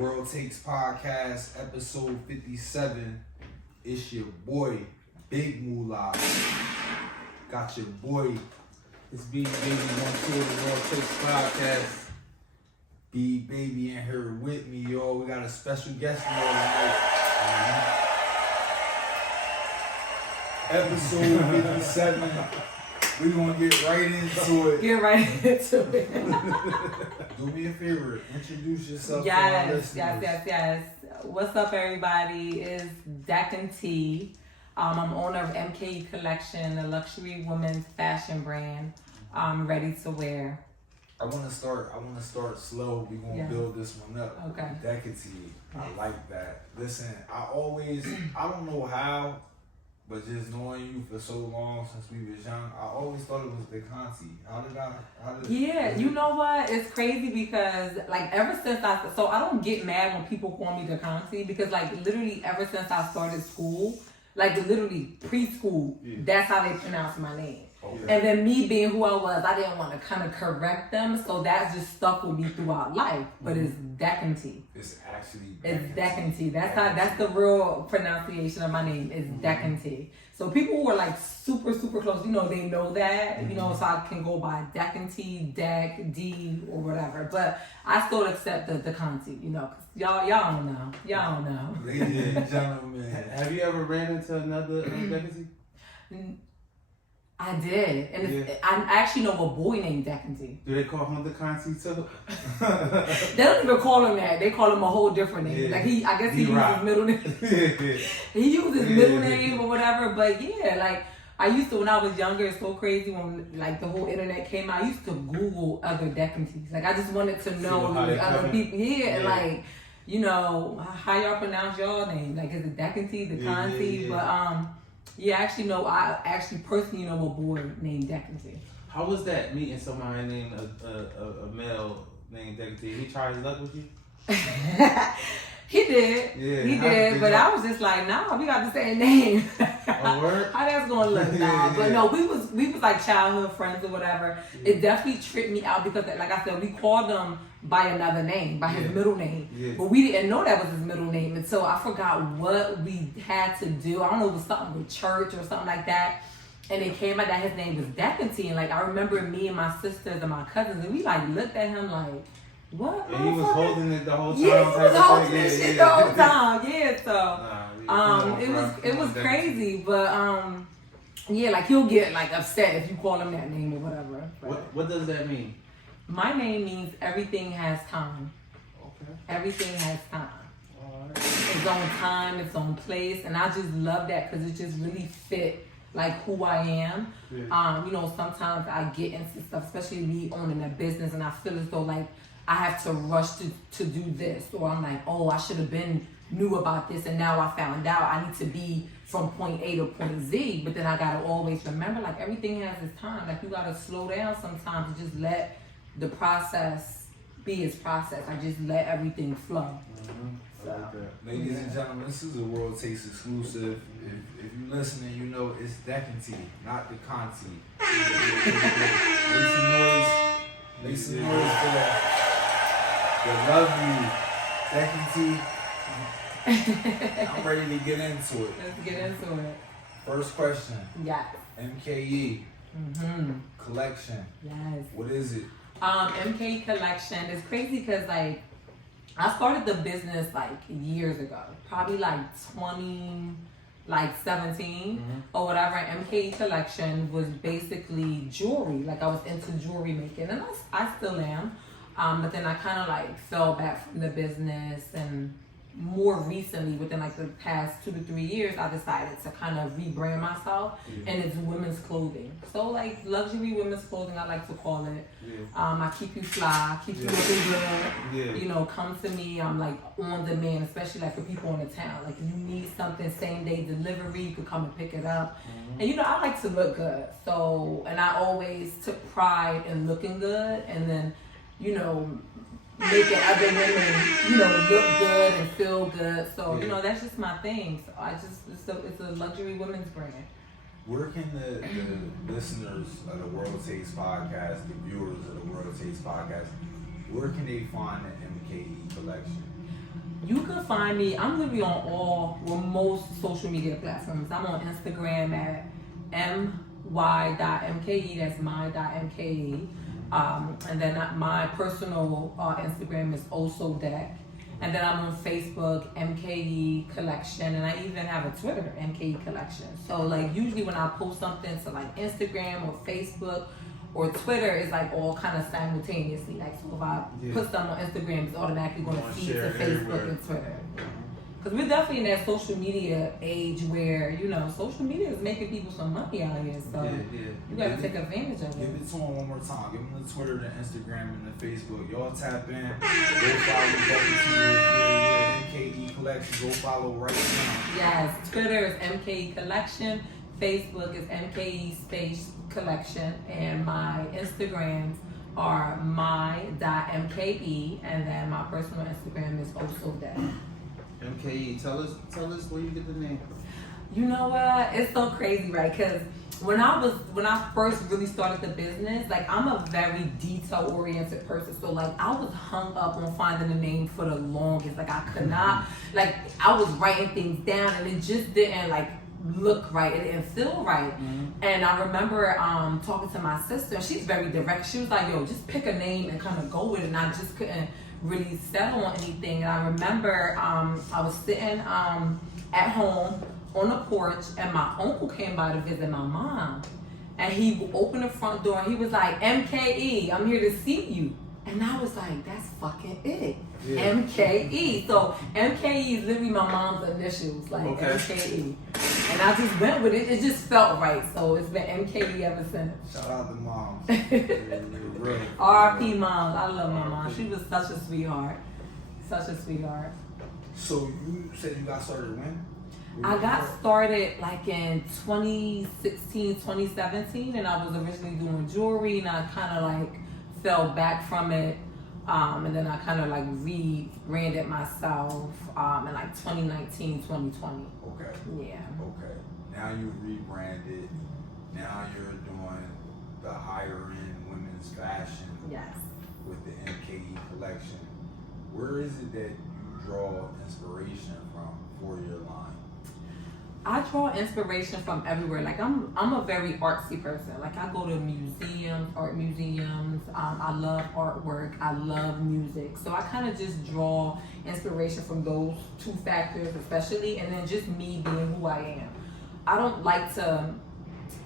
World Takes Podcast, episode 57. It's your boy, Big Moolah. Got your boy. It's B Baby 1 2 of the World Takes Podcast. B Baby in here with me, y'all. We got a special guest in here tonight. Episode 57. We're gonna get right into it. Get right into it. Do me a favor, introduce yourself to our Yes, listeners. yes. What's up, everybody? It's Deccan T. I'm owner of MKE Collection, a luxury women's fashion brand. Ready to wear. I wanna start slow. We're gonna build this one up. Okay. Decadity. I like that. Listen, I don't know how, but just knowing you for so long since we was young, I always thought it was Decanti. Yeah, you know what? It's crazy because like ever since I don't get mad when people call me Decanti because like literally ever since I started school, like literally preschool, that's how they pronounce my name. Okay. And then me being who I was, I didn't want to kind of correct them, so that just stuck with me throughout life. But it's Decanti. It's actually Decanti. That's the real pronunciation of my name. It's Decanti. So people who are like super close, you know, they know that, you know, so I can go by Decanti, Dec, D, or whatever. But I still accept the Decanti, you know, 'cause y'all don't know. Y'all don't know. Ladies and gentlemen. Have you ever ran into another Decanti? I did, and I actually know a boy named Decanti. Do they call him Decanti too? They don't even call him that. They call him a whole different name. Yeah. Like I guess he used his middle name. He used his middle name or whatever. But yeah, like I used to when I was younger. It's so crazy when like the whole internet came out. I used to Google other Decantis. Like I just wanted to know other people. And like you know how y'all pronounce y'all name. Like is it Decanti, Decanti? But yeah, I actually personally know a boy named Decanti. How was that meeting somebody named a male named Decanti? He tried his luck with you? He did. Yeah, he did. But I was just like, nah, we got the same name. A word? How that's gonna look now? But no, we was like childhood friends or whatever. Yeah. It definitely tripped me out because like I said, we called him by another name, by his middle name. Yeah. But we didn't know that was his middle name until I forgot what we had to do. I don't know, it was something with church or something like that. And it came out that his name was Decanti. And like I remember me and my sisters and my cousins and we like looked at him like, what? And he was holding it the whole time. Yeah, he was holding this shit the whole time. Yeah, so it was crazy, but yeah, like he'll get like upset if you call him that name or whatever. What does that mean? My name means everything has time. Okay. Everything has time. Alright. Its own time, its own place, and I just love that because it just really fit like who I am. Yeah. You know, sometimes I get into stuff, especially me owning a business, and I feel as though like I have to rush to do this, or I'm like, oh, I should have been knew about this, and now I found out I need to be from point A to point Z. But then I gotta always remember, like everything has its time. Like you gotta slow down sometimes and just let the process be its process. I just let everything flow. I like that. Ladies and gentlemen, this is a World Taste exclusive. If you're listening, you know it's Decanti, not Decanti. Make some noise for that. They love you, Decanti. I'm ready to get into it. Let's get into it. First question. Yes. MKE Collection. Yes. What is it? MK Collection is crazy because like I started the business like years ago, probably like 17 or whatever. MK Collection was basically jewelry. Like I was into jewelry making, and I still am. But then I kind of like fell back from the business, and more recently, within like the past 2 to 3 years, I decided to kind of rebrand myself, and it's women's clothing. So like luxury women's clothing, I like to call it. I keep you fly, keep you looking good. You know, come to me. I'm like on demand, especially like for people in the town. Like if you need something same day delivery, you could come and pick it up. And you know, I like to look good. So, and I always took pride in looking good, and then, you know, making other women, you know, look good and feel good. So, you know, that's just my thing. So it's a luxury women's brand. Where can the listeners of the World Taste Podcast, the viewers of the World Taste Podcast, where can they find the MKE collection? You can find me. I'm literally on most social media platforms. I'm on Instagram at my.mke. That's my.mke. And then my personal Instagram is also deck. And then I'm on Facebook, MKE Collection, and I even have a Twitter, MKE Collection. So like usually when I post something to like Instagram or Facebook or Twitter, it's like all kind of simultaneously. Like so if I put something on Instagram, it's automatically going to feed to Facebook and Twitter. Because we're definitely in that social media age where, you know, social media is making people some money out here. So you got to take advantage of it. Give it to them one more time. Give them the Twitter, the Instagram, and the Facebook. Y'all tap in. Go follow MKE Collection. Go follow right now. Yes, Twitter is MKE Collection. Facebook is MKE Space Collection. And my Instagrams are my.mke. And then my personal Instagram is also that. MKE, tell us where you get the name from. You know what? It's so crazy, right? Because when I first really started the business, like I'm a very detail oriented person. So like I was hung up on finding the name for the longest. Like I could not, like I was writing things down and it just didn't like look right. It didn't feel right. And I remember talking to my sister. She's very direct. She was like, yo, just pick a name and kind of go with it. And I just couldn't really settle on anything. And I remember I was sitting at home on the porch and my uncle came by to visit my mom. And he opened the front door and he was like, MKE, I'm here to see you. And I was like, that's fucking it. Yeah. MKE. So MKE is literally my mom's initials, like MKE. And I just went with it. It just felt right. So it's been MKE ever since. Shout out to moms. R.I.P. moms. I love my mom. She was such a sweetheart. Such a sweetheart. So you said you got started when? I got started like in 2016, 2017, and I was originally doing jewelry, and I kind of like fell back from it, and then I kind of like rebranded myself in like 2019, 2020. Okay. Yeah. Okay. Now you rebranded. Now you're doing the higher end women's fashion. Yes. With the MKE collection. Where is it that you draw inspiration from for your line? I draw inspiration from everywhere. Like I'm a very artsy person. Like I go to museums, art museums. I love artwork. I love music. So I kind of just draw inspiration from those two factors, especially, and then just me being who I am. I don't like to.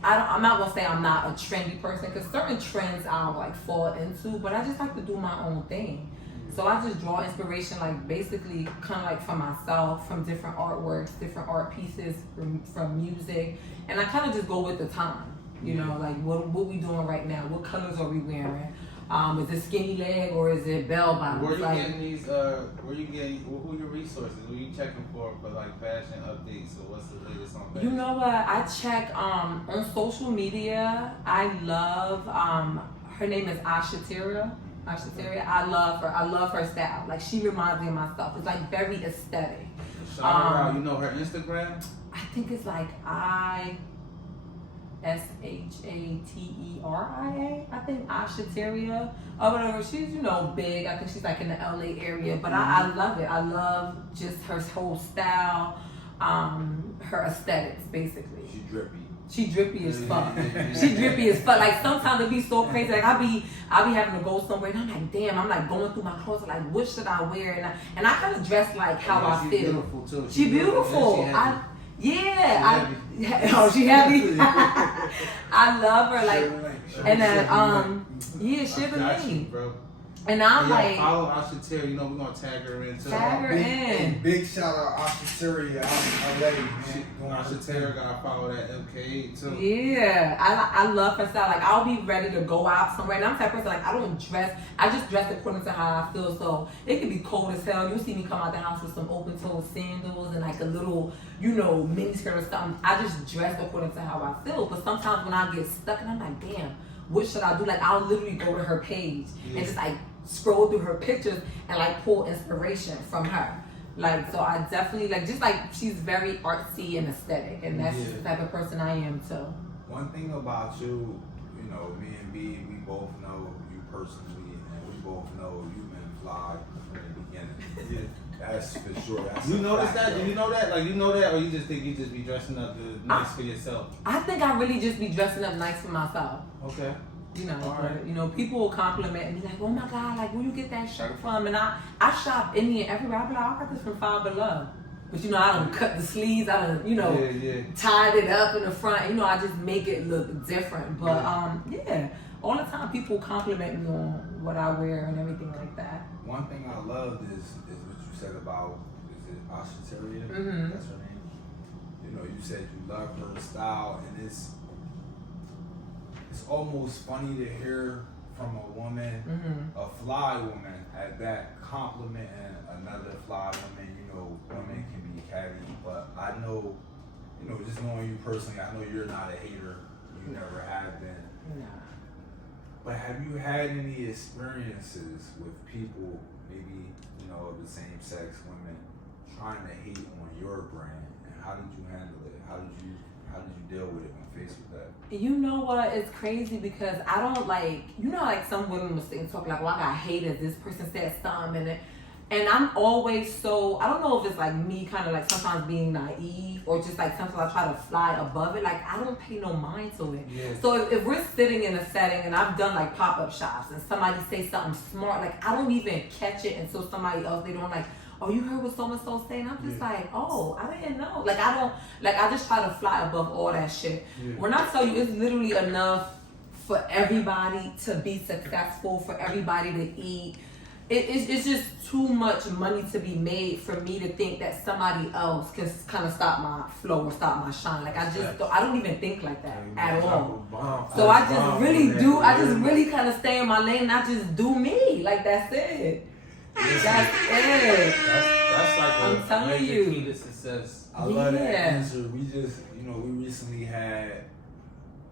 I'm not gonna say I'm not a trendy person because certain trends I'll like fall into, but I just like to do my own thing. So I just draw inspiration, like basically kind of like from myself, from different artworks, different art pieces, from music, and I kind of just go with the time. You know, like what we doing right now? What colors are we wearing? Is it skinny leg or is it bell bottom? Where you getting these? Who your resources? Who you checking for like fashion updates? Or what's the latest on fashion? You know what? I check on social media. I love her name is Ashateria. I love her. I love her style. Like she reminds me of myself. It's like very aesthetic. Shout her out. You know her Instagram? I think it's like ISHATERIA. I think Ashateria or whatever. She's big. I think she's like in the LA area. But I love it. I love just her whole style, her aesthetics basically. She's drippy. She drippy as fuck. She drippy as fuck. Like sometimes it be so crazy. Like I be having to go somewhere and I'm like, damn. I'm like going through my clothes. Like what should I wear? And I kind of dress like how I feel. She's beautiful too. She beautiful. She happy. I love her. Like and then Shiva Lane. And I'm like, follow Ashateria. You know we're gonna tag her in too. Tag her in. Big shout out Ashateria out in LA, man. Ashateria gotta follow that MKE too. Yeah, I love her style. Like I'll be ready to go out somewhere, and I'm the type of person like I don't dress. I just dress according to how I feel. So it can be cold as hell. You'll see me come out the house with some open-toed sandals and like a little, mini skirt or something. I just dress according to how I feel. But sometimes when I get stuck and I'm like, damn, what should I do? Like I'll literally go to her page and just like scroll through her pictures and like pull inspiration from her. Like so I definitely just like she's very artsy and aesthetic, and that's the type of person I am too. One thing about you, me and B, we both know you personally, and we both know you've been fly from the beginning. Yeah. That's for sure. That's You a notice fact, that? though. Do you know that? Like, you know that? Or you just think you just be dressing up nice for yourself? I think I really just be dressing up nice for myself. Okay. You know, Alright. but, you know, people will compliment me like, "Oh my God, like where you get that shirt from?" And I shop any and everywhere. I be like, "I got this from Five Below." But you know, I don't cut the sleeves. I don't, you know, tied it up in the front. You know, I just make it look different. But yeah, all the time people compliment me on what I wear and everything like that. One thing I loved is what you said about, is it Ashateria? Mhm. That's her name. You know, you said you love her style, and it's almost funny to hear from a woman, a fly woman, at that complimenting another fly woman. You know, women can be catty, but I know, you know, just knowing you personally, I know you're not a hater. You never have been. Nah. But have you had any experiences with people, maybe, you know, of the same sex, women, trying to hate on your brand? And how did you handle it? How did you deal with it when faced with that? You know what? It's crazy because I don't like, you know, like some women will sit and talk like, "Well, I got haters. This person said something," and I'm always so, I don't know if it's like me kind of like sometimes being naive or just like sometimes I try to fly above it. Like I don't pay no mind to it. Yeah. So if we're sitting in a setting and I've done like pop-up shops and somebody say something smart, like I don't even catch it until somebody else, they don't like, "Oh, you heard what so-and-so saying?" I'm just like, "Oh, I didn't know." Like I just try to fly above all that shit. Yeah. When I tell you it's literally enough for everybody to be successful, for everybody to eat. It's just too much money to be made for me to think that somebody else can kind of stop my flow or stop my shine. Like I don't even think like that at all. So I just really kind of stay in my lane and I just do me. Like that's it. That's it. That's like I'm telling you. Key to success. I love that Yeah. answer. We just, you know, we recently had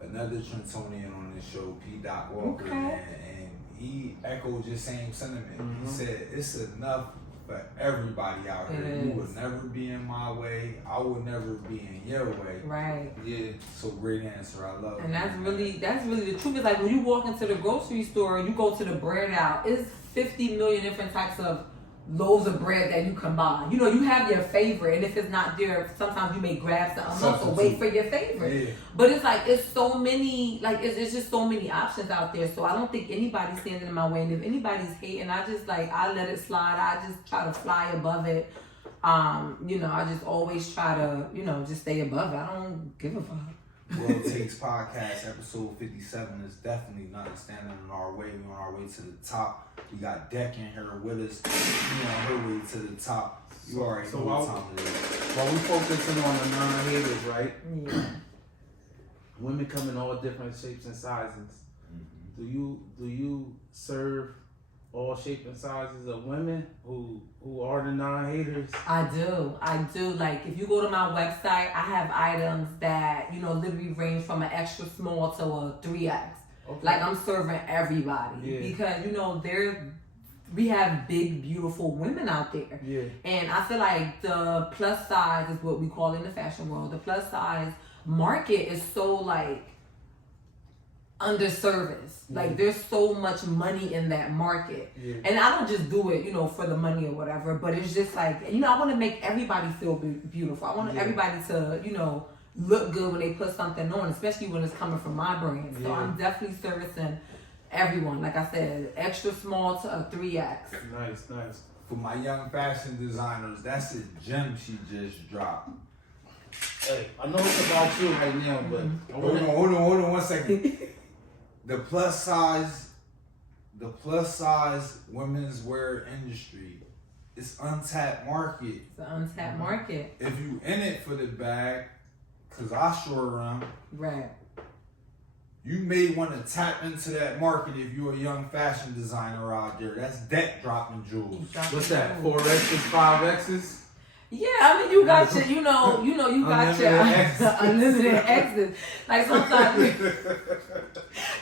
another Trentonian on this show, P. Doc Walker, Okay. man, and he echoed your same sentiment. He said, "It's enough for everybody out here. It You is. would never be in my way. I would never be in your way." Right. Yeah. So great answer. I love it. And that's really the truth. Is like when you walk into the grocery store and you go to the bread aisle, it's 50 million different types of loaves of bread that you combine. You know, you have your favorite, and if it's not there, sometimes you may grab something else or wait for your favorite. Yeah. But it's like it's so many, like it's just so many options out there. So I don't think anybody's standing in my way. And if anybody's hating, I just like I let it slide. I just try to fly above it. You know, I just always try to, you know, just stay above it. I don't give a fuck. World Takes Podcast, episode 57 is definitely not standing in our way. We're on our way to the top. We got Deck in here with us. We on her way to the top. You already know what time it is. While we focusing on the non-haters, right? Yeah. Women come in all different shapes and sizes. Do you serve all shapes and sizes of women who are the non-haters? I do. Like if you go to my website, I have items that, you know, literally range from an extra small to a 3X. Okay. Like I'm serving everybody because, you know, we have big, beautiful women out there. Yeah. And I feel like the plus size is what we call in the fashion world. The plus size market is so like underserviced. Like there's so much money in that market. Yeah. And I don't just do it, you know, for the money or whatever, but it's just like, you know, I want to make everybody feel beautiful. I want everybody to, you know, look good when they put something on, especially when it's coming from my brand. So I'm definitely servicing everyone. Like I said, extra small to a 3X. Nice. For my young fashion designers, that's a gem she just dropped. Hey, I know it's about you right now, but Hold on 1 second. The plus size women's wear industry, it's untapped market. It's an untapped market. If you in it for the bag, cause I sure am. Right. You may want to tap into that market if you're a young fashion designer out there. That's deck dropping jewels. what's that? 4X's, 5X's? Yeah, I mean, you got your, you know, you got your unlimited exes. Like sometimes,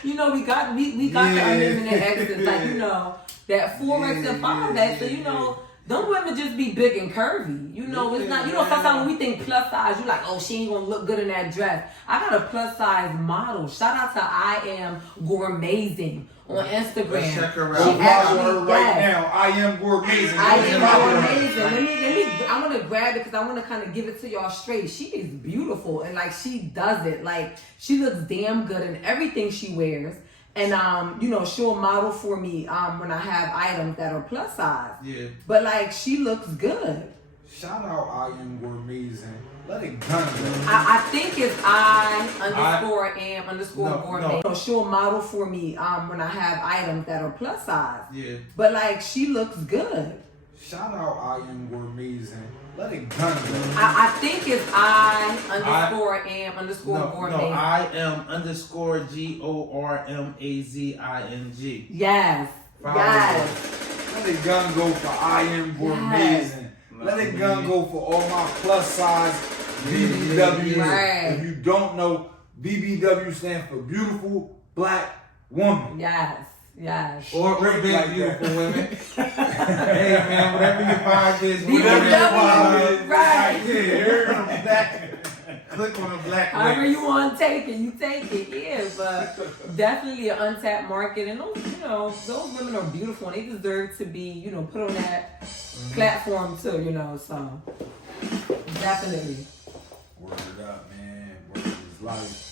you know, we got the unlimited exes. Like, you know, that 4X and 5X. So, you know, them women just be big and curvy. You know, it's not, you know, sometimes when we think plus size, you like, oh, she ain't gonna look good in that dress. I got a plus size model. Shout out to I Am Gourmazing on Instagram. Let's check her out. Go follow her right yes. now. I Am Gourmazing. I Am Gourmazing. Let me, I want to grab it because I want to kind of give it to y'all straight. She is beautiful and like she does it. Like she looks damn good in everything she wears. And you know, she'll model for me when I have items that are plus size. Yeah. But like she looks good. Shout out I Am Gourmazing. Let it gun go. I think it's I_am_gourmet. No. She'll model for me when I have items that are plus size. Yeah. But like she looks good. Shout out I Am Gourmazing. Let it gun go. I think it's I_am_gourmet. No, I am _GORMAZING. Yes. Follow Yes. Let it gun go for I Am Gourmazing. Let it gun go for all my plus size BBWs. Right. If you don't know, BBW stands for Beautiful Black Woman. Yes. Yes. Or Straight big like beautiful that. women. Hey man, whatever your vibe is, BBW, whatever your vibe is, right. Yeah, black. Click on the black. However link. you want to take it, you take it. Yeah, but definitely an untapped market, and those, you know, those women are beautiful, and they deserve to be, you know, put on that platform too, you know. So definitely. Word up, man. Word is life.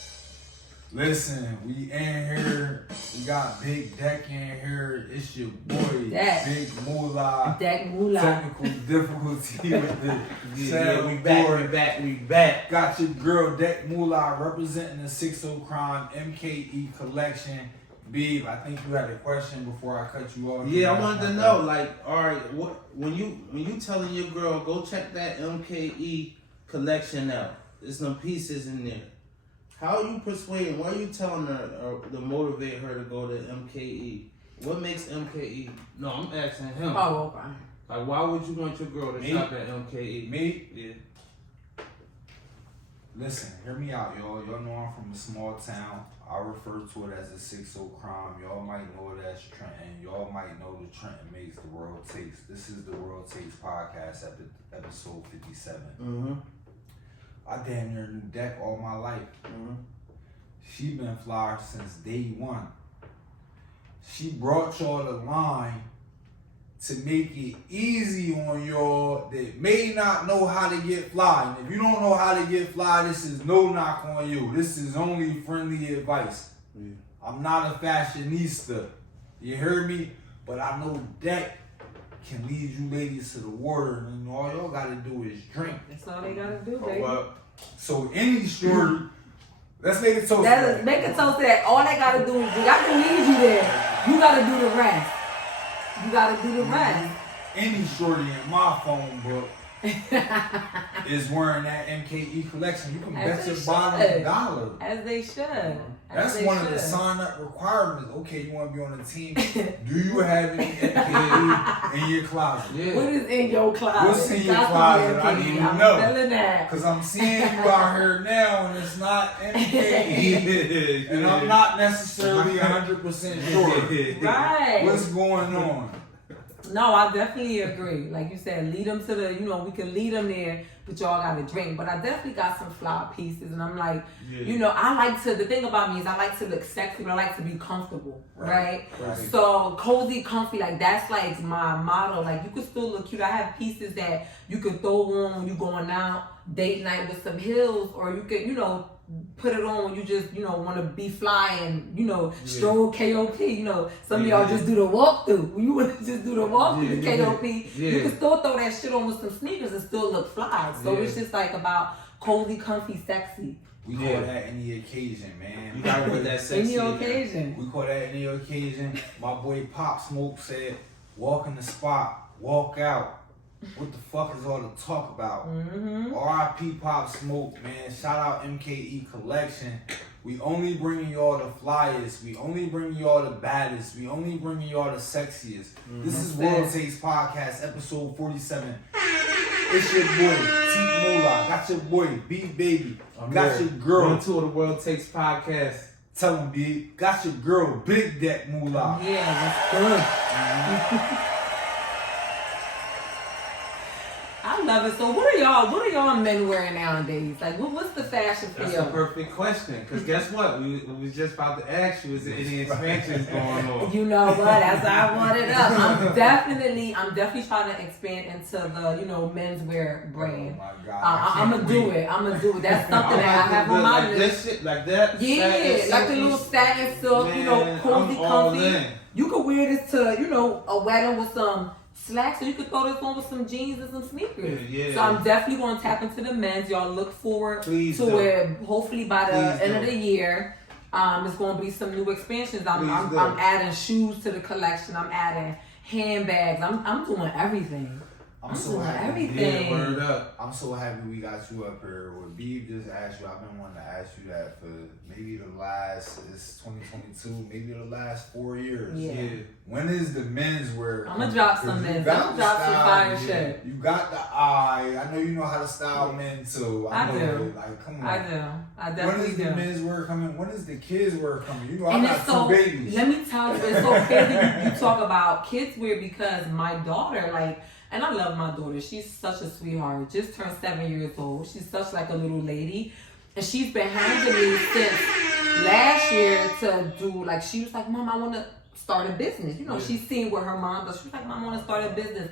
Listen, we in here. We got Big Deck in here. It's your boy, Deck. Big Moolah. Deck Moolah. Technical difficulty with the Yeah, we back. Got your girl Deck Moolah representing the 60 Crime MKE collection. Beeb, I think you had a question before I cut you off. Yeah, I wanted to know, like, all right, what when you telling your girl go check that MKE collection out? There's some pieces in there. How are you persuading? Why are you telling her to motivate her to go to MKE? What makes MKE? No, I'm asking him. Oh, okay. Like, why would you want your girl to Me? shop at MKE? Me? Yeah. Listen, hear me out, y'all. Y'all know I'm from a small town. I refer to it as a 60 Crime. Y'all might know it as Trenton. Y'all might know the Trenton makes the world takes. This is the World Takes podcast, episode 57. Mm-hmm. I damn near knew Deck all my life. Mm-hmm. She been fly since day one. She brought y'all the line to make it easy on y'all that may not know how to get fly. And if you don't know how to get fly, this is no knock on you. This is only friendly advice. Yeah. I'm not a fashionista. You heard me? But I know Deck can lead you ladies to the water, and all y'all gotta do is drink. That's all they gotta do, baby. So any story, let's make it toast. Make a toast to that. All they gotta do is I can lead you there. You gotta do the rest. You gotta do the rest. Any shorty in my phone book is wearing that MKE collection. You can bet your bottom $1. As they should. That's one of the sign-up requirements. Okay, you want to be on the team. Do you have any MKE in your closet? Yeah. What is in your closet? What's in your closet? I need to know. I'm feeling that. Because I'm seeing you out here now and it's not MKE. And I'm not necessarily 100% sure. Right. What's going on? No, I definitely agree. Like you said, lead them to the, you know, we can lead them there, but y'all got to drink. But I definitely got some fly pieces. And I'm like, you know, I like to, the thing about me is I like to look sexy, but I like to be comfortable, right? So cozy, comfy, like that's like my motto. Like you can still look cute. I have pieces that you can throw on when you're going out, date night with some heels, or you can, you know, put it on when you just, you know, want to be fly and, you know, stroll KOP. You know, some of y'all just do the walkthrough. When you want to just do the walkthrough, the KOP, you can still throw that shit on with some sneakers and still look fly. So it's just like about cozy, comfy, sexy. We call that any occasion, man. You gotta put that sexy. Any occasion. We call that any occasion. My boy Pop Smoke said, walk in the spot, walk out. What the fuck is all the talk about? R.I.P. Pop Smoke, man. Shout out MKE Collection. We only bringing y'all the flyest. We only bringing y'all the baddest. We only bringing y'all the sexiest. This is World Takes Podcast, episode 47. It's your boy, T Moolah. Got your boy, B Baby. Got your girl. Round 2 of the World Takes Podcast. Tell him, B. Got your girl, Big Deck Moolah. Yeah, that's good. love it. So what are y'all men wearing nowadays? Like what's the fashion for That's y'all? a perfect question. Because guess what? We was just about to ask you, is there any expansions going on? You know what? As I brought it up, I'm definitely trying to expand into the menswear brand. Oh my God, I'm gonna do it. That's something that I have on my like list. that shit, like that. Yeah, like the little satin silk, Man, cozy, I'm all comfy. in. You could wear this to, a wedding with some slacks, or you could throw this on with some jeans and some sneakers. Yeah. So I'm definitely going to tap into the men's. Y'all look forward Please to do. it. Hopefully by the Please end do. of the year, it's going to be some new expansions. I'm Please do. adding shoes to the collection. I'm adding handbags. I'm doing everything. I'm I'm so doing happy. everything. Yeah, word up. I'm so happy we got you up here. What Beeb just asked you, I've been wanting to ask you that for maybe it's 2022, maybe the last 4 years. Yeah. When is the men's wear? I'm gonna drop some men's. I'm gonna drop some fire shit. You got the eye. I know you know how to style men too. I know do. it. Like, come on. I do. I When definitely is do. the men's wear coming? When is the kids wear coming? You know, I And got it's so, two babies. let me tell you, it's so crazy you talk about kids wear because my daughter, and I love my daughter. She's such a sweetheart. Just turned 7 years old. She's such like a little lady. And she's been handing me since last year to do, she was like, Mom, I want to start a business. She's seen what her mom does. She was like, Mom, I want to start a business.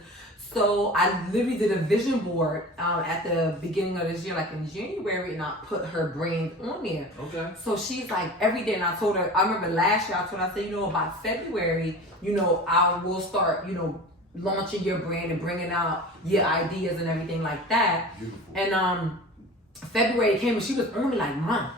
So I literally did a vision board at the beginning of this year, like in January, and I put her brand on there. Okay. So she's like every day, and I told her, I remember last year, I said, by February, I will start, launching your brand and bringing out your ideas and everything like that. Beautiful. And February came and she was on me like, Mom,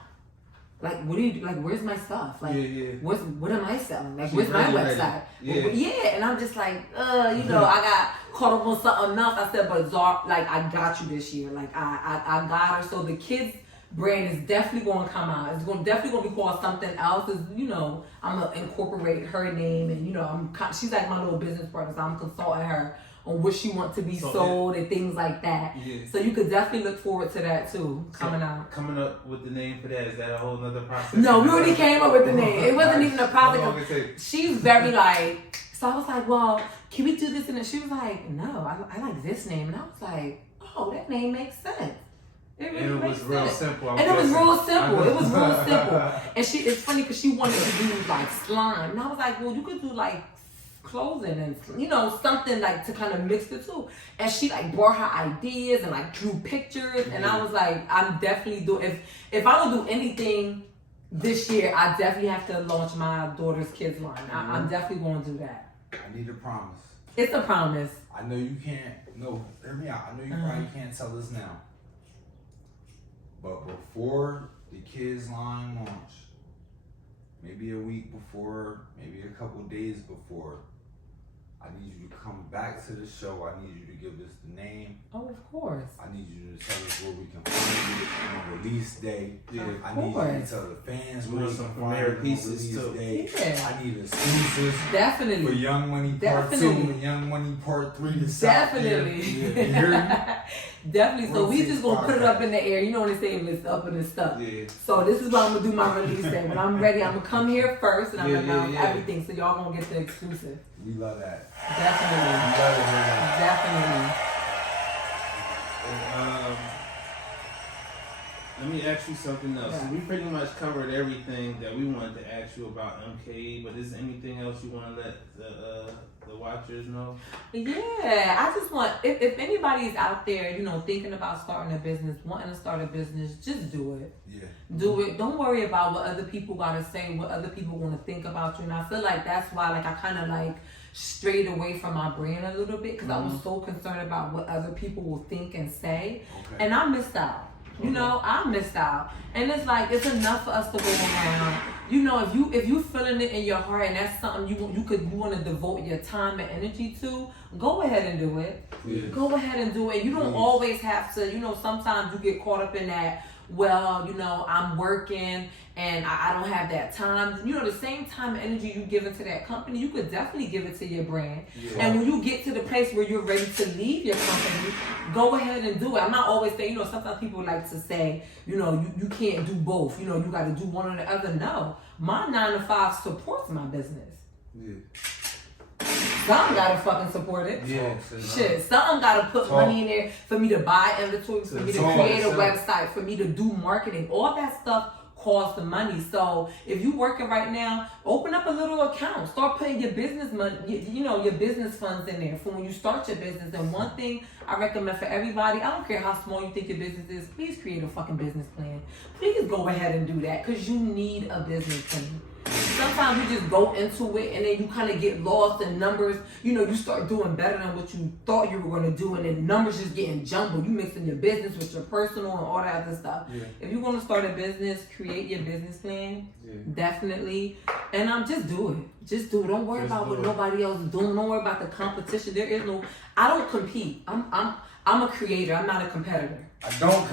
what do you do? Where's my stuff? What am I selling? Where's my website? Yeah. And I'm just like, I got caught up on something else. I said, but Zar, I got you this year. I got her. So the kids brand is definitely going to come out. It's definitely going to be called something else. I'm going to incorporate her name, and she's like my little business partner, so I'm consulting her on what she wants to be sold and things like that. Yeah. So you could definitely look forward to that too, coming out. Coming up with the name for that, is that a whole nother process? No, we already came up with the name. It wasn't even a process. She's very so I was like, well, can we do this? And she was like, no, I like this name. And I was like, oh, that name makes sense. It really makes sense. Real simple. And it was real simple. It was real simple. And it's funny because she wanted to do slime. And I was like, well, you could do clothing and something to kind of mix the two. And she brought her ideas and drew pictures. And I was like, I'm definitely doing, if I don't do anything this year, I definitely have to launch my daughter's kids line. I'm definitely going to do that. I need a promise. It's a promise. I know you can't. No, hear me out. I know you probably can't tell us now. But before the kids line launch, maybe a week before, maybe a couple days before, I need you to come back to the show. I need you to give us the name. Oh, of course. I need you to tell us where we can find it on release day. Yeah. I need you to tell the fans where we can find it on pieces release too. day. Yeah. I need exclusives. Definitely. For Young Money Part 2 and Young Money Part 3 to Definitely. You hear me? Definitely. So we just gonna put it up in the air. You know what they say, if it's up and it's stuck. Yeah. So this is what I'm gonna do my release day. When I'm ready, I'm gonna come here first and I'm gonna announce everything. So y'all gonna get the exclusive. We love that. Definitely. We love to hear that. Definitely. Let me ask you something else. Yeah. So we pretty much covered everything that we wanted to ask you about MKE, but is there anything else you want to let the watchers know? Yeah, I just want, if anybody's out there, thinking about starting a business, wanting to start a business, just do it. Yeah. Do it. Don't worry about what other people gotta say, what other people want to think about you. And I feel like that's why, I kind of strayed away from my brand a little bit because I was so concerned about what other people will think and say, and I missed out. I missed out, and it's it's enough for us to go around. If you feeling it in your heart and that's something you want to devote your time and energy to, go ahead and do it. Yeah. Go ahead and do it. You don't always have to. Sometimes you get caught up in that. Well, I'm working and I don't have that time. The same time and energy you give into that company, you could definitely give it to your brand. Yeah. And when you get to the place where you're ready to leave your company, go ahead and do it. I'm not always saying, sometimes people like to say, you can't do both. You got to do one or the other. No, my 9 to 5 supports my business. Yeah. Some gotta fucking support it. Yeah. Shit, some gotta put money in there for me to buy inventory, for me to create a website, for me to do marketing. All that stuff costs the money. So if you working right now, open up a little account. Start putting your business money, your business funds in there for when you start your business. And one thing I recommend for everybody, I don't care how small you think your business is, please create a fucking business plan. Please go ahead and do that because you need a business plan. Sometimes you just go into it and then you kind of get lost in numbers. You start doing better than what you thought you were going to do, and then numbers just getting jumbled. You mixing your business with your personal and all that other stuff. Yeah. If you're going to start a business, create your business plan. Yeah. Definitely. And just do it. Just do it. Don't worry about what nobody else is doing. Don't worry about the competition. I don't compete. I'm a creator. I'm not a competitor. I don't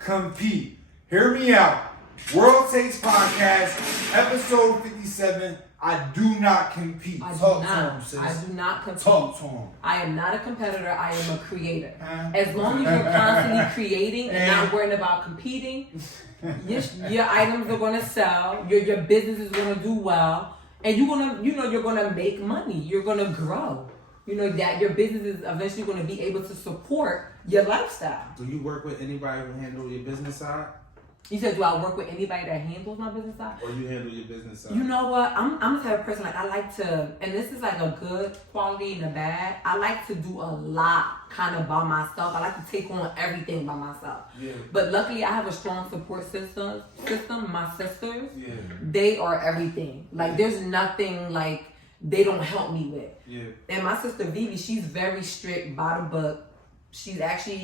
compete. Hear me out. World Takes Podcast, episode 57. I do not compete. I do not compete. Talk to him. I am not a competitor. I am a creator. As long as you're constantly creating and not worrying about competing, your items are going to sell. Your business is going to do well, and you're going to make money. You're going to grow. That your business is eventually going to be able to support your lifestyle. Do you work with anybody who handle your business side? You said, do I work with anybody that handles my business side? Or you handle your business side? You know what? I'm the type of person, like, I like to, and this is like a good quality and a bad. I like to do a lot kind of by myself. I like to take on everything by myself. Yeah. But luckily, I have a strong support system. My sisters, they are everything. Like, there's nothing like they don't help me with. Yeah. And my sister Vivi, she's very strict by the book. She's actually,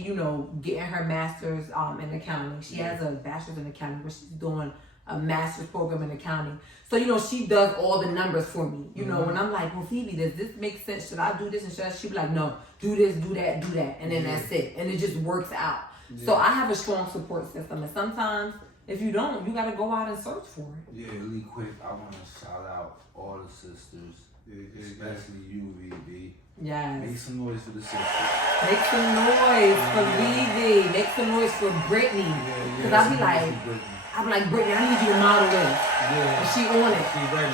getting her master's in accounting. She has a bachelor's in accounting, but she's doing a master's program in accounting. So, she does all the numbers for me. When I'm like, well, Phoebe, does this make sense? Should I do this? And she'll be like, no, do this, do that, do that. And then that's it. And it just works out. Yeah. So I have a strong support system. And sometimes, if you don't, you got to go out and search for it. Yeah, really quick, I want to shout out all the sisters, especially you, VB. Yes. Make some noise for the sisters. Make some noise for Vivi. Make some noise for Brittany. Because I be like, Brittany, I need you to model this. Yeah. And she on it.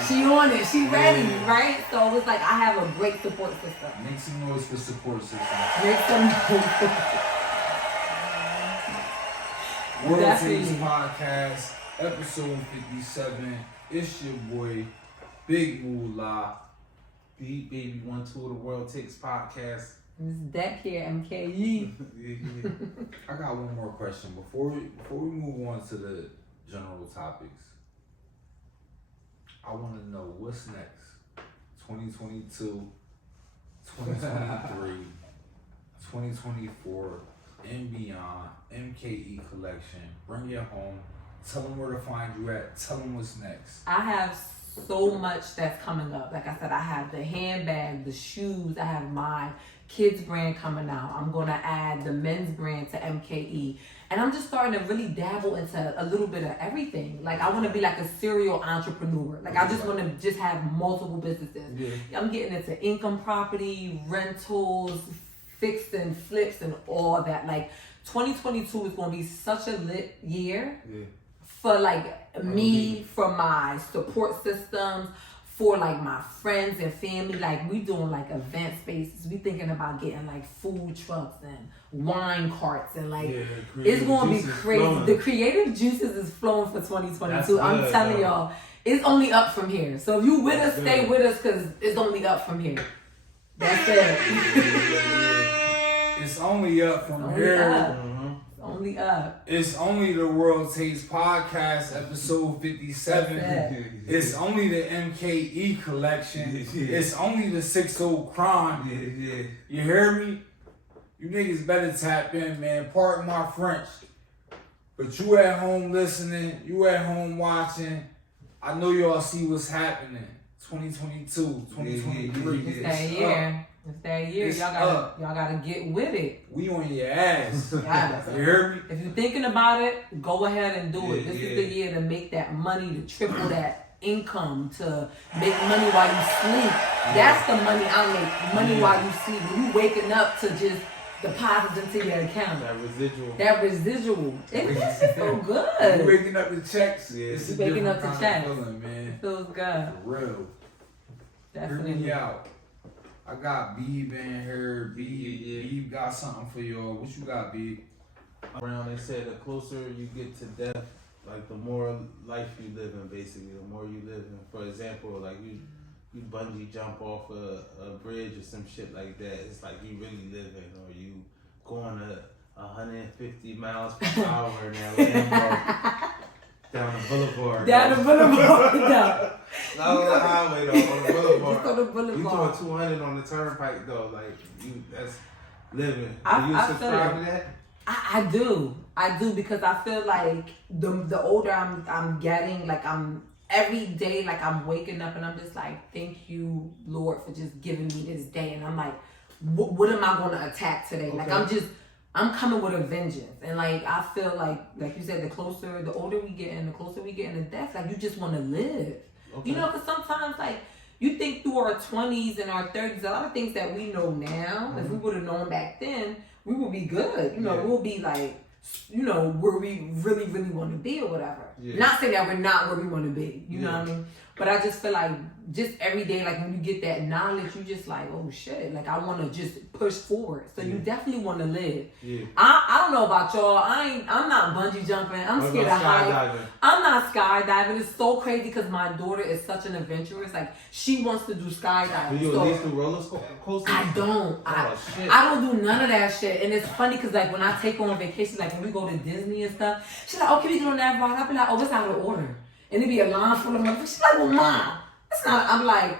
She on it. She ready, right? So it's like I have a great support system. Make some noise for support system. Make some noise. World Takes Podcast, episode 57. It's your boy, Big Moolah. Beat Baby 1-2 of the World Takes Podcast. It's Deck here, MKE. I got one more question before we move on to the general topics. I want to know what's next. 2022, 2023, 2024, and beyond. MKE collection. Bring it home. Tell them where to find you at. Tell them what's next. I have so much that's coming up. Like I said, I have the handbag, the shoes, I have my kids brand coming out. I'm going to add the men's brand to MKE. And I'm just starting to really dabble into a little bit of everything. Like, I want to be like a serial entrepreneur. Like, I just want to just have multiple businesses. Yeah. I'm getting into income property, rentals, fix and flips and all that. Like, 2022 is going to be such a lit year. Yeah. For like me, for my support systems, for like my friends and family. Like, we doing like event spaces. We thinking about getting like food trucks and wine carts and like it's gonna be crazy. Flowing. The creative juices is flowing for 2022. I'm telling y'all, it's only up from here. So if you with us, stay with us because it's only up from here. That's it. It's only up from here. Only up. It's only the World Takes Podcast, episode 57. It's only the MKE collection. It's only the 6-0 crime. You hear me? You niggas better tap in, man. Pardon my French. But you at home listening, you at home watching. I know y'all see what's happening. 2022, 2023. It's that year. It's that year. Y'all gotta get with it. We on your ass. Yes. You hear me? If you're thinking about it, go ahead and do it. This is the year to make that money, to triple that income, to make money while you sleep. That's the money I make. Money while you sleep. When you waking up to just deposit into your account. That residual. It feels so good. You waking up to checks. It's waking up to checks. Feeling, man. It feels good. For real. Hear Definitely. me out. I got Beeb in here. Beeb, Yeah. Beeb got something for y'all. What you got, Beeb? Brown, they said the closer you get to death, like the more life you live in, basically, the more you live in. For example, like you bungee jump off a bridge or some shit like that. It's like you really living, or you going to 150 miles per hour in that Lambo down the boulevard. Down the boulevard. No. Not on the highway though, on the boulevard. Just on the You boulevard. doing 200 on the turnpike though, like you, that's living. I- Do you I subscribe feel to that? I do because I feel like the older I'm getting, like I'm every day, like I'm waking up and I'm just like, thank you, Lord, for just giving me this day. And I'm like, what am I going to attack today? Like I'm coming with a vengeance. And like I feel like you said, the older we get and the closer we get in the death, like you just want to live. Okay. You know, because sometimes like you think through our 20s and our 30s, a lot of things that we know now, if we would have known back then, we would be good. You know, Yeah. we'll be like, you know, where we really, really want to be or whatever. Yeah. Not saying that we're not where we want to be. You know Yeah. what I mean? But I just feel like just every day, like when you get that knowledge, you just like, oh shit, like I want to just push forward. So you definitely want to live. Yeah. I don't know about y'all. I'm not bungee jumping. I'm What scared of about heights. skydiving? I'm not skydiving. It's so crazy because my daughter is such an adventurous. Like she wants to do Do skydiving. you So at least do roller coasters? I don't. Oh, shit. I don't do none of that shit. And it's funny because like when I take her on vacation, like when we go to Disney and stuff, she's like, oh, can we get on that ride? I'll be like, oh, it's out of order. And it be a line full of motherfuckers. She's like, well, mom, it's not. I'm like,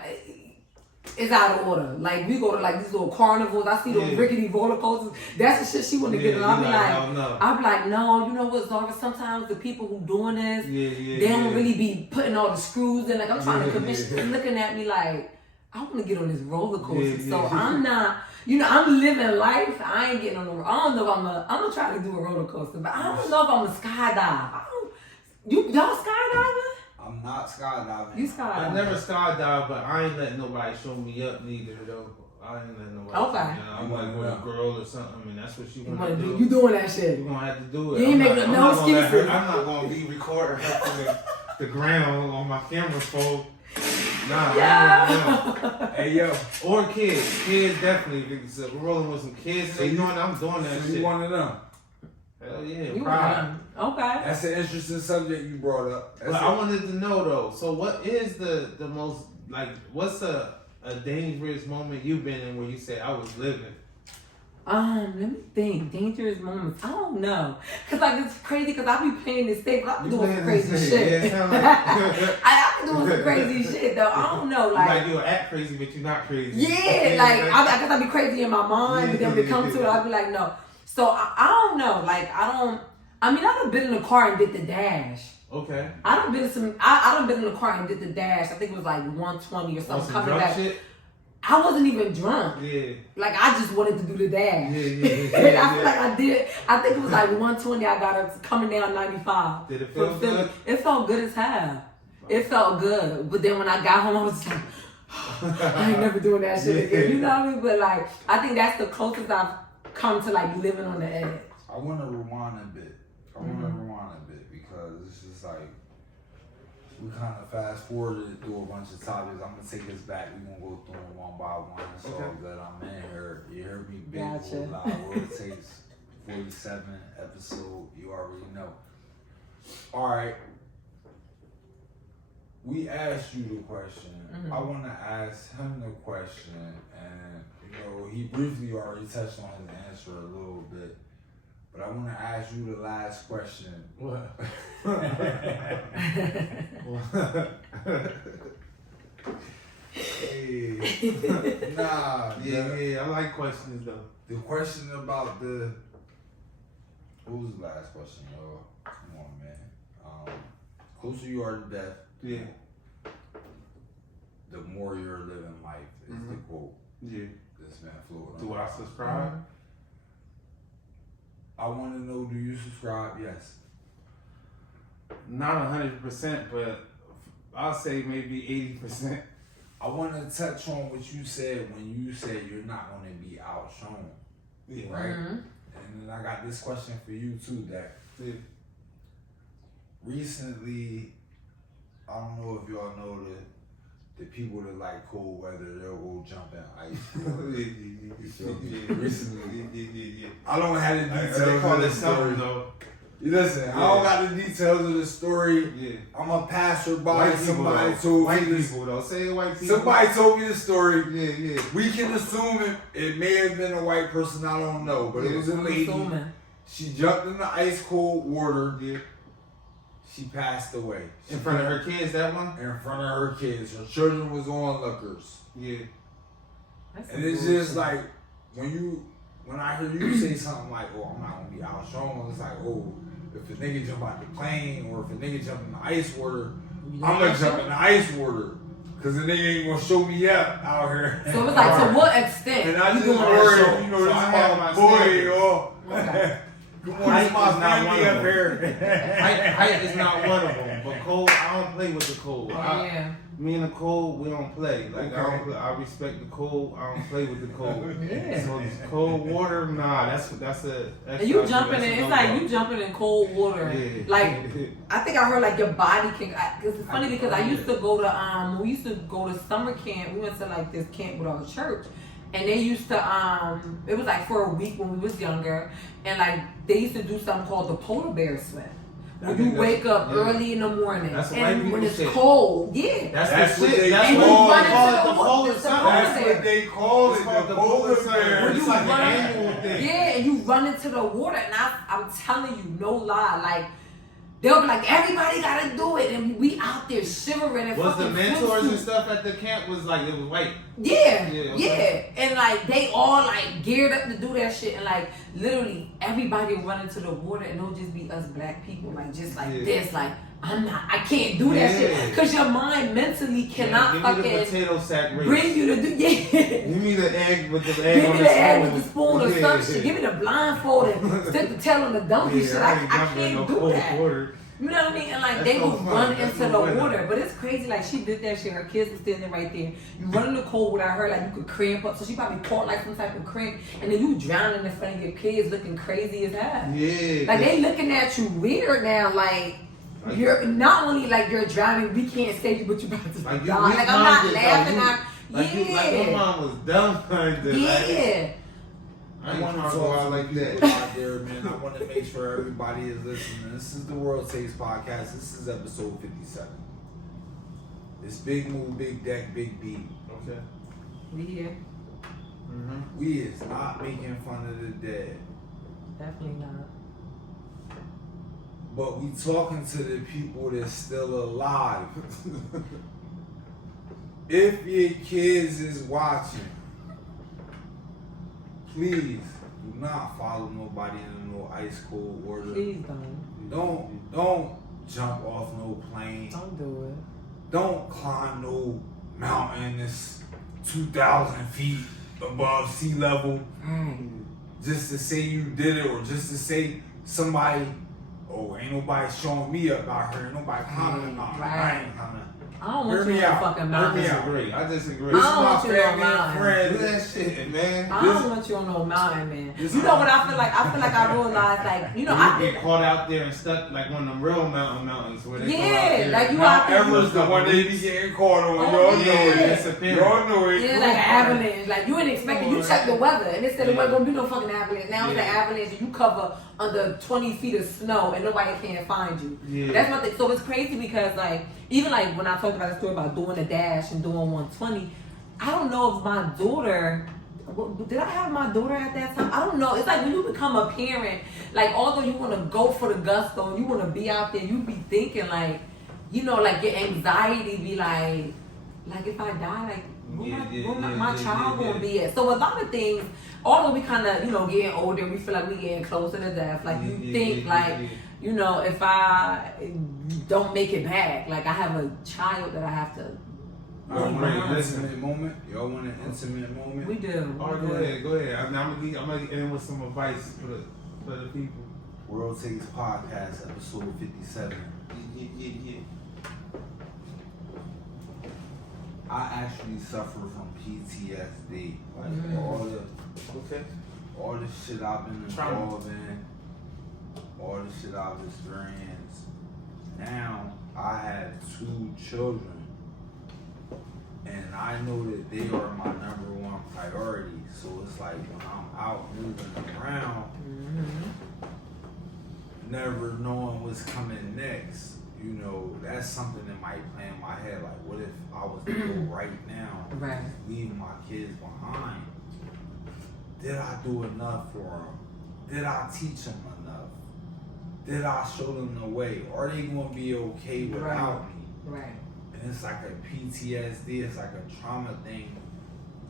it's out of order. Like we go to like these little carnivals. I see those Yeah. rickety roller coasters. That's the shit she want to get on. I'll you be hell no. like, I'll be like, no, you know what, Zara? Sometimes the people who doing this, Yeah, they don't yeah. really be putting all the screws in. Like I'm trying to Yeah, convince yeah. you, looking at me like, I want to get on this roller coaster. Yeah, So yeah. I'm not, you know, I'm living life. I ain't getting on the. I don't know if I'm gonna try to do a roller coaster, but I don't know if I'm a skydive. Y'all skydiving? I'm not skydiving. You I skydive? never skydived, but I ain't letting nobody show me up neither though. I ain't letting nobody. Okay. show me up. I'm like with a girl or something, and that's what she You want to do. You doing that shit? You gonna have to do it. You ain't making I'm no not gonna let excuses. I'm not gonna be recording her from the ground on my camera phone. Nah, Yeah. Hey yo, Or kids definitely. So we're rolling with some kids. So They you- doing. I'm doing that so shit. you one of them. Hell yeah, You pride. okay? That's an interesting subject you brought up. That's But it. I wanted to know though. So what is the most like? What's a dangerous moment you've been in where you say I was living? Let me think. Dangerous moments. I don't know. Cause like it's crazy. Cause I be playing this thing, but I be You doing some playing crazy this shit. thing, yeah, it sound like- I be doing some crazy shit though. I don't know. Like you act crazy, but you're not crazy. Yeah, like I guess I be crazy in my mind, but then when it comes to it, I be like, no. So I don't know. Like I mean, I done been in the car and did the dash. Okay. I done been in the car and did the dash. I think it was like 120 or On something. some Coming drunk back, shit. I wasn't even drunk. Yeah. Like I just wanted to do the dash. Yeah. And I feel like I did. I think it was like 120. I got up coming down 95. Did it feel from Philly. good? It felt good as hell. It felt good. But then when I got home, I was like, I ain't never doing that shit again. You know what I mean? But like, I think that's the closest I've come to like living on the edge. I want to rewind a bit. Because it's just like we kind of fast forwarded through a bunch of topics. I'm gonna take us back. We're gonna go through them one by one. It's all good. I'm in here. You heard me big Gotcha. loud. World Takes 47 episode. You already know. All right. We asked you the question. Mhm. I want to ask him the question, and you know he briefly already touched on his answer a little bit. But I want to ask you the last question. What? Hey, nah, Yeah. I like questions though. the question about the. What was the last question, y'all? Come on, man. Closer you are to death, Yeah. the more you're living life is the quote Yeah. that's been floating. Do I around. subscribe? I want to know, do you subscribe? Yes. Not 100%, but I'll say maybe 80%. I want to touch on what you said when you said you're not going to be outshone, Yeah. right? Mhm. And then I got this question for you too, that Yeah. recently, I don't know if y'all know the people that like cold weather, they'll go jump in ice. Recently, I don't have the details. They call of it the summer story. though. Listen, I don't got the details of the story. Yeah. I'm a passerby. White people, Somebody though. told White me this. people though. Say white people. Somebody told me the story. Yeah, yeah. We can assume it may have been a white person. I don't know, but it was a lady. Assuming. She jumped in the ice cold water. Yeah. She passed away. In front of her kids, that one? In front of her kids. Her children was onlookers. Yeah. That's And some it's bullshit. just like when I hear you say something like, "Oh, I'm not gonna be out strong," it's like, "Oh, if a nigga jump out the plane or if a nigga jump in the ice water, You I'm know gonna that jump shit? in the ice water because the nigga ain't gonna show me up out here." So it's like, to what extent? And I you just doing that worry, shit? you know, So this I is have my my boy, standards. yo. Okay. Good Height morning, my is not one family of up them. here. Height is not one of them, but cold, I don't play with the cold. Yeah. Me and the cold, we don't play. Like I Okay. don't play, I respect the cold. I don't play with the cold. Yeah. So this cold water, nah, that's a. And you jumping in, it's like you jumping in cold water. Yeah. Like, I think I heard like your body can, it's funny because I used to go to, when we used to go to summer camp, we went to like this camp with our church. And they used to, it was like for a week when we was younger. And like, they used to do something called the polar bear swim. I When think you wake up yeah. early in the morning. That's what white and when people it's say. cold, yeah. That's what the shit. they That's And what you call run they into call the it, the polar- polar it's the sun. polar That's what they call It's it, called the polar sun. bear. It's you like an run- annual thing. Yeah, and you run into the water, and I'm telling you, no lie, like they'll be like, everybody gotta do it, and we out there shivering and Was the fucking mentors and swimsuits. stuff at the camp was like it was white? Yeah, Yeah, yeah, okay. and like they all like geared up to do that shit, and like literally everybody will run into the water, and it'll just be us black people, like just like Yeah. this, like I can't do that Yeah. shit, cause your mind mentally cannot Give me the fucking potato sack race. bring you to do yeah. Give me the egg with the egg Give on me the the egg spoon. with the spoon or some shit. Give me the blindfold and stick the tail on the donkey shit. I ain't jumping in can't no do cold that. water. You know what I mean? And like That's they no would fun. run That's into no the winner. water, but it's crazy. Like she did that shit. Her kids were standing right there. You run in the cold water. I heard like you could cramp up, so she probably caught like some type of cramp, and then you drowning in front of your kids, looking crazy as hell. Yeah. Like they looking at you weird now. Like you're not only like you're drowning, we can't save you, but you about to Like you die. Like I'm not weak-minded, laughing though. at. Like Yeah. you, like your mom was dumbfounded. Yeah. I I ain't want to trying to talk go to out like that. people out there, man. I want to make sure everybody is listening. This is the World Takes Podcast. This is episode 57. It's Big Move, Big Deck, Big B. Okay. We here. Mm-hmm. We is not making fun of the dead, Definitely not. but we talking to the people that's still alive. If your kids is watching, please do not follow nobody in no ice cold water. Please don't. Don't jump off no plane. Don't do it. Don't climb no mountain that's 2,000 feet above sea level Right. just to say you did it, or just to say somebody, oh, ain't nobody showing me up out here, ain't nobody climbing the mountain. I ain't climbing. I don't Hear want you me on out. fucking Hear mountain. me out. I disagree. This is I don't my want you on family and mountain. Do friends. that shit, man. I don't want you on no mountain, man. This- You know what I feel like? I feel like I realized, like, you know, You I get caught out there and stuck like one of them real mountains where they go out yeah, there. like you Mount out there. Everest, the one they be getting caught on. Oh, Y'all know yeah. it. Y'all know it. Yeah, like an avalanche. Like you ain't expecting. You check the weather, and it said there wasn't gonna be no fucking avalanche. Now it's an avalanche, and you cover under 20 feet of snow, and nobody can find you. Yeah. That's my thing. So it's crazy because like even like when I talked about the story about doing the dash and doing 120, I don't know if my daughter. Did I have my daughter at that time? I don't know. It's like when you become a parent, like although you want to go for the gusto, you want to be out there, you be thinking like, you know, like your anxiety be like if I die, like where my child gonna be at? So a lot of things, although we kind of, you know, getting older, we feel like we getting closer to death. Like you think like, you know, if I don't make it back, like I have a child that I have to. Y'all want an Listen. intimate moment? Y'all want an intimate moment? We do. All right, go ahead. I'm gonna get in with some advice for the people. World Takes Podcast, episode 57. Yeah. I actually suffer from PTSD. Like all the shit I've been involved in, all the shit I've experienced. Now I have 2 children and I know that they are my number one priority. So it's like when I'm out moving around, never knowing what's coming next, you know, that's something that might play in my head. Like, what if I was to go right now, Right. leave my kids behind? Did I do enough for them? Did I teach them enough? Did I show them the way? Are they gonna be okay without me? Right. And it's like a PTSD, it's like a trauma thing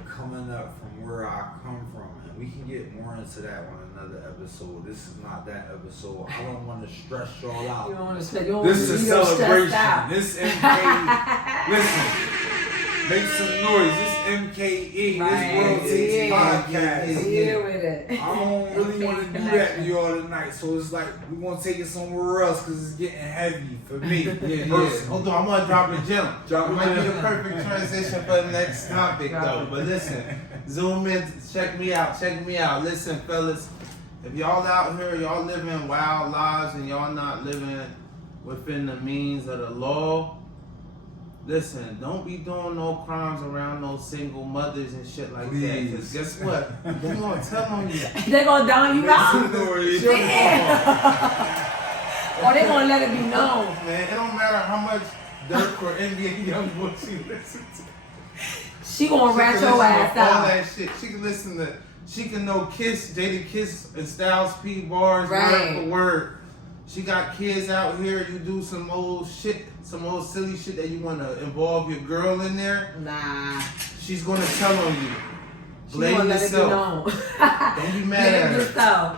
coming up from where I come from. And we can get more into that on another episode. This is not that episode. I don't want to stress y'all You out. don't want to stress. You don't This want is to a be stressed celebration. out. This MK, listen, make some noise. This MKE, Right. this World Takes Yeah. Podcast. Deal with it. I don't really want to do that to y'all tonight, so it's like we're gonna take it somewhere else because it's getting heavy for me. Yeah. personally. Hold on, I'm gonna drop a gem. Drop it a might be gem. the perfect transition for the next topic, though. But listen, zoom in, check me out. Listen, fellas, if y'all out here, y'all living wild lives and y'all not living within the means of the law, listen, don't be doing no crimes around no single mothers and shit like that. Please. Because guess what? They gonna tell on you. They're going to down you Make some out. noise. Or they're going to let it be known. Man, it don't matter how much Dirk or NBA Youngboy she listens to. She going to She rat can your listen to ass all out. that shit. She can know Kiss, Jada Kiss, and Styles P bars Right. word for word. She got kids out here. You do some old shit, some old silly shit that you want to involve your girl in there. Nah. She's gonna tell on you. She Blame gonna let it be yourself. known. Don't be mad at Blame her. yourself.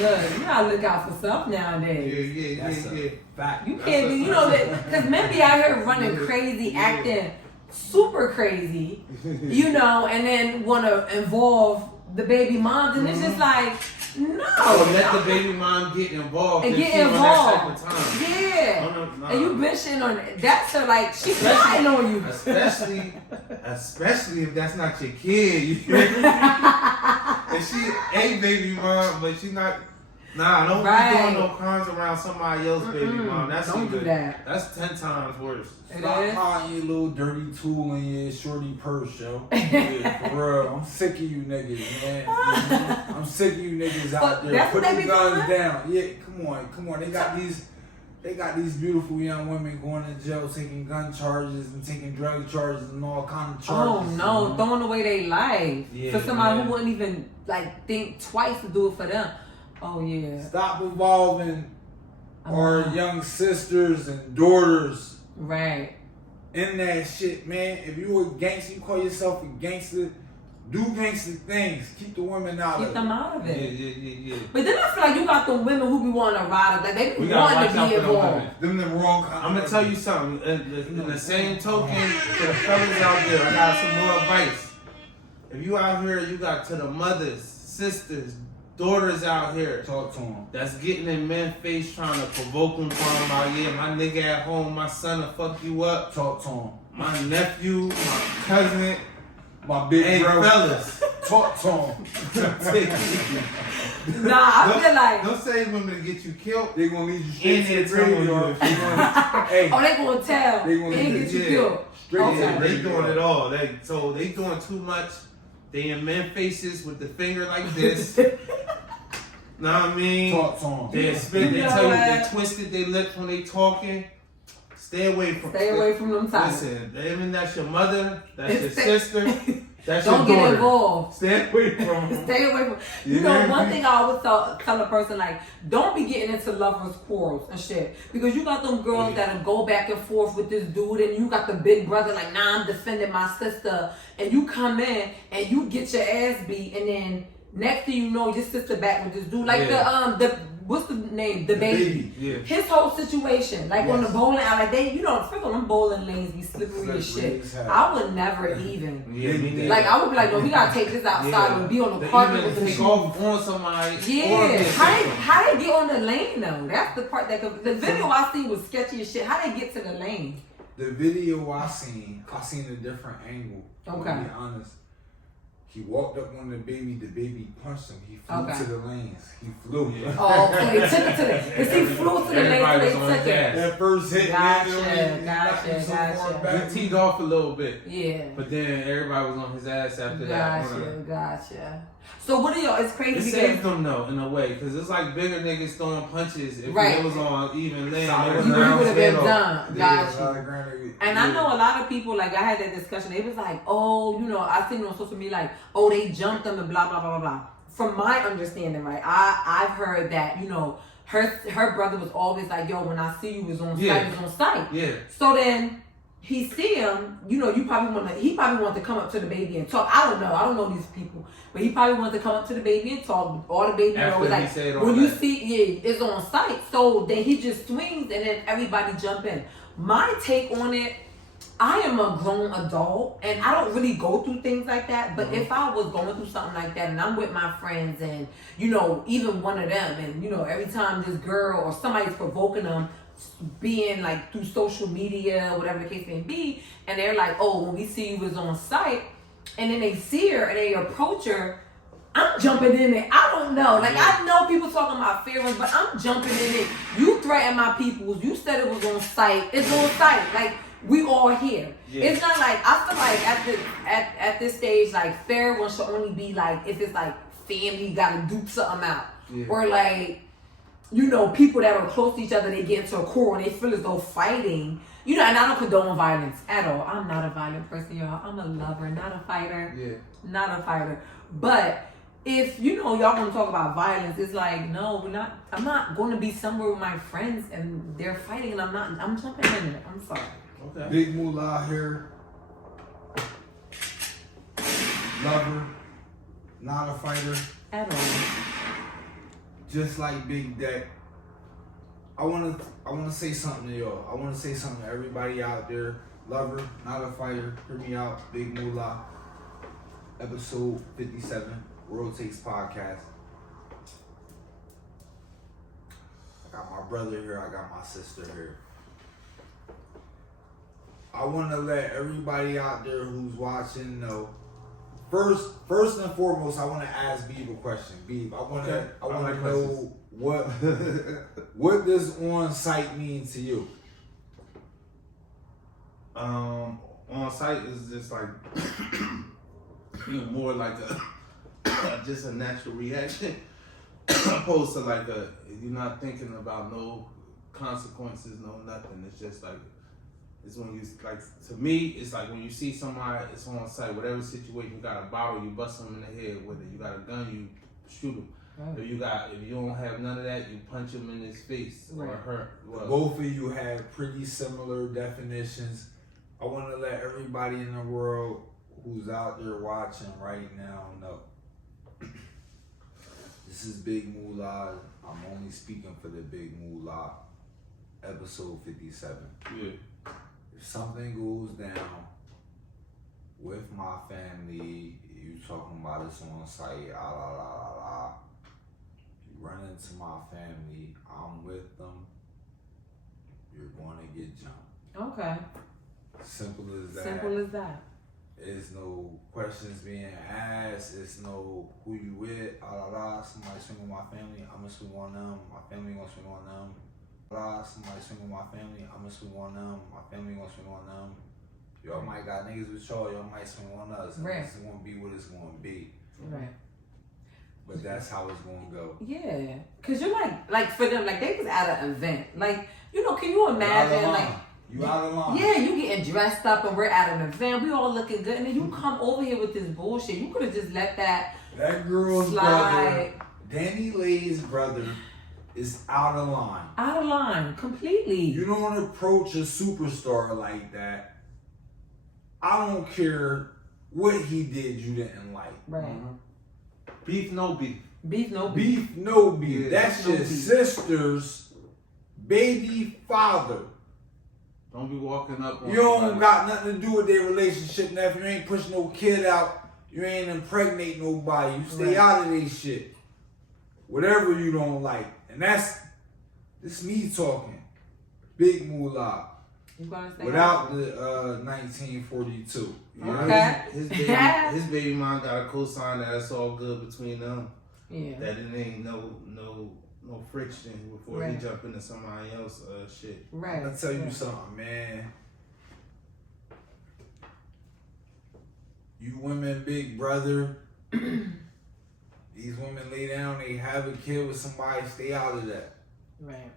Look, you gotta look out for self Yeah, nowadays. That's yeah. a fact. You can't be, you know, because men be out here running crazy, acting super crazy, you know, and then want to involve the baby moms, and it's just like, no. Or let the baby mom get involved And if get she on that involved. type of time. Yeah. No, no, And you bitching on it. That's her, like, she's lying on you. Especially if that's not your kid. You feel me? And she a baby mom, but she not. Nah, don't Right. be doing no crimes around somebody else's baby mom. That's Don't do even, that. That's 10 times worse. It Stop is. hiding your little dirty tool in your shorty purse, yo. Yeah, for real. I'm sick of you niggas, man. I'm sick of you niggas But out there. that's Put what the they be guns doing? down. Yeah, come on. They got these beautiful young women going to jail, taking gun charges and taking drug charges and all kind of Oh charges. no, throwing away their life Yeah, for somebody man. who wouldn't even like think twice to do it for them. Oh yeah. Stop involving our Uh-huh. young sisters and daughters Right. in that shit, man. If you a gangster, you call yourself a gangster, do gangster things. Keep the women out Keep of them it. out of Yeah, it. yeah. But then I feel like you got the women who be wanting to ride up, like they be We gotta wanting watch to out be for them involved. women. Them the wrong kind. I'm gonna tell you something. In the same token, to the fellas out there, I got some more advice. If you out here, you got to the mothers, sisters, daughters out here Talk to them. that's getting in men's face trying to provoke them, talking about, yeah, my nigga at home, my son will fuck you up, Talk to them. my nephew, my cousin. My big Hey, brother. fellas. Talk to them. Nah, I feel like Don't say women to get you killed. They gonna lead you straight And to they the tell you graveyard. if They gonna, hey, oh they gonna tell. They gonna They do get you yeah. killed. straight Okay. to the They graveyard. doing it all. They doing too much. They in men faces with the finger like this. Know what I mean? Talk to them. They spit. They You know tell you they what? twisted their lips when they talking. Stay away from. Stay away from them types. Listen, even that's your mother. That's your Stay- sister. That's Don't your get daughter. involved. Stay away from them. Stay away from. You You know, hear one me? thing I always tell a person, like, don't be getting into lovers' quarrels and shit. Because you got them girls that'll go back and forth with this dude, and you got the big brother, like, nah, I'm defending my sister. And you come in and you get your ass beat, and then next thing you know, your sister back with this dude. Like the what's the name? The baby. Yeah. His whole situation, like on the Yes. bowling alley, they, you know, freaking them bowling lanes be slippery as Slippery shit. as hell. I would never even. Yeah, me neither. Like, I would be like, no, we gotta take this outside and be on the They carpet even with the take shoes. off on somebody. or Yeah, get how they them. how they get on the lane though? That's the part that the video I seen was sketchy as shit. How they get to the lane? The video I seen a different angle. Okay. To be honest, He walked up on the baby punched him. He flew Okay. to the lanes. He flew. Yeah. Oh, so they took it to the. Cause he flew to the lane, Everybody so was they on took his it. ass. That first hit, Gotcha, man, gotcha. He teed off a little bit, Yeah. but then everybody was on his ass after that. Gotcha. So what are y'all? It's It crazy saved because them though, in a way, because it's like bigger niggas throwing punches. If Right. it was on even land, Solid it was you ground. would have been Zero. done. Gotcha. Gotcha. And I know a lot of people, like, I had that discussion. They was like, oh, you know, I seen it on social media, like, oh, they jumped them and blah, blah, blah, blah, blah. From my understanding, right, I've heard that, you know, her brother was always like, yo, when I see you, it's on Yeah. site, it's on site. Yeah. So then he see him, you know, he probably wanted to come up to the baby and talk. I don't know these people. But he probably wanted to come up to the baby and talk. All the baby After was he like, said all when you that. see, yeah, it's on site. So then he just swings and then everybody jump in. My take on it, I am a grown adult and I don't really go through things like that. But if I was going through something like that and I'm with my friends and, you know, even one of them, and, you know, every time this girl or somebody's provoking them, being like through social media, whatever the case may be, and they're like, oh, when we see you is on site, and then they see her and they approach her, I'm jumping in it. I don't know. Like, I know people talking about feelings, but I'm jumping in it. You threatened my peoples. You said it was on site. It's on site. Like, we all here. Yeah. It's not like, I feel like at this stage, like, fair one should only be like, if it's like family gotta duke something out. Yeah. Or like, you know, people that are close to each other, they get into a quarrel and they feel as though fighting. You know, and I don't condone violence at all. I'm not a violent person, y'all. I'm a lover, not a fighter. Yeah. Not a fighter. But if, you know, y'all want to talk about violence, it's like, no, I'm not going to be somewhere with my friends and they're fighting and I'm jumping in it. I'm sorry. Okay. Big Moolah here. Lover. Not a fighter. At all. Just like Big Deck. I wanna say something to y'all. I wanna say something to everybody out there. Lover, not a fighter. Hear me out. Big Moolah. Episode 57. World Takes Podcast. I got my brother here. I got my sister here. I want to let everybody out there who's watching know. First and foremost, I want to ask Beeb a question. Beeb, I want to know what does on site mean to you? On site is just like more like a just a natural reaction, opposed to like you're not thinking about no consequences, no nothing. It's just like it's when you like to me. It's like when you see somebody, it's on site. Whatever situation, you got a bottle, you bust them in the head with it. You got a gun, you shoot them. Right. If you don't have none of that, you punch him in his face or Right. hurt. Well, Both of you have pretty similar definitions. I want to let everybody in the world who's out there watching right now know. This is Big Moolah. I'm only speaking for the Big Moolah. Episode 57. yeah. If something goes down with my family, you talking about this on site, you run into my family, I'm with them, you're going to get jumped. Okay. Simple as that. Simple as that. There's no questions being asked. It's no who you with. Somebody swing on my family. I'ma swing on them. My family gonna swing on them. Somebody swing on my family. I'ma swing on them. My family gonna swing on them. Y'all might got niggas with y'all. Y'all might swing on us. And Right. It's gonna be what it's gonna be. Right. But that's how it's gonna go. Yeah. Cause you're like for them, like they was at an event. Like, you know, can you imagine like You out of line. yeah, you getting dressed up and we're at an event, we all looking good, and then you come over here with this bullshit. You could have just let that That girl's slide. brother, Danny Lay's brother, is out of line. Out of line, completely. You don't approach a superstar like that. I don't care what he did you didn't like. Right. Beef, no beef. Beef, no beef. Beef, no beef. Yeah, That's no your beef. sister's baby father. Don't be walking up on You don't somebody. got nothing to do with their relationship. Now, if you ain't pushing no kid out, you ain't impregnate nobody. You stay Right. out of this shit. Whatever you don't like. And this me talking. Big Moolah. You gonna stay Without the 1942. You know? Okay. His baby mom got a cosign that it's all good between them. Yeah. That it ain't no friction before he Right. jump into somebody else shit. Right. I'll tell you something, man. You women, big brother. These women lay down, they have a kid with somebody, stay out of that. Right.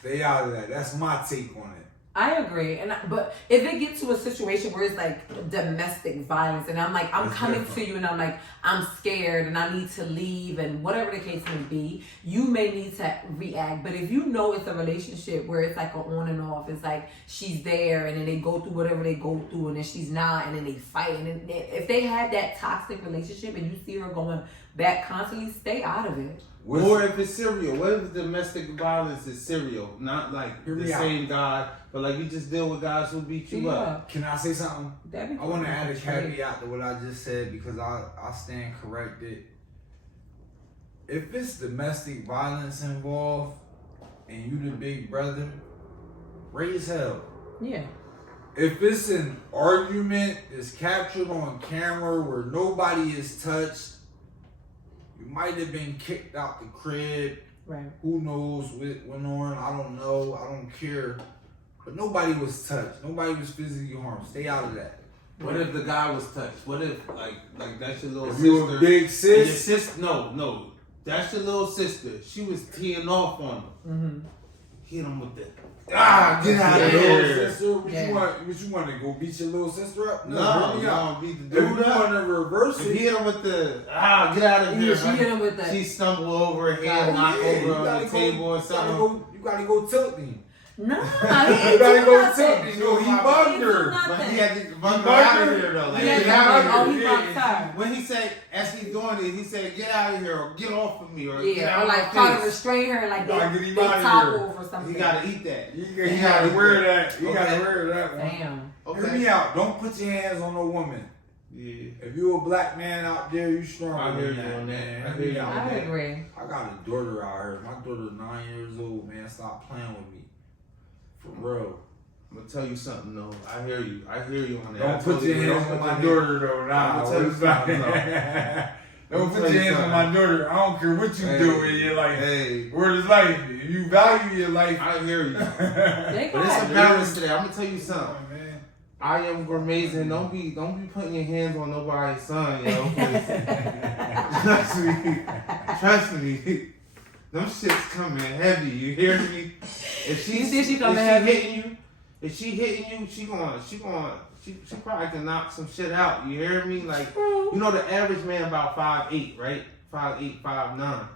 Stay out of that. That's my take on it. I agree, but if it gets to a situation where it's like domestic violence, and I'm like, I'm That's coming different. to you, and I'm like, I'm scared, and I need to leave, and whatever the case may be, you may need to react. But if you know it's a relationship where it's like an on and off, it's like she's there, and then they go through whatever they go through, and then she's not, and then they fight, and then if they had that toxic relationship, and you see her going back constantly, stay out of it. Or if it's serial, what if domestic violence is serial? Not like Hear the me out. same guy, but like you just deal with guys who beat you up. Can I say something? That'd be I want to add a great. caveat to what I just said because I stand corrected. If it's domestic violence involved and you the big brother, raise hell. Yeah. If it's an argument that's captured on camera where nobody is touched, you might have been kicked out the crib. Right. Who knows what went on? I don't know. I don't care. But nobody was touched. Nobody was physically harmed. Stay out of that. What if the guy was touched? What if like that's your little If sister? you a big and sis, your sister? No, that's your little sister. She was teeing off on him. Mm-hmm. Hit him with that. get out of Yeah. here, sister. What Yeah. you want to go beat your little sister up? No, hit me up. beat the If you dude up. want to reverse If it, he hit him with the get out of here. Yeah, she hit him with that. She stumbled over her head, oh, knocked yeah, you over on gotta the go- table or you gotta something. You gotta go tilt him. No, he You ain't gotta doing go nothing. tilt him. No, he bugged her. But he had to run He out of bugged here though. Like, He had get to out run- of oh, here. he bugged her. When he said, as he's doing it, he said, "Get out of here," or "Get off of me," or "Get Yeah, out or of like my try to face." restrain her, like Gotta get they him outta top here. over something. He gotta eat that. You gotta wear that. You gotta Okay. wear that one. Damn. Hear me out. Don't put your hands on a woman. Yeah. If you a black man out there, you strong. I hear than you on that. man. I Hear hear me you out, on I man. agree. I got a daughter out here. My daughter's 9 years old, man. Stop playing with me. For real. I'm gonna tell you something though. I hear you. I hear you on that. I Don't put totally your agree. hands Don't on put my your daughter though. Nah, I'ma tell you what's that? something, Don't I'ma put tell your you hands on my something. daughter. I don't care what you Hey, do in your life. Hey, Word is life. If you value your life, I hear you. They But it's a got balance today. I'm gonna tell you Come something. on, man. I am amazing. Don't be putting your hands on nobody's son, yo. Trust me. Them shits coming heavy. You hear me? If You think she coming if heavy? hitting you, if she hitting you, she probably can knock some shit out. You hear me? Like, you know, the average man about 5'8", right? 5'8", 5'9".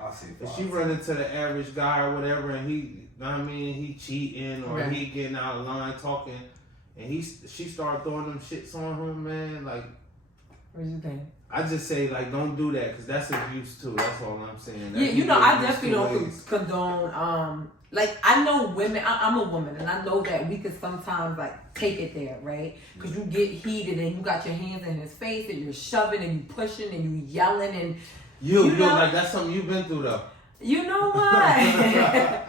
I'll say If five. she run into the average guy or whatever, and he, know what I mean, he cheating or Right. he getting out of line talking, and she start throwing them shits on him, man. Like, What do you think? I just say like, don't do that because that's abuse too. That's all I'm saying. That Yeah, you can know, be I abused definitely two don't ways. condone. Like I know women. I'm a woman, and I know that we could sometimes like take it there, right? Because you get heated and you got your hands in his face and you're shoving and you pushing and you yelling and You know- like that's something you've been through though. you know what?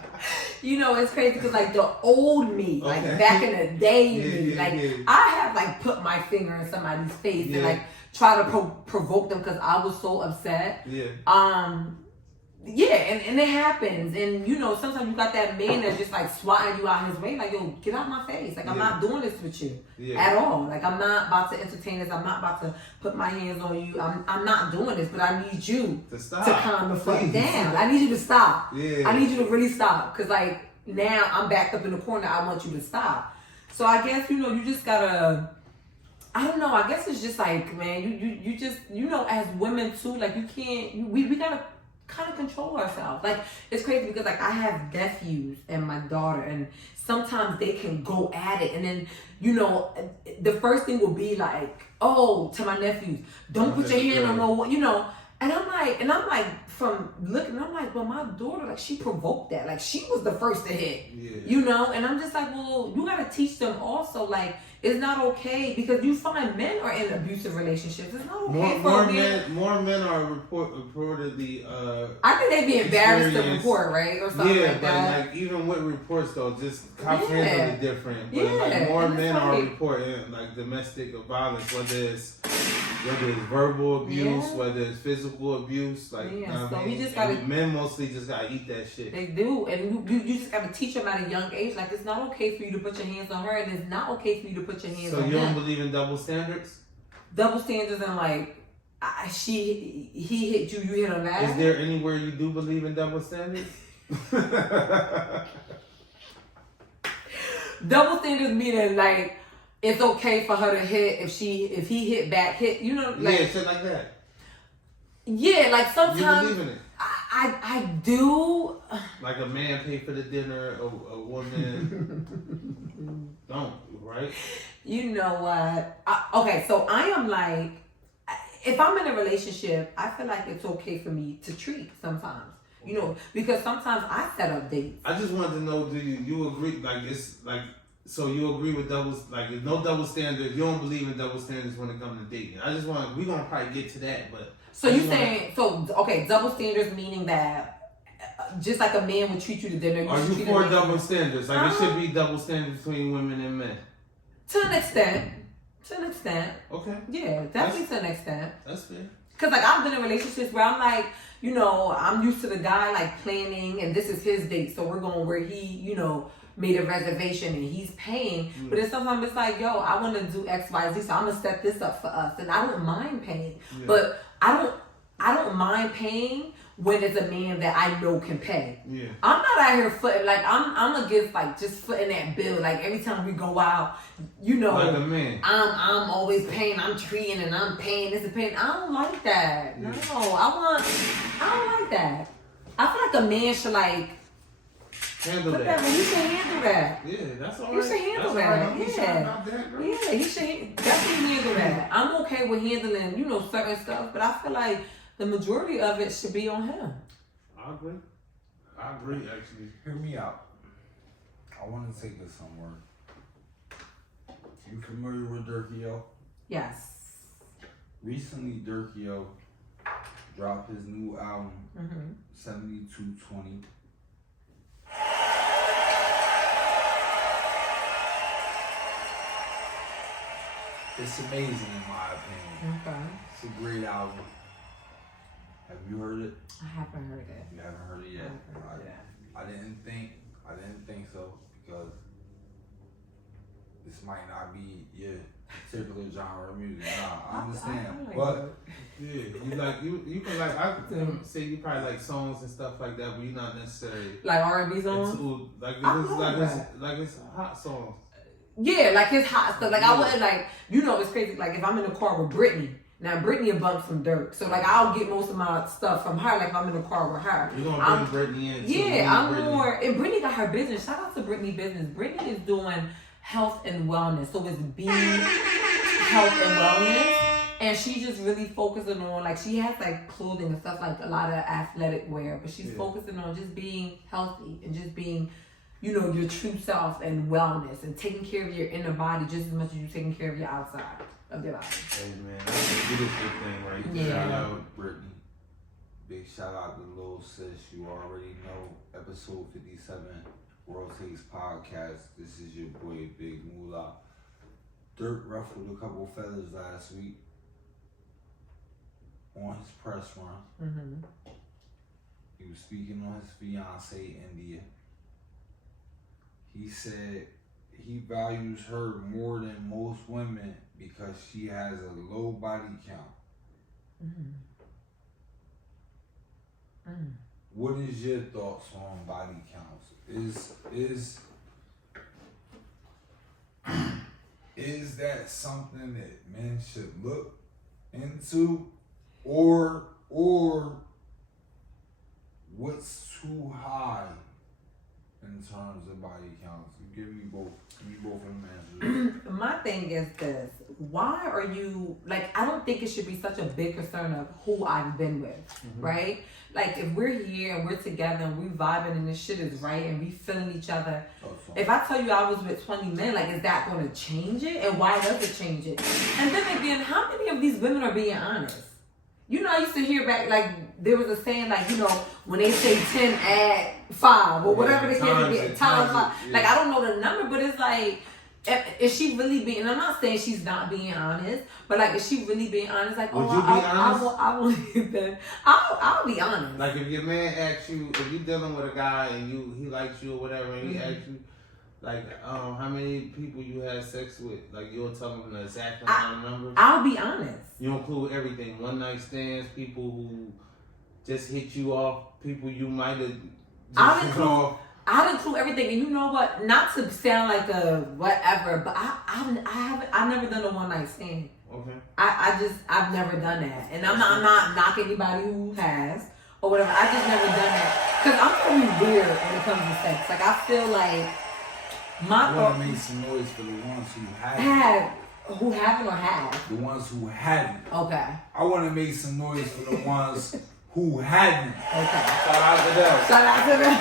You know, it's crazy because like the old me, like Okay. back in the day, Yeah, me, yeah, like yeah. I have like put my finger in somebody's face Yeah. and like try to provoke them because I was so upset. Yeah. Yeah, and it happens, and you know sometimes you got that man that's just like swatting you out his way, like yo, get out my face, like I'm Yeah. not doing this with you Yeah. at all, like I'm not about to entertain this, I'm not about to put my hands on you, I'm not doing this, but I need you To stop. to calm the fuck Please. down. I need you to stop. Yeah. I need you to really stop, cause like now I'm backed up in the corner. I want you to stop. So I guess you know you just gotta. I don't know. I guess it's just like man, you just as women too, like you can't. We gotta kind of control ourselves. Like it's crazy because like I have nephews and my daughter, and sometimes they can go at it, and then the first thing will be like, oh, to my nephews, don't put your hand on no, and I'm like, from looking, I'm like, well, my daughter, like, she provoked that. Like, she was the first to hit. Yeah. You know? And I'm just like, well, you gotta teach them also, like, it's not okay, because you find men are in abusive relationships. It's not okay more men are reportedly I think they'd be embarrassed to experience- report, right? Or something like that. Yeah, but like even with reports though, just cops handle it different. But Yeah, like more and it's men are like- reporting like domestic violence, whether it's verbal abuse, Yeah. whether it's physical abuse. Like, Yeah, you know what so I we mean? just gotta- And men mostly just gotta eat that shit. They do, and you just gotta teach them at a young age. Like, it's not okay for you to put your hands on her, and it's not okay for you to put your hands So on you don't him. believe in double standards? Double standards and like, he hit you, you hit him back. Is there anywhere you do believe in double standards? Double standards meaning like it's okay for her to hit if he hit back, you know, like yeah, shit like that. yeah, like You sometimes believe in it? I do. Like a man pay for the dinner, a woman don't, right? You know what? Okay, so I am like, if I'm in a relationship, I feel like it's okay for me to treat sometimes. You know, because sometimes I set up dates. I just wanted to know, do you agree? Like it's like, so you agree with doubles? Like there's no double standards. You don't believe in double standards when it comes to dating. I just want. We're gonna probably get to that, but So you saying okay? Double standards meaning that just like a man would treat you to dinner. are should you treat for a double man. standards? Like it should be double standards between women and men. To an extent. To an extent. Okay, Yeah, definitely to an extent. that's fair. Cause like I've been in relationships where I'm like, you know, I'm used to the guy like planning and this is his date, so we're going where he, you know, made a reservation and he's paying. But then sometimes it's like, yo, I want to do X, Y, Z, so I'm gonna set this up for us, and I don't mind paying, Yeah. but I don't mind paying when it's a man that I know can pay. Yeah. I'm not out here footing like I'm against like just footing that bill. Like every time we go out, you know, Like a man. I'm always paying. I'm treating and I'm paying this and paying. I don't like that. Yeah. No, I don't like that. I feel like a man should like Handle put that. that. He should handle that. Yeah, that's all He right. should handle That's all right. that. Don't be Yeah. shy about that, bro. Yeah, he should definitely handle that. I'm okay with handling, you know, certain stuff, but I feel like the majority of it should be on him. I agree, actually. Hear me out. I want to take this somewhere. You familiar with Durkio? Yes. Recently, Durkio dropped his new album, Mhm. 7220. It's amazing in my opinion. Okay. It's a great album. Have you heard it? I haven't heard it. You haven't heard it yet. I haven't heard it. I didn't think so because this might not be your particular genre of music. Nah, I understand, I like but Yeah, you can like I can say you probably like songs and stuff like that, but you're not necessarily like R&B songs. into like I it's love like it's hot songs. Yeah, like his hot stuff. Like I Yeah. wouldn't like, you know, it's crazy. Like if I'm in the car with Britney, now Britney will bump some dirt, so like I'll get most of my stuff from her. Like if I'm in the car with her. You're gonna I'm- bring Britney in. Too. Yeah, I'm Britney. more. And Britney got her business. Shout out to Britney business. Britney is doing health and wellness, so it's B health and wellness. And she's just really focusing on like she has like clothing and stuff like a lot of athletic wear, but she's Yeah. focusing on just being healthy and just being, you know, your true self and wellness and taking care of your inner body just as much as you're taking care of your outside of your body. Hey man, that's a beautiful thing right there. Yeah. shout out Brittany. Big shout out to Lil Sis. You already know episode 57, World Takes Podcast. This is your boy Big Moolah. Dirt ruffled a couple feathers last week on his press run. Mm-hmm. He was speaking on his fiance India. He said he values her more than most women because she has a low body count. Mm-hmm. Mm. What is your thoughts on body counts? Is that something that men should look into, or what's too high in terms of body counts? Give me both of them answers. My thing is this: why are you like? I don't think it should be such a big concern of who I've been with, right? Like if we're here and we're together and we vibing and this shit is right and we feeling each other. If I tell you I was with 20 men, like is that going to change it? And why does it change it? And then again, how many of these women are being honest? You know, I used to hear back, like, there was a saying, like, you know, when they say 10, add 5, or whatever the case is, times 5. Yeah. Like, I don't know the number, but it's like, is she really being, and I'm not saying she's not being honest, but, like, is she really being honest? Like, Would oh, you be honest? I will leave them. I'll be honest. Like if your man asks you, if you dealing with a guy and he likes you or whatever, and he asks you, like, how many people you had sex with? Like, you'll tell him the exact amount of numbers? I'll be honest. You include everything. One night stands, people who just hit you off, people you might have just hit off. I'll include everything, and you know what? Not to sound like a whatever, but I've never done a one night stand. Okay. I've never done that, and I'm not knocking anybody who has or whatever. I just never done that because I'm pretty weird when it comes to sex. Like I feel like I want to make some noise for the ones who haven't. Who haven't or have? The ones who haven't. Okay. I want to make some noise for the ones who haven't. Okay. Shout out to them. Shout out to them.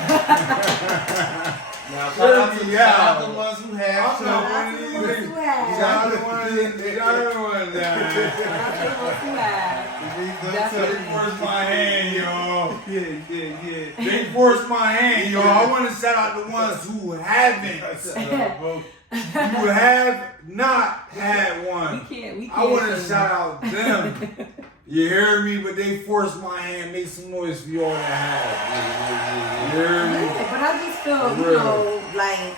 Now, shout out to the ones who have. Shout out to the ones who They forced my hand, y'all. Yeah. They forced my hand, y'all. I want to shout out the ones who haven't. Who have not had one. We can't I want to shout out them. You hear me? But they forced my hand. Make some noise for y'all that have. You hear me? Yeah, but I just feel, you know, like,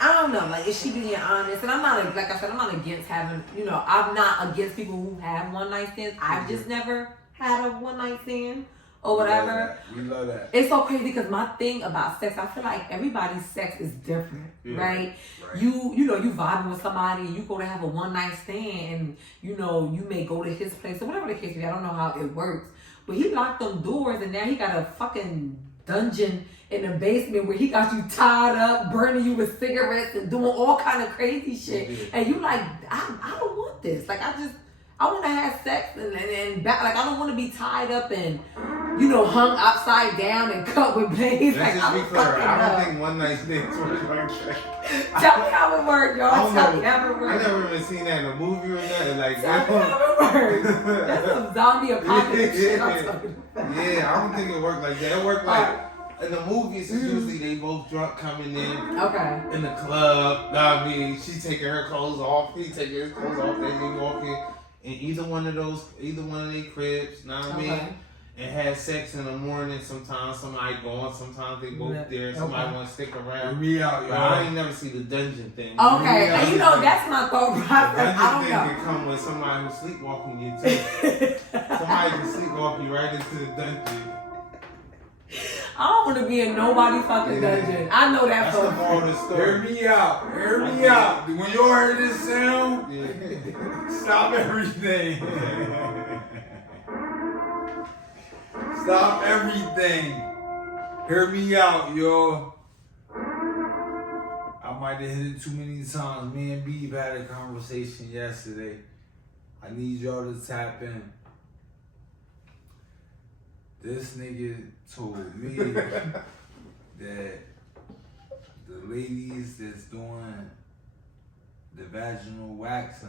I don't know, like, is she being honest? And I'm not, like I said, I'm not against having, you know, I'm not against people who have one night stands. I've just never had a one night stand or whatever. We love that. It's so crazy because my thing about sex, I feel like everybody's sex is different, right? You know, you vibing with somebody and you go to have a one night stand and, you know, you may go to his place or whatever the case may be. I don't know how it works. But he locked them doors and now he got a fucking dungeon in the basement where he got you tied up, burning you with cigarettes and doing all kind of crazy shit. And you like, I don't want this. Like, I want to have sex and back, like, I don't want to be tied up and, you know, hung upside down and cut with blades. Let's Like, just be clear. I don't know. think one night stands work like that. Tell me how it works, y'all. Tell me how it I works. never even seen that in a movie or nothing like Tell me that. how it works. That's some zombie apocalypse shit I'm talking about. Yeah, I don't think it worked like that. It worked like in the movies. It's usually they both drunk coming in. Okay. In the club, know what I mean, she taking her clothes off, he taking his clothes off, they be walking in either one of their cribs, know what I mean? And had sex in the morning. Sometimes somebody gone, sometimes they both there, somebody want to stick around. Me out, But y'all. I ain't never see the dungeon thing. Okay, and you know, that's my thought The process. I dungeon don't thing know. can come with somebody who's sleepwalking you too. Somebody can sleepwalk you right into the dungeon. I don't want to be in nobody's fucking dungeon. I know that That's for the a moral fact. of the story. Hear me out. Hear me out. When y'all hear this sound, Yeah. stop everything. Stop everything. Hear me out, y'all. I might have hit it too many times. Me and Beeb had a conversation yesterday. I need y'all to tap in. This nigga told me that the ladies that's doing the vaginal waxing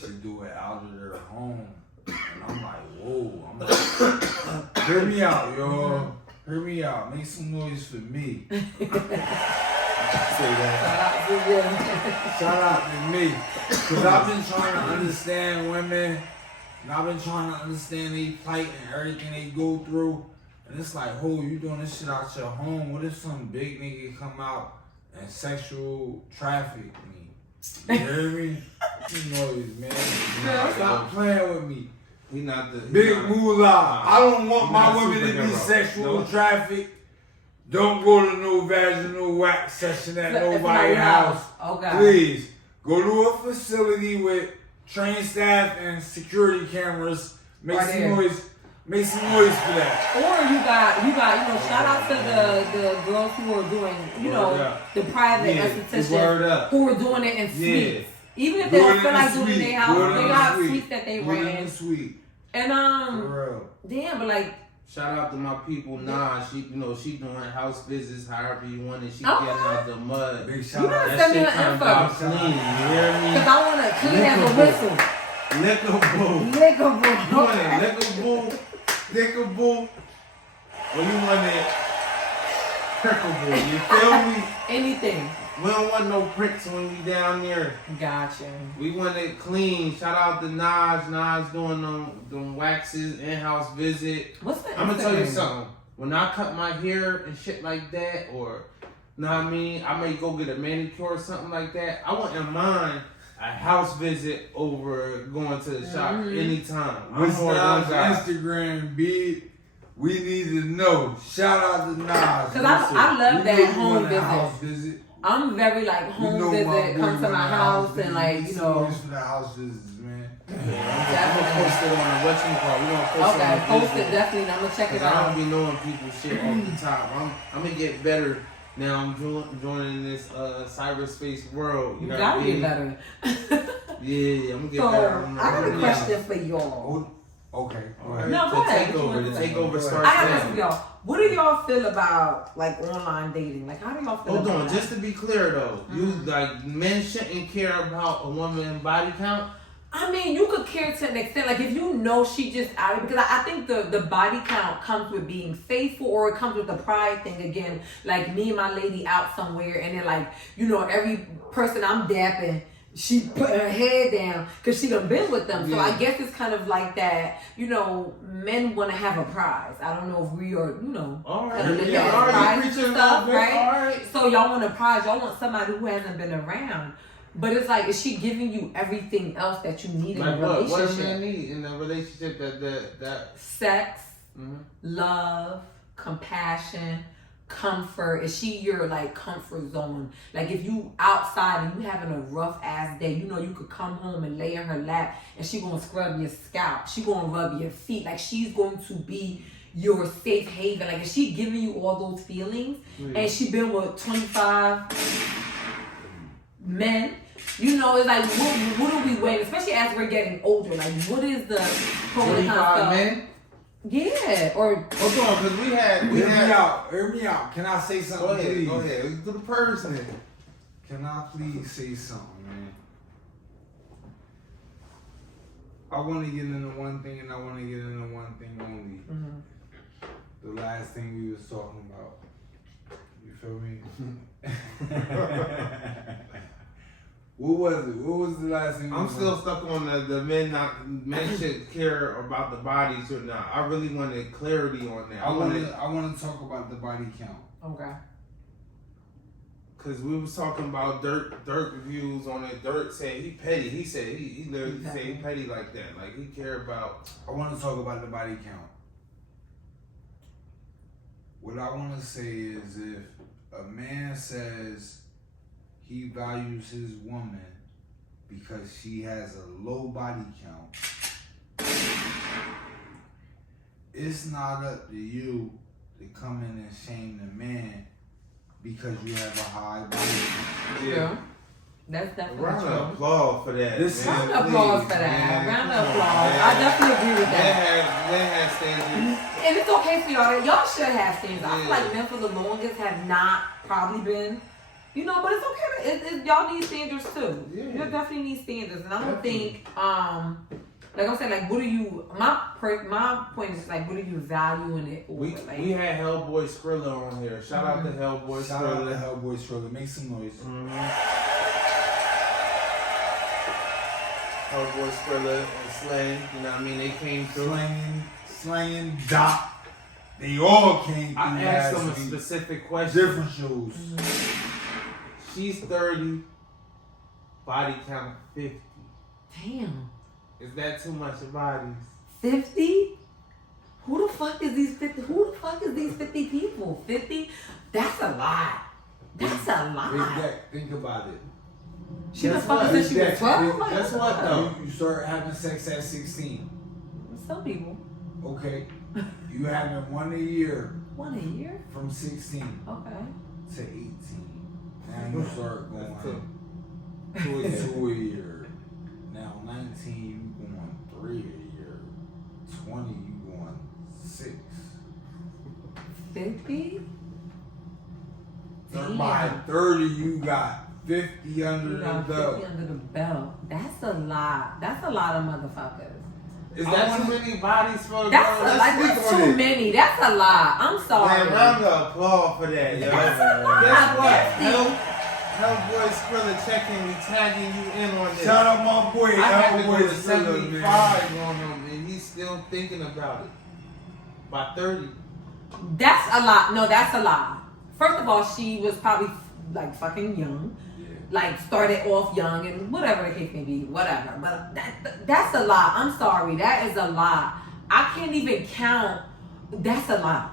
should do it out of their home. And I'm like, whoa. I'm like, hear me out, y'all. Hear me out. Make some noise for me. Say that. Shout out to me. Because I've been trying to understand women. And I've been trying to understand their plight and everything they go through. And it's like, oh, you doing this shit out your home. What if some big nigga come out and sexual traffic me? You hear me? You noise, man. Stop playing with me. We not the Big moolah. I don't want my not women to be superhero. sexual No. traffic. Don't go to no vaginal wax session at nobody's house. Okay. Please. Go to a facility with trained staff and security cameras. Make Right some there. noise. Make some noise for that. Or you got, you know, shout out to the girls who are doing, you know, Word up. the private Yeah, estheticians word up. who are doing it in Yeah. suites. Even if they don't feel like Good doing and in their sweet. house, Good they and got sweet. sweets that they Good ran. and sweet. And For real. damn, but like, Shout out to my people. Nah, she she doing house visits however you want it. She Okay. getting out the mud. Big you shout gotta out. That send me shit her come info. out clean. You hear me? Cause I want to clean as a whistle. Lickable. Lickable. You want it lickable, lickable, or you want it prickable? You feel me? Anything. We don't want no pricks when we down there. Gotcha. We want it clean. Shout out to Nas. Nas doing them waxes, in-house visit. What's the I'm gonna tell you Instagram? something. When I cut my hair and shit like that, or know what I mean, I may go get a manicure or something like that. I wouldn't mind a house visit over going to the shop anytime. I'm What's more than Nas guys. Instagram, B? We need to know. Shout out to Nas. Cause I love You that know you home want a visit. house visit. I'm very like home You know visit, my boy come to want my a house visit. and like, He you know. used for the house visits, man. I'm gonna post it on the what you call. We gonna post Okay, it on post Facebook. it definitely. I'm gonna check it Cause I out. don't be knowing people's shit off the top. I'm gonna get better now. I'm joining this cyberspace world. You You know gotta what I get mean? better. Yeah, I'm gonna get So better. I got a question for y'all. Okay, go All ahead. right. No, go ahead. The takeover Go ahead. starts I got a question now. for y'all. What do y'all feel about like online dating? Like, how do y'all feel Hold about on, that? just to be clear though, you like men shouldn't care about a woman's body count. I mean, you could care to an extent. Like, if you know she just out of, because I think the body count comes with being faithful, or it comes with the pride thing again. Like, me and my lady out somewhere, and then, like, you know, every person I'm dapping, she put her head down because she done been with them. So Yeah. I guess it's kind of like that, you know, men want to have a prize. I don't know if we are, you know, All right, kind of look yeah, at all right, prize you and preaching stuff, a little bit, right? all right. So y'all want a prize. Y'all want somebody who hasn't been around. But it's like, is she giving you everything else that you need in Like a what? relationship? What does man need in a relationship that Sex, mhm. love, compassion, comfort. Is she your like comfort zone? Like, if you outside and you having a rough ass day, you know you could come home and lay in her lap and she gonna scrub your scalp. She gonna rub your feet. Like, she's going to be your safe haven. Like, is she giving you all those feelings? And she been with 25 men. You know, it's like, what are we waiting? Especially as we're getting older. Like, what is the pro and con 25 stuff? men? Yeah, or Hold on, because we had Hear me out. Hear me out. Can I say something, Go ahead, please? go ahead. Let's do the person. Can I please say something, man? I want to get into one thing, and I want to get into one thing only. The last thing we was talking about. You feel me? What was it? What was the last thing? I'm still stuck on the men should care about the bodies or not. I really wanted clarity on that. I want to talk about the body count. okay. Cause we was talking about Dirt reviews on it. Dirt said he petty. He said he literally said he petty like that. Like he care about. I want to talk about the body count. What I want to say is, if a man says he values his woman because she has a low body count, it's not up to you to come in and shame the man because you have a high body count. Yeah. That's definitely Round true. of applause for that. This man. Round of applause for that. Man, Round come of on, applause. man. I definitely agree with that. They had standards. And it's okay for y'all. Y'all should have standards. I feel Yeah. like men for the longest have not probably been, you know, but it's okay. Y'all need standards too. Yeah. You definitely need standards. And I don't Definitely. think, like I'm saying, like, what do you, my point is, like, what do you value in it? Or, We had Hellboy Skrilla on here. Shout out to Hellboy Shout out to Skrilla. Hellboy Struggle. Make some noise. Hellboy Skrilla and Slay. You know what I mean? They came through. Slanging, Doc. They all came through I asked them a last week. specific question. Different shows. She's 30, body count 50. Damn. Is that too much of bodies? 50? Who the fuck is these 50? Who the fuck is these 50 people? 50? That's a lot. That's a Big lot. Deck, think about it. She been Guess fucking what? since she was Big 12? Deck, Guess what though? You start having sex at 16. Some people. Okay. You having one a year One a year? from 16 Okay. to 18. Now you start That's going two. 2 a year. 2 a year. 19, you going 3 a year. 20, you going 6. 50? By 30, you got 50 under You the got belt. 50 under the belt. That's a lot. That's a lot of motherfuckers. Is that too many bodies for a girl? That's too many. That's a lot. I'm sorry. Man, round of applause for that, yo. That's a lot. Guess what? 50. Hellboy Skrilla checking me, tagging you in on this. Shout out my boy, I had to go Hellboy to Skrilla, 75 on him, and he's still thinking about it. By 30. That's a lot. No, that's a lot. First of all, she was probably like fucking young. Yeah. Like started off young and whatever the case may be, whatever. But that's a lot. I'm sorry. That is a lot. I can't even count. That's a lot.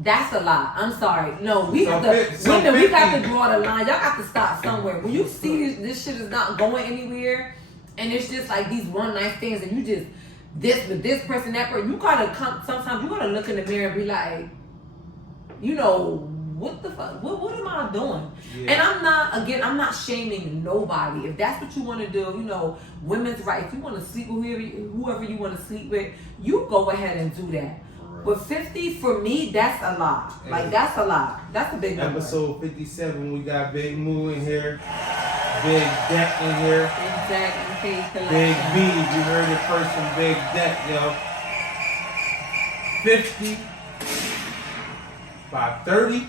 That's a lot. I'm sorry. No, we have to. Women, we got to draw the line. Y'all got to stop somewhere. When you see this shit is not going anywhere, and it's just like these one night stands, and you just this with this person, that person, you gotta come. Sometimes you gotta look in the mirror and be like, you know, what the fuck? What am I doing? Yeah. And I'm not shaming nobody. If that's what you want to do, you know, women's rights. If you want to sleep with whoever you want to sleep with, you go ahead and do that. But 50 for me, that's a lot. Like that's a lot. That's a big number. Episode 57, we got Big Moo in here, Big Deck in here, Big Deck and K Collection. Big B. You heard it first from Big Deck, yo. 50 by 30.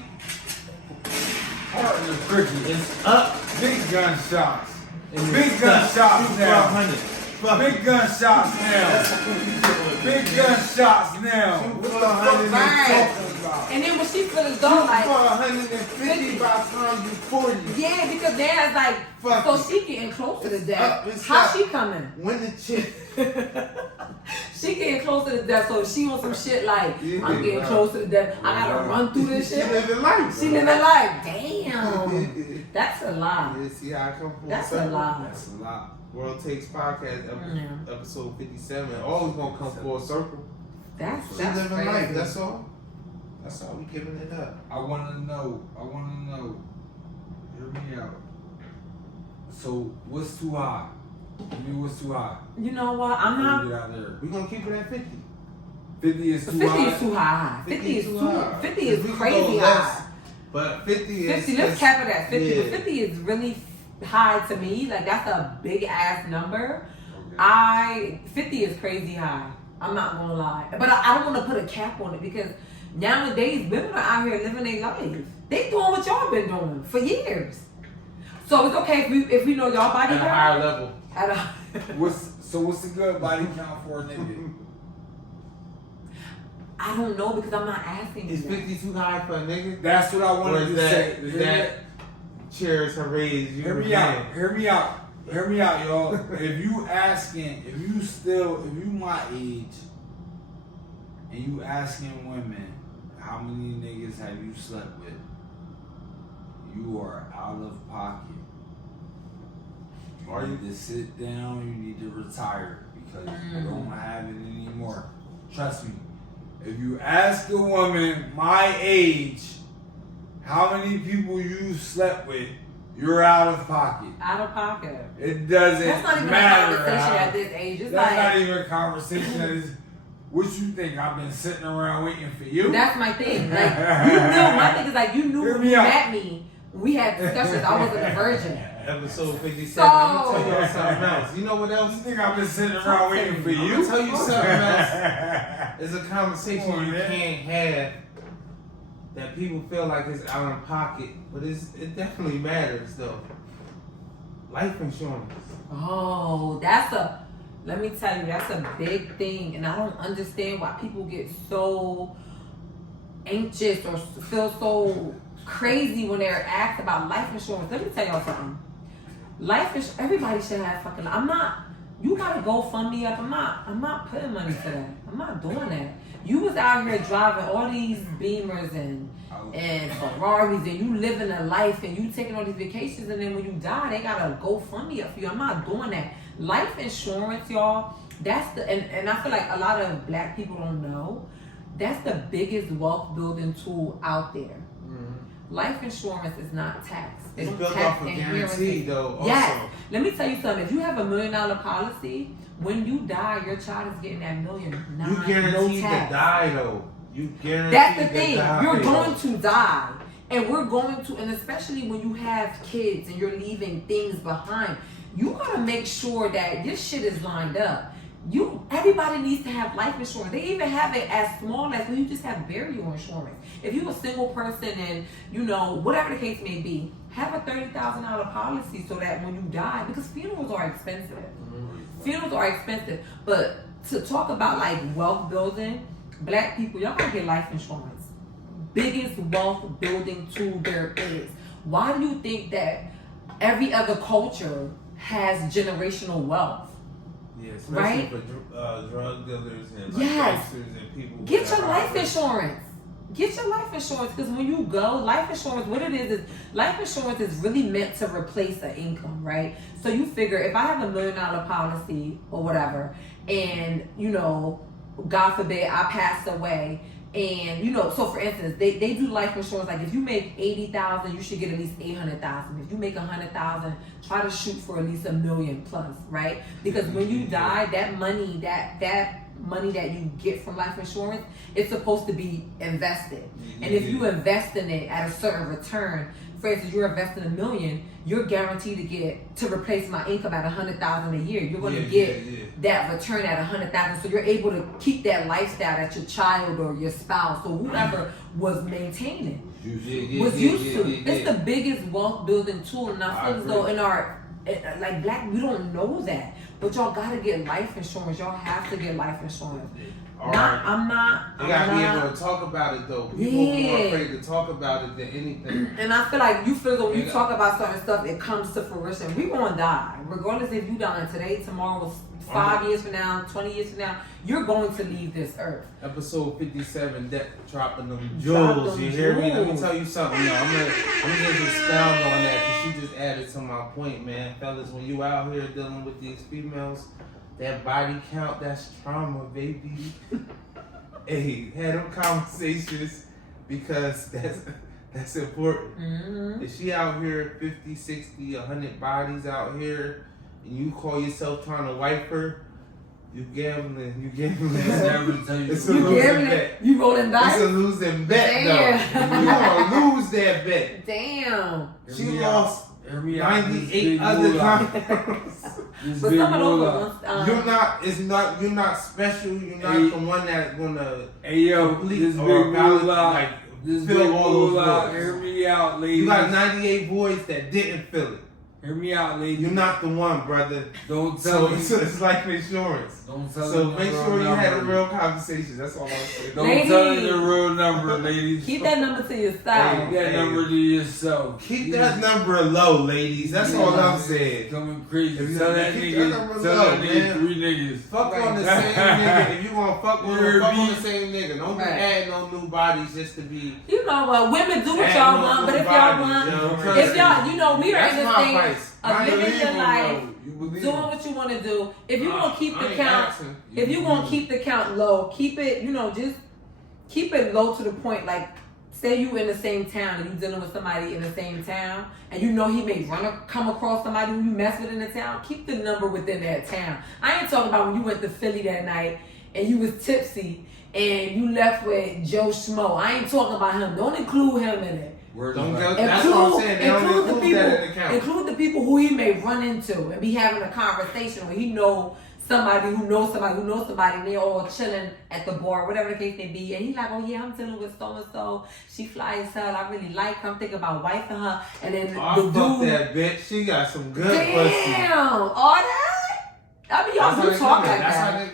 Heart is tricky. It's up. Big gunshots. And Big gunshots now. 100. Big gunshots now. Big gunshots now. What the fuck are you talking about? And then when she feel as though like 150 by the time you 40. yeah, because now it's like Fuck so it. she getting closer to death. It's How up. she coming? When the chick. She getting closer to death, so if she wants some shit like Yeah, I'm getting right. closer to death. I gotta run through this She shit. living life. She living life. Damn, that's a lot. Yeah, see how I come full That's a circle? lot. That's a lot. World Takes Podcast, Yeah. episode 57. Always gonna come full circle. That's She living crazy. life, that's all. That's all we giving it up. I wanna know. Hear me out. So what's too high? You mean what's too high? You know what? I'm not. Get out there. We gonna keep it at 50. 50 is too 50 high. is too high. 50 is too. high. 50 is We can crazy go high. less, But 50 is. 50. Let's cap it at 50. Yeah. But 50 is really high to me. Like that's a big ass number. Okay. 50 is crazy high. I'm not gonna lie, but I don't want to put a cap on it because nowadays women are out here living their life. They doing what y'all been doing for years. So it's okay if we know y'all body At a count. higher level. At a What's the good body count for a nigga? I don't know because I'm not asking you. Is that. 50 too high for a nigga? That's what I Or wanted is to that, say. is that chairs are raised? Hear me out. Hear me out, y'all. If you my age, and you asking women how many niggas have you slept with, you are out of pocket. You need to sit down. You need to retire because you don't have it anymore. Trust me. If you ask a woman my age, how many people you slept with, you're out of pocket. Out of pocket. It doesn't That's not even matter. a conversation at this age. It's That's like not even a conversation. That is, what you think? I've been sitting around waiting for you? that's my thing. Like you knew. My thing is like you knew Hear when me you out. met me. We had discussions. I wasn't a virgin. Episode 57. So- Let me tell y'all something else. You know what You else? think I've been sitting around waiting for I'm you? gonna tell you something else. It's a conversation Come on, you man. can't have that people feel like it's out of pocket, but it definitely matters though. Life insurance. Oh, let me tell you, that's a big thing. And I don't understand why people get so anxious or feel so crazy when they're asked about life insurance. Let me tell y'all something. Life insurance, everybody should have fucking, you gotta go fund me up. I'm not putting money for that. I'm not doing that. You was out here driving all these Beamers and Ferraris and you living a life and you taking all these vacations and then when you die, they gotta go fund me up for you. I'm not doing that. Life insurance, y'all, and I feel like a lot of black people don't know, that's the biggest wealth building tool out there. Mm-hmm. Life insurance is not taxed. They It's don't built tax off of inheritance. guarantee though. Also. Yes, Let me tell you something. If you have $1 million policy, when you die, your child is getting that $1 million. You guaranteed no to tax. die though. You guaranteed That's the to thing. die. You're going to die. And we're going to, and especially when you have kids and you're leaving things behind, you gotta make sure that this shit is lined up. Everybody needs to have life insurance. They even have it as small as when you just have burial insurance. If you're a single person and whatever the case may be, have a $30,000 policy so that when you die, because funerals are expensive. Funerals are expensive. But to talk about like wealth building, Black people, y'all gotta get life insurance. Biggest wealth building tool there is. Why do you think that every other culture has generational wealth? Yeah, especially right? for drug dealers and Yes. gangsters and people. Get your life insurance. Get your life insurance, because when you go, life insurance, what it is life insurance is really meant to replace an income, right? So you figure if I have $1 million policy or whatever, and God forbid I pass away, and so for instance, they do life insurance like if you make $80,000, you should get at least $800,000. If you make $100,000, try to shoot for at least $1 million plus, right? Because when you die, that money that you get from life insurance, it's supposed to be invested. And if you invest in it at a certain return, for instance, you're investing $1 million, you're guaranteed to replace my income at $100,000 a year. You're going to get that return at $100,000, so you're able to keep that lifestyle that your child or your spouse or whoever was maintaining was used to. It's the biggest wealth building tool, and I feel as though in our Black, we don't know that. But y'all gotta get life insurance. Y'all have to get life insurance. I'm not. You gotta be able to talk about it though. People are more afraid to talk about it than anything. And I feel like when you talk about certain stuff, it comes to fruition. We gonna die, regardless if you die today, tomorrow, 5 years from now, 20 years from now. You're going to leave this earth. Episode 57, Deck dropping them jewels. You hear me? Let me tell you something. No, I'm gonna just expound on that because she just added to my point, man. Fellas, when you out here dealing with these females, that body count, that's trauma, baby. Hey, have them conversations because that's important. Mm-hmm. If she out here 50, 60, 100 bodies out here, and you call yourself trying to wipe her, you gambling. It's a losing bet. You rolling dice? It's a losing bet, though. You gonna lose that bet. Damn. She lost 98 other times. But some of those you're not special. You're not the one that's gonna complete this or big valid, this fill big all those voids. Hear me out, ladies. You got 98 voids that didn't fill it. Hear me out, ladies. You're not the one, brother. Don't tell me. So it's like insurance. Don't tell So me make the sure real you had a number. real conversation. That's all I'm saying. Don't tell me the real number, ladies. Keep that number to yourself. Keep that number to yourself. Keep that number low, ladies. That's all I'm saying. Coming crazy. If you Tell that keep nigga. that number Tell low, that nigga man. 3 niggas. Fuck on the same nigga. If you gonna fuck with him, fuck on the Right. same nigga. Don't be Right. adding no new bodies just to be. You know what? Women do what Add y'all no want, new but if y'all bodies, want, yo. if y'all, we are That's in this my thing price. of I ain't living your leaving, life, though. You believe doing me? what you want to do. If you gonna keep I the ain't count, asking. if you gonna keep the count low, keep it, just keep it low to the point. Like, say you in the same town and you dealing with somebody in the same town, and he may come across somebody who you mess with in the town. Keep the number within that town. I ain't talking about when you went to Philly that night and you was tipsy and you left with Joe Schmo. I ain't talking about him. Don't include him in it. Don't go. That's what I'm saying. They don't include that in the count. Include the people who he may run into and be having a conversation, or he know somebody who knows somebody who knows somebody, and they're all chilling at the bar, whatever the case may be. And he's like, oh yeah, I'm dealing with so and so. She fly as hell. I really like her. I'm thinking about wifing her. And then Oh, the fuck dude, that bitch. She got some good pussy. damn, all that. I mean, y'all do talk like that.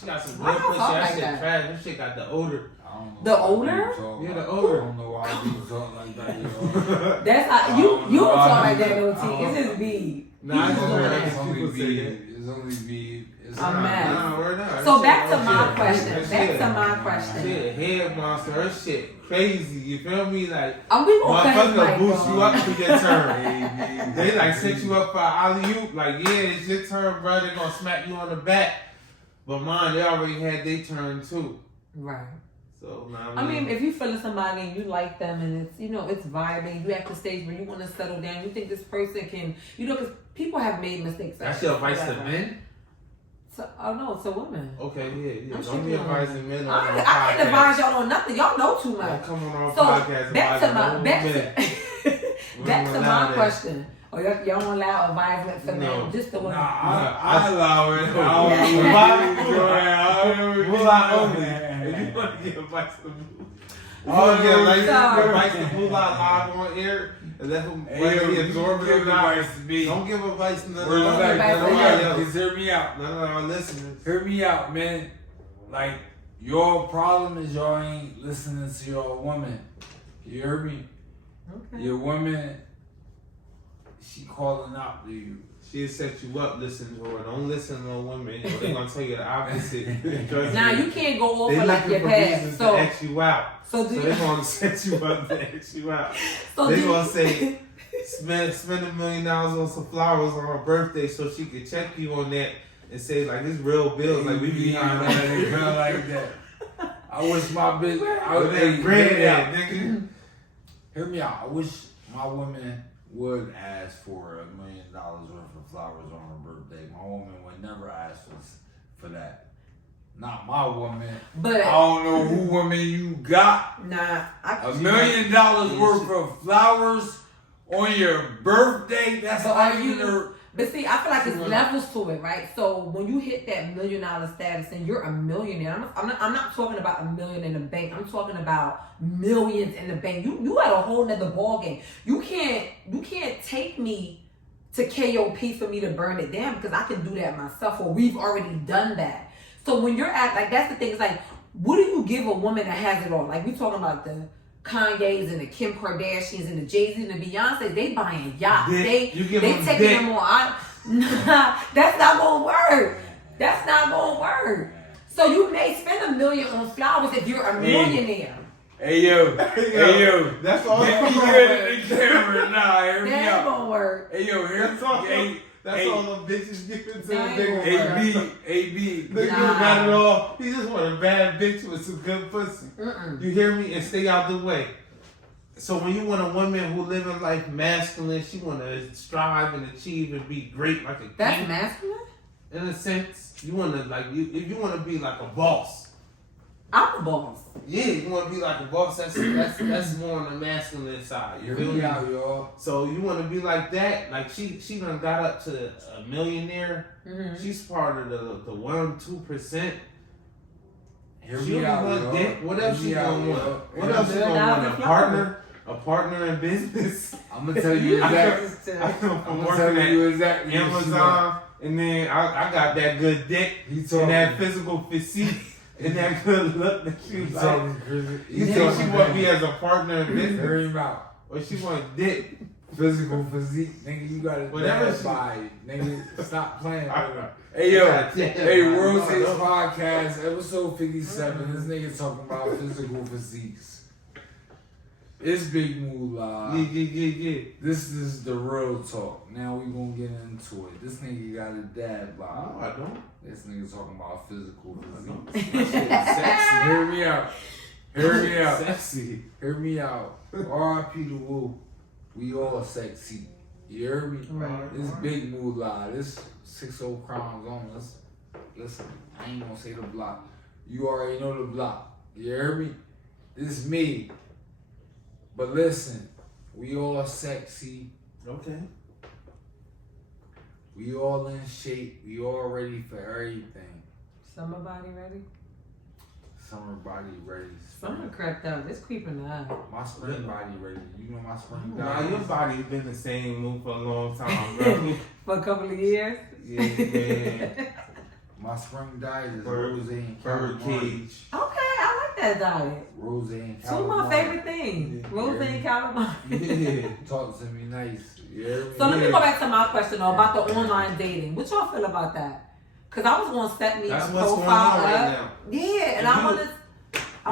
She got some Why good y'all pussy. talk That like shit that? trash. That shit got the odor. I don't know The why odor? people talk Yeah, like the that. odor. I don't know why people talk like that, yo. That's how you don't talk like that, no T. It's just B. Nah, I just doing heard that. It's only people say B. that. It's only B. It's I'm not- mad. Nah, word not. So That back shit- to my that question. shit- Back to that my shit- question. Shit, head monster. Her shit crazy. You feel me? Like, We gonna cut his motherfucker mic boost you off. up for your turn. They like set you up for alley-oop. Like, yeah, it's your turn, bro. They gonna smack you on the back. But mine, they already had their turn too. Right. So now I mean, if you feeling somebody and you like them and it's, it's vibing, you at the stage where you want to settle down, you think this person can, because people have made mistakes. that's your advice to men? So, oh no, it's a woman. Okay, yeah. I'm Don't be advising men on I our can't podcast. advise y'all on nothing. Y'all know too Don't much. come on our So podcast back to advising men. back to allow my that. question. Oh, y'all don't allow advisement for No. men, just the Nah, women. I allow it. If you want to give advice to Boo, advice to Boo live on air, and let him whether he absorb it or not. advice to me. Don't give advice to none Word of of advice. nobody else. Just hear me out. None of our listeners. Hear me out, man. Like, your problem is y'all ain't listening to your woman. You hear me? Okay. Your woman, she calling out to you. She'll set you up, listen to her. Don't listen to no women. They're going to tell you the opposite. Because Now you can't go they over like looking your for past. reasons So to X you out. so do So they're going to set you up to X you out. so They're do going to say, spend $1 million on some flowers on her birthday so she can check you on that and say, like, it's real bills. Like, we be behind on that. Girl like that. I wish my bitch. With that bread at, nigga. Hear me out. I wish my woman would ask for $1 million worth of flowers on her birthday. My woman would never ask for that. Not my woman. But I don't know who woman you got. nah, $1 million worth of flowers on your birthday. That's But not are even you- her. But see, I feel like it's levels to it, right? So when you hit that $1 million status and you're a millionaire, I'm not talking about $1 million in the bank. I'm talking about millions in the bank. You at a whole nother ball game. You can't take me to KOP for me to burn it down because I can do that myself, or we've already done that. So when you're at, like, that's the thing. It's like, what do you give a woman that has it all? Like, we talking about the Kanye's and the Kim Kardashians and the Jay-Z and the Beyonce, they buying yachts. Dick. You give They them taking dick. them on. Nah, that's not gonna work. That's not gonna work. So you may spend $1 million on flowers if you're a millionaire. Hey yo, hey yo. That's all. Get me good in the camera now. Hear me That ain't out. gonna work. Hey yo, hear That's all. Hey, That's hey, all them bitches giving to the That nigga. ain't gonna AB. Nigga Nah. got it all. He just want a bad bitch with some good pussy. Mm-mm. You hear me? And stay out the way. So when you want a woman who living life masculine, she want to strive and achieve and be great like a That's king. masculine? In a sense, you want to if you want to be like a boss. I'm a boss. Yeah, you want to be like a boss. That's more on the masculine side. You Hear feel me me? out, y'all. So you want to be like that? Like she done got up to a millionaire. Mm-hmm. She's part of the 1-2%. Hear She me only out, want y'all. dick. What else Hear she me out, gonna want? y'all. What else she $1 gonna million want? A flower. partner in business. I'm gonna tell you exactly. I come I'm from gonna tell working you at exactly. what she want. Amazon, and then I got that good dick He and talking. that physical physique and that good look that she He like. talking crazy. You He think talking she want me crazy. as a partner in business, Hear him out. or she want dick? Physical physique, nigga. You got a Whatever bad she- body, nigga. Stop playing. I- Hey yo, God damn, hey, I World know, Six I know. Podcast, episode 57. This nigga talking about physical physiques. It's Big Moolah. Yeah. This is the real talk. Now we gonna get into it. This nigga got a dad No, bod. I don't. This nigga talking about physical I don't. physique. That shit is sexy. Hear me out. Hear me out. Sexy. Hear me out. R.I.P. to Woo. We all sexy. You hear me? Right. This Big Moolah. This 60 Crimes on us. Listen, I ain't gonna say the block. You already know the block. You hear me? This is me. But listen, we all sexy. Okay. We all in shape. We all ready for everything. Summer body ready? Summer body ready. Summer crept up. It's creeping up. My spring body ready. You know my spring Nah, body. your body's been the same move for a long time, bro. For a couple of years? Yeah, man. My spring diet is Bird- rose and Bird calamari. cage. Okay, I like that diet. Rose and Two of my calamari. favorite things. Yeah. Rose and calamari. Yeah. Talk to me nice. You hear me? So let me go back to my question though about the online dating. What y'all feel about that? Cause I was gonna set me That's a what's going profile on right up. now. Yeah, and If I you-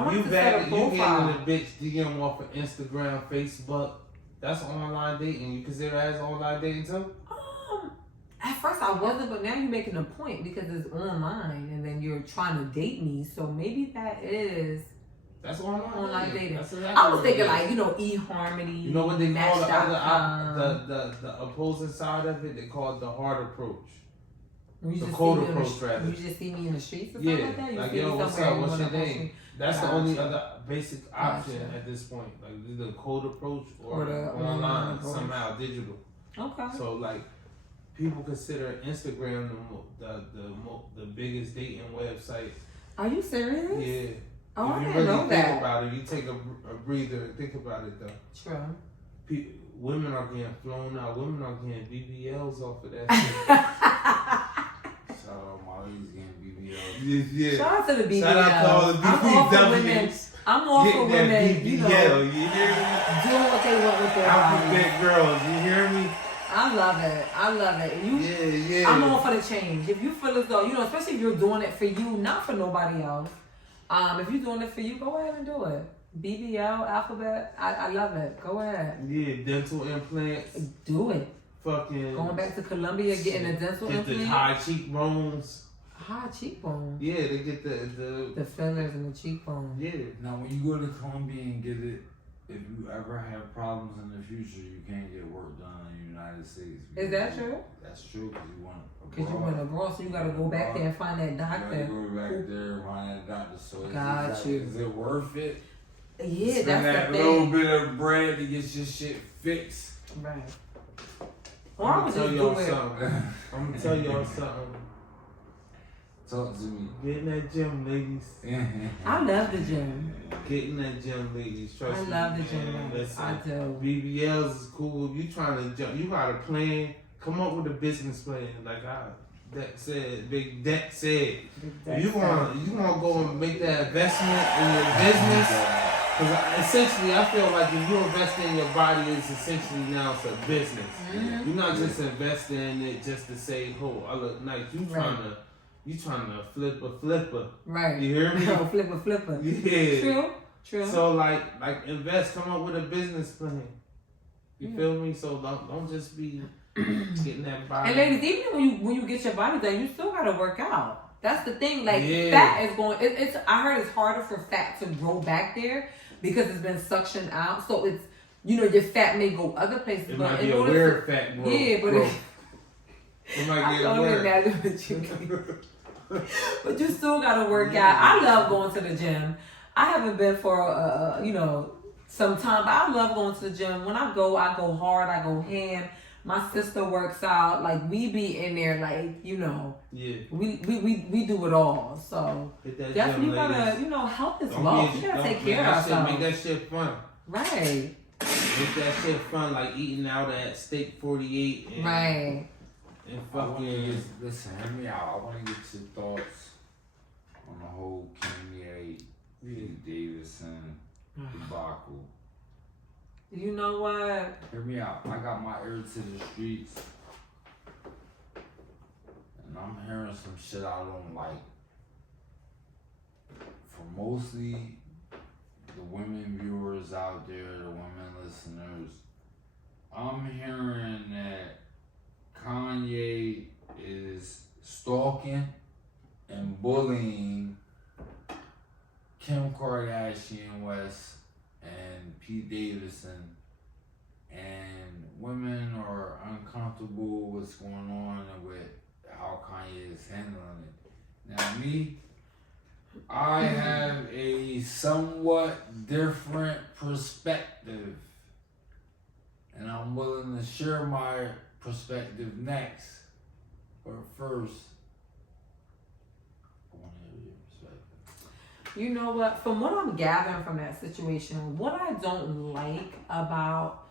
wanted You to set a back, you getting profile. a bitch DM off of Instagram, Facebook. That's online dating. You consider that as online dating too? At first I wasn't, but now you're making a point because it's online and then you're trying to date me. So maybe that is That's online, Online dating. That's exactly I was what it thinking is. like, you know, eHarmony. You know what they call the other Match.com. the opposing side of it? They call it the hard approach. You The just cold see me in the approach, rather. You just see me in the streets or Yeah, something like that? You like see me yo, what's somewhere up? and What's your wanna approach name? me? That's the Gotcha. only other basic option Gotcha. at this point. Like either the cold approach or Or the online online approach. somehow digital. Okay. So like people consider Instagram the biggest dating website. Are you serious? Yeah. Oh, if you I didn't really know think that. about it, you take a breather and think about it though. True. Women are getting flown out. Women are getting BBLs off of that shit. Shout out Molly's getting BBL. Yeah. Shout out to the BBL. Shout out to all the I'm all for women. BBWs. I'm all for Getting that women, you BBL, know, you hear me? doing what they want with their bodies. Alphabet girls, you hear me? I love it. I love it. You, Yeah. I'm all for the change. If you feel as though, you know, especially if you're doing it for you, not for nobody else. If you're doing it for you, go ahead and do it. BBL, Alphabet, I love it. Go ahead. Yeah, dental implants. Do it. Fucking. Going back to Colombia, getting a dental Get the implant. high cheekbones. High cheekbone. Yeah, they get the The fillers and the cheekbone. yeah. Now, when you go to Colombia and get it, if you ever have problems in the future, you can't get work done in the United States. Is that true? That's true, because you want Because you went abroad, so you got to go back there and find that You gotta doctor. go back there and find that doctor. So Got you. Is it worth it? Yeah, Spend that's that the little thing. bit of bread to get your shit fixed. Right. I'm Or I gonna would tell just y'all do it. something. I'm gonna tell y'all something. Talk to me. Get in that gym, ladies. I love the gym. Get in that gym, ladies. Trust I me. love the gym. man. Listen, I do. BBLs is cool. You trying to jump? You got a plan. Come up with a business plan. Like Big Deck said. If you want to go and make that investment in your business. Because essentially, I feel like if you invest in your body, it's essentially now it's a business. Mhm. You're not just investing in it just to say, "Oh, I look nice." You trying to flipper. Right. You hear me? flipper. Yeah. True. So like invest. Come up with a business plan. You Yeah. feel me? So don't just be getting that body. And ladies, even when you get your body done, you still gotta work out. That's the thing. Like Yeah. fat is going. It's. I heard it's harder for fat to grow back there because it's been suctioned out. So it's your fat may go other places. It but might in be a order weird fat growth. Yeah, but growth. It might I get don't weird. imagine what you. But you still gotta work out. I love going to the gym. I haven't been for some time, but I love going to the gym. When I go hard. I go ham. My sister works out. Like we be in there, like Yeah. we do it all. So Hit that definitely gym, you ladies. gotta health is Don't wealth. get- You gotta don't- take care of make that shit- ourselves. Make that shit fun. Right. Make that shit fun, like eating out at Steak 48 and, Right. and I wanna fucking. get, listen, hear me out. I want to get your thoughts on the whole Kanye, Pete Davidson debacle. You know what? Hear me out. I got my ear to the streets, and I'm hearing some shit I don't like. For mostly the women viewers out there, the women listeners, I'm hearing that Kanye is stalking and bullying Kim Kardashian West and Pete Davidson, and women are uncomfortable with what's going on and with how Kanye is handling it. Now me, I have a somewhat different perspective, and I'm willing to share my perspective next. But first, I want to hear your perspective. You know what? From what I'm gathering from that situation, what I don't like about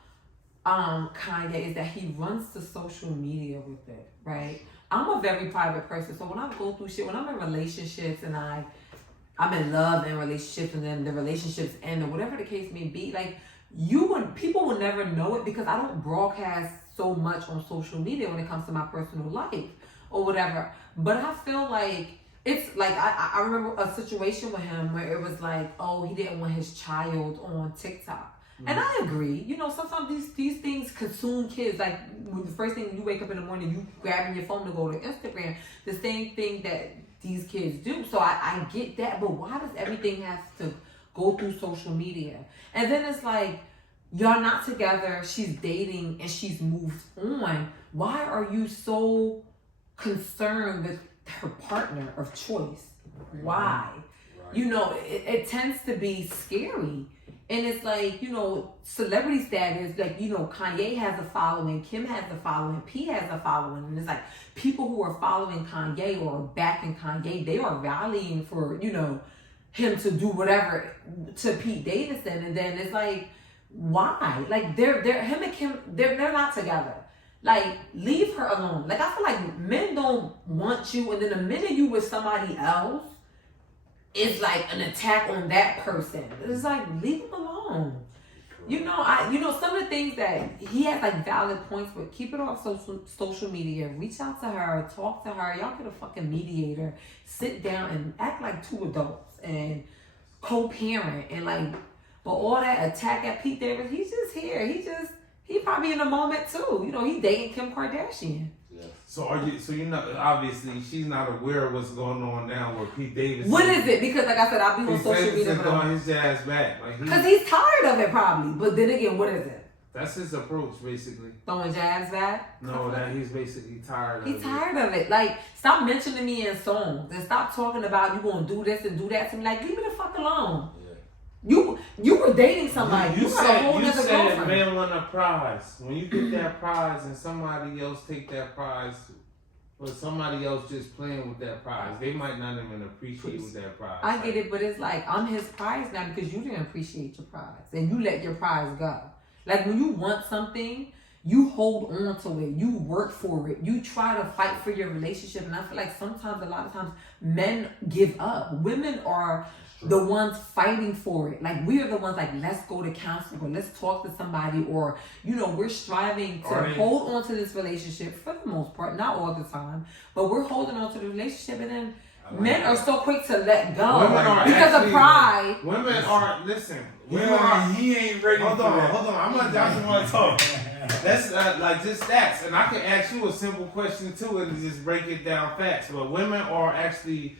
Kanye is that he runs to social media with it, right? I'm a very private person, so when I go through shit, when I'm in relationships and I'm in love and relationships, and then the relationships end or whatever the case may be, like people will never know it because I don't broadcast so much on social media when it comes to my personal life or whatever. But I feel like it's like I remember a situation with him where it was like, oh, he didn't want his child on TikTok. And I agree. Sometimes these things consume kids. Like when the first thing you wake up in the morning, you grabbing your phone to go to Instagram. The same thing that these kids do. So I get that, but why does everything have to go through social media. And then it's like, y'all not together, she's dating and she's moved on. Why are you so concerned with her partner of choice? Why? Right. You know, it tends to be scary. And it's like, you know, celebrity status, like, you know, Kanye has a following, Kim has a following, P has a following. And it's like people who are following Kanye or backing Kanye, they are rallying for, you know, him to do whatever to Pete Davidson. And then it's like, why? Like they're him and Kim, they're not together. Like, leave her alone. Like, I feel like men don't want you, and then the minute you with somebody else, it's like an attack on that person. It's like, leave him alone. You know, some of the things that he has like valid points, but keep it off social media. Reach out to her, talk to her. Y'all get a fucking mediator. Sit down and act like two adults and co-parent and like. But all that attack at Pete Davidson, he's just here. He probably in a moment too. You know, he dating Kim Kardashian. Yeah. So you're not, obviously she's not aware of what's going on now with Pete Davidson. What is it? Because like I said, I'll be on Pete social media. Davidson throwing his ass back. Because he's tired of it probably. But then again, what is it? That's his approach, basically. Throwing jabs back? No, that he's basically tired of it. He's tired of it. Like, stop mentioning me in songs and stop talking about you gonna do this and do that to me. Like, leave me the fuck alone. You were dating somebody. You got a whole nother girlfriend. Man won a prize. When you get that prize and somebody else take that prize, or somebody else just playing with that prize, they might not even appreciate what that prize. I get it, but it's like, I'm his prize now because you didn't appreciate your prize and you let your prize go. Like, when you want something, you hold on to it. You work for it. You try to fight for your relationship. And I feel like sometimes, a lot of times, men give up. Women are the ones fighting for it. Like, we are the ones like, let's go to counseling or let's talk to somebody, or, you know, we're striving to hold on to this relationship for the most part, not all the time, but we're holding on to the relationship, and then men are so quick to let go because of pride. Women are, listen, he ain't ready. Hold on. I'm gonna just want to talk. That's like just stats, and I can ask you a simple question too, and just break it down fast. But women are actually,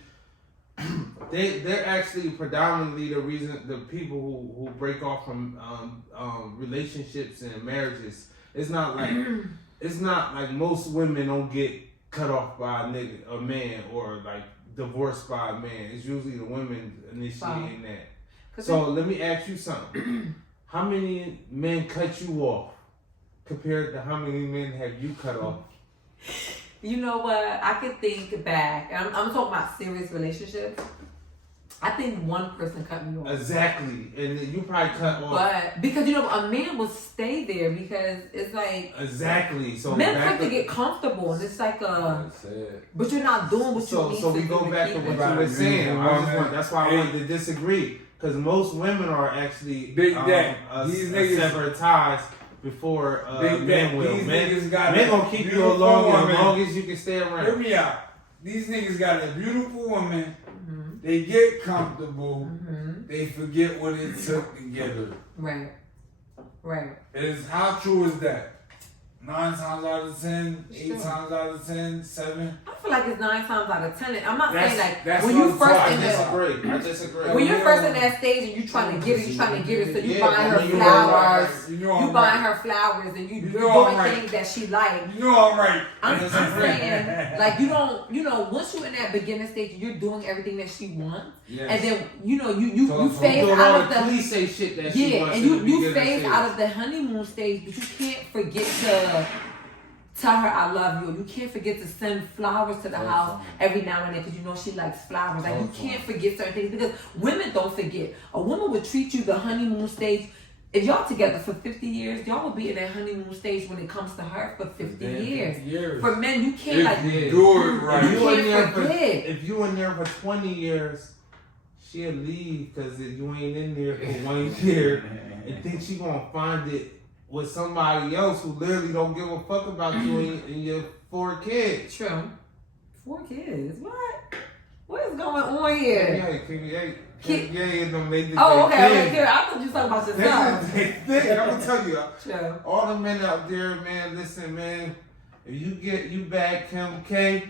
they're actually predominantly the reason, the people who break off from relationships and marriages. It's not like most women don't get cut off by a man, or like divorced by a man. It's usually the women initiating that. So let me ask you something. How many men cut you off compared to how many men have you cut off? You know what? I could think back. I'm talking about serious relationships. I think one person cut me off. Exactly. And you probably cut off. But because, you know, a man will stay there because it's like. Exactly. So men come to get comfortable, and it's like but you're not doing what you need so to do. we go back to what you were saying. That's why I wanted to disagree. Because most women are actually sever ties before men will. Men gonna keep you along as long as you can stay around. Hear me out. These niggas got a beautiful woman. Mm-hmm. They get comfortable. Mm-hmm. They forget what it took to get her. Right. How true is that? 9 times out of 10, 8 times out of 10, 7. I feel like it's 9 times out of 10. I'm not saying like that's when you first I disagree. When you're first in that stage and you trying to get it, so you buying her flowers, you buying her flowers, and you doing things that she like. You know I'm right. I'm saying like you don't, you know, once you're in that beginning stage, you're doing everything that she wants, and then you know you phase out of the cliche shit that she wants. And you phase out of the honeymoon stage, but you can't forget to tell her I love you. You can't forget to send flowers to the house every now and then because you know she likes flowers. Like, you can't forget certain things because women don't forget. A woman would treat you the honeymoon stage. If y'all together for 50 years, y'all will be in that honeymoon stage when it comes to her for 50 years. For men, you can't do it right. If you in there for 20 years, she'll leave because you ain't in there for 1 year and think she gonna find it with somebody else who literally don't give a fuck about you and your 4 kids. True. 4 kids? What is going on here? Okay. I thought you was talking about yourself. I'm gonna tell you, True. all the men out there, man, listen, man, if you back Kim K,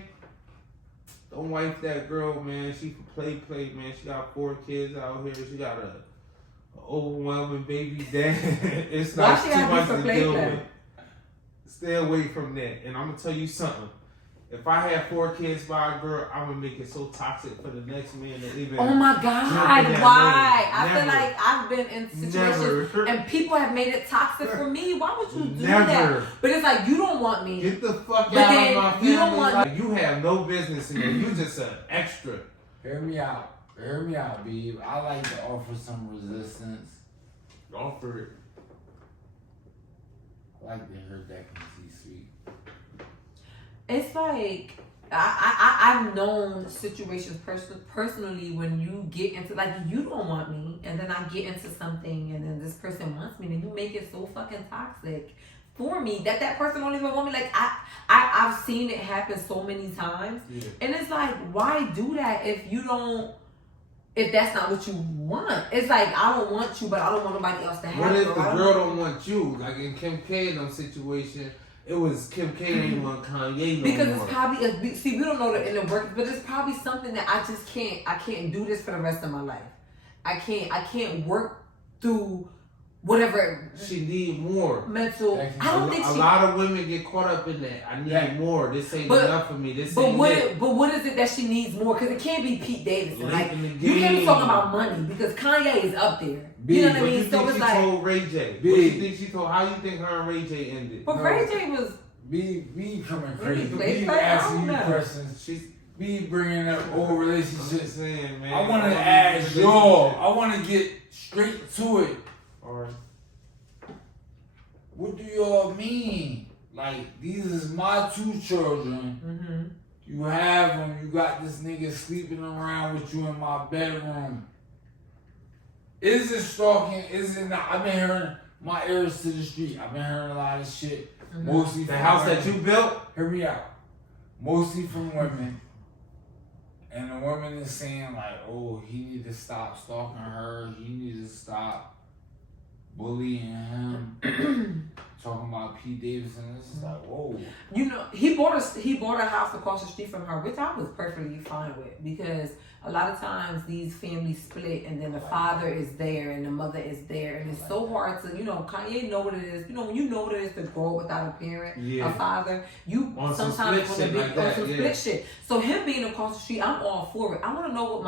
don't wife that girl, man. She for play, man. She got 4 kids out here. She got overwhelming baby dad. It's Why not she too gotta much be to for deal playtime? with. Stay away from that. And I'm gonna tell you something. If I had 4 kids by a girl, I'm gonna make it so toxic for the next man that even. Oh my God, jump in that why? lane. I feel Never. like I've been in situations Never. and people have made it toxic for me. Why would you do Never. that? But it's like, you don't want me. Get the fuck But out then of my family. you don't want- like, you have no business in there. You just an extra. Hear me out. Hear me out, babe. I like to offer some resistance. Offer it. I like to hear that from C-Suite. It's like, I've known situations personally when you get into, like, you don't want me, and then I get into something, and then this person wants me, and you make it so fucking toxic for me that person don't even want me. Like, I've seen it happen so many times, Yeah. and it's like, why do that if that's not what you want? It's like, I don't want you, but I don't want nobody else to have What it. if the or I girl don't want you? Like in Kim K in them situation, it was Kim K didn't want Kanye no Because more. it's probably see, we don't know the inner workings, but it's probably something that I just can't. I can't do this for the rest of my life. I can't work through whatever She need more. mental. I don't think A she. lot of women get caught up in that. I need Yeah. more. This ain't But- enough for me. This But ain't what is it that she needs more? Because it can't be Pete Davidson. Late Like, in the you can't be game. talking about money because Kanye is up there. B, You know what I What you mean? So think it's she like, told Ray J? What B. you think she told? How you think her and Ray J ended? but Ray J was. Be coming crazy. Play, Be play, I asking don't you know. questions. She's Be bringing up old I'm relationships. just saying, man. I want to All ask these y'all. relationships- I want to get straight to it. All right. What do y'all mean? Like, these is my 2 children. Mm-hmm. You have them. You got this nigga sleeping around with you in my bedroom. Is it stalking? Is it not? I've been hearing my ears to the street. I've been hearing a lot of shit. Mhm. Mostly The from house that women. you built. Hear me out. Mostly from women. And the woman is saying like, oh, he need to stop stalking her. He need to stop bullying him. Talking about Pete Davidson. This is like, whoa. You know, he bought a house across the street from her, which I was perfectly fine with, because a lot of times these families split and then the father is there and the mother is there, and it's so hard to, you know, Kanye know what it is. You know, when you know what it is to grow up without a parent, Yeah. a father, you On some sometimes split want to shit be like on that, some yeah. split shit. So him being across the street, I'm all for it. I want to know what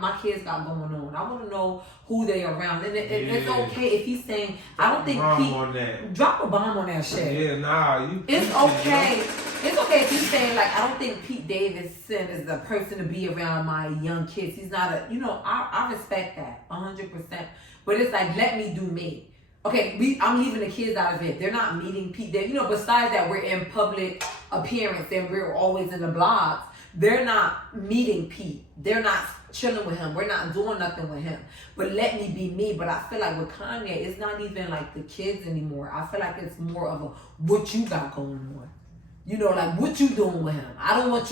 my kids got going on. I want to know who they around, and it's Yeah. okay if he's saying, I don't think Wrong Pete on that. drop a bomb on that shit. Yeah, nah, you. It's preaching, okay. It's okay if he's saying, like, I don't think Pete Davidson is the person to be around my young kids. He's not a, you know, I respect that 100%. But it's like, let me do me. Okay, I'm leaving the kids out of it. They're not meeting Pete Davidson. You know, besides that, we're in public appearance and we're always in the blogs. They're not meeting Pete. They're not chilling with him. We're not doing nothing with him. But let me be me. But I feel like with Kanye, it's not even like the kids anymore. I feel like it's more of a what you got going on. You know, like what you doing with him. I don't want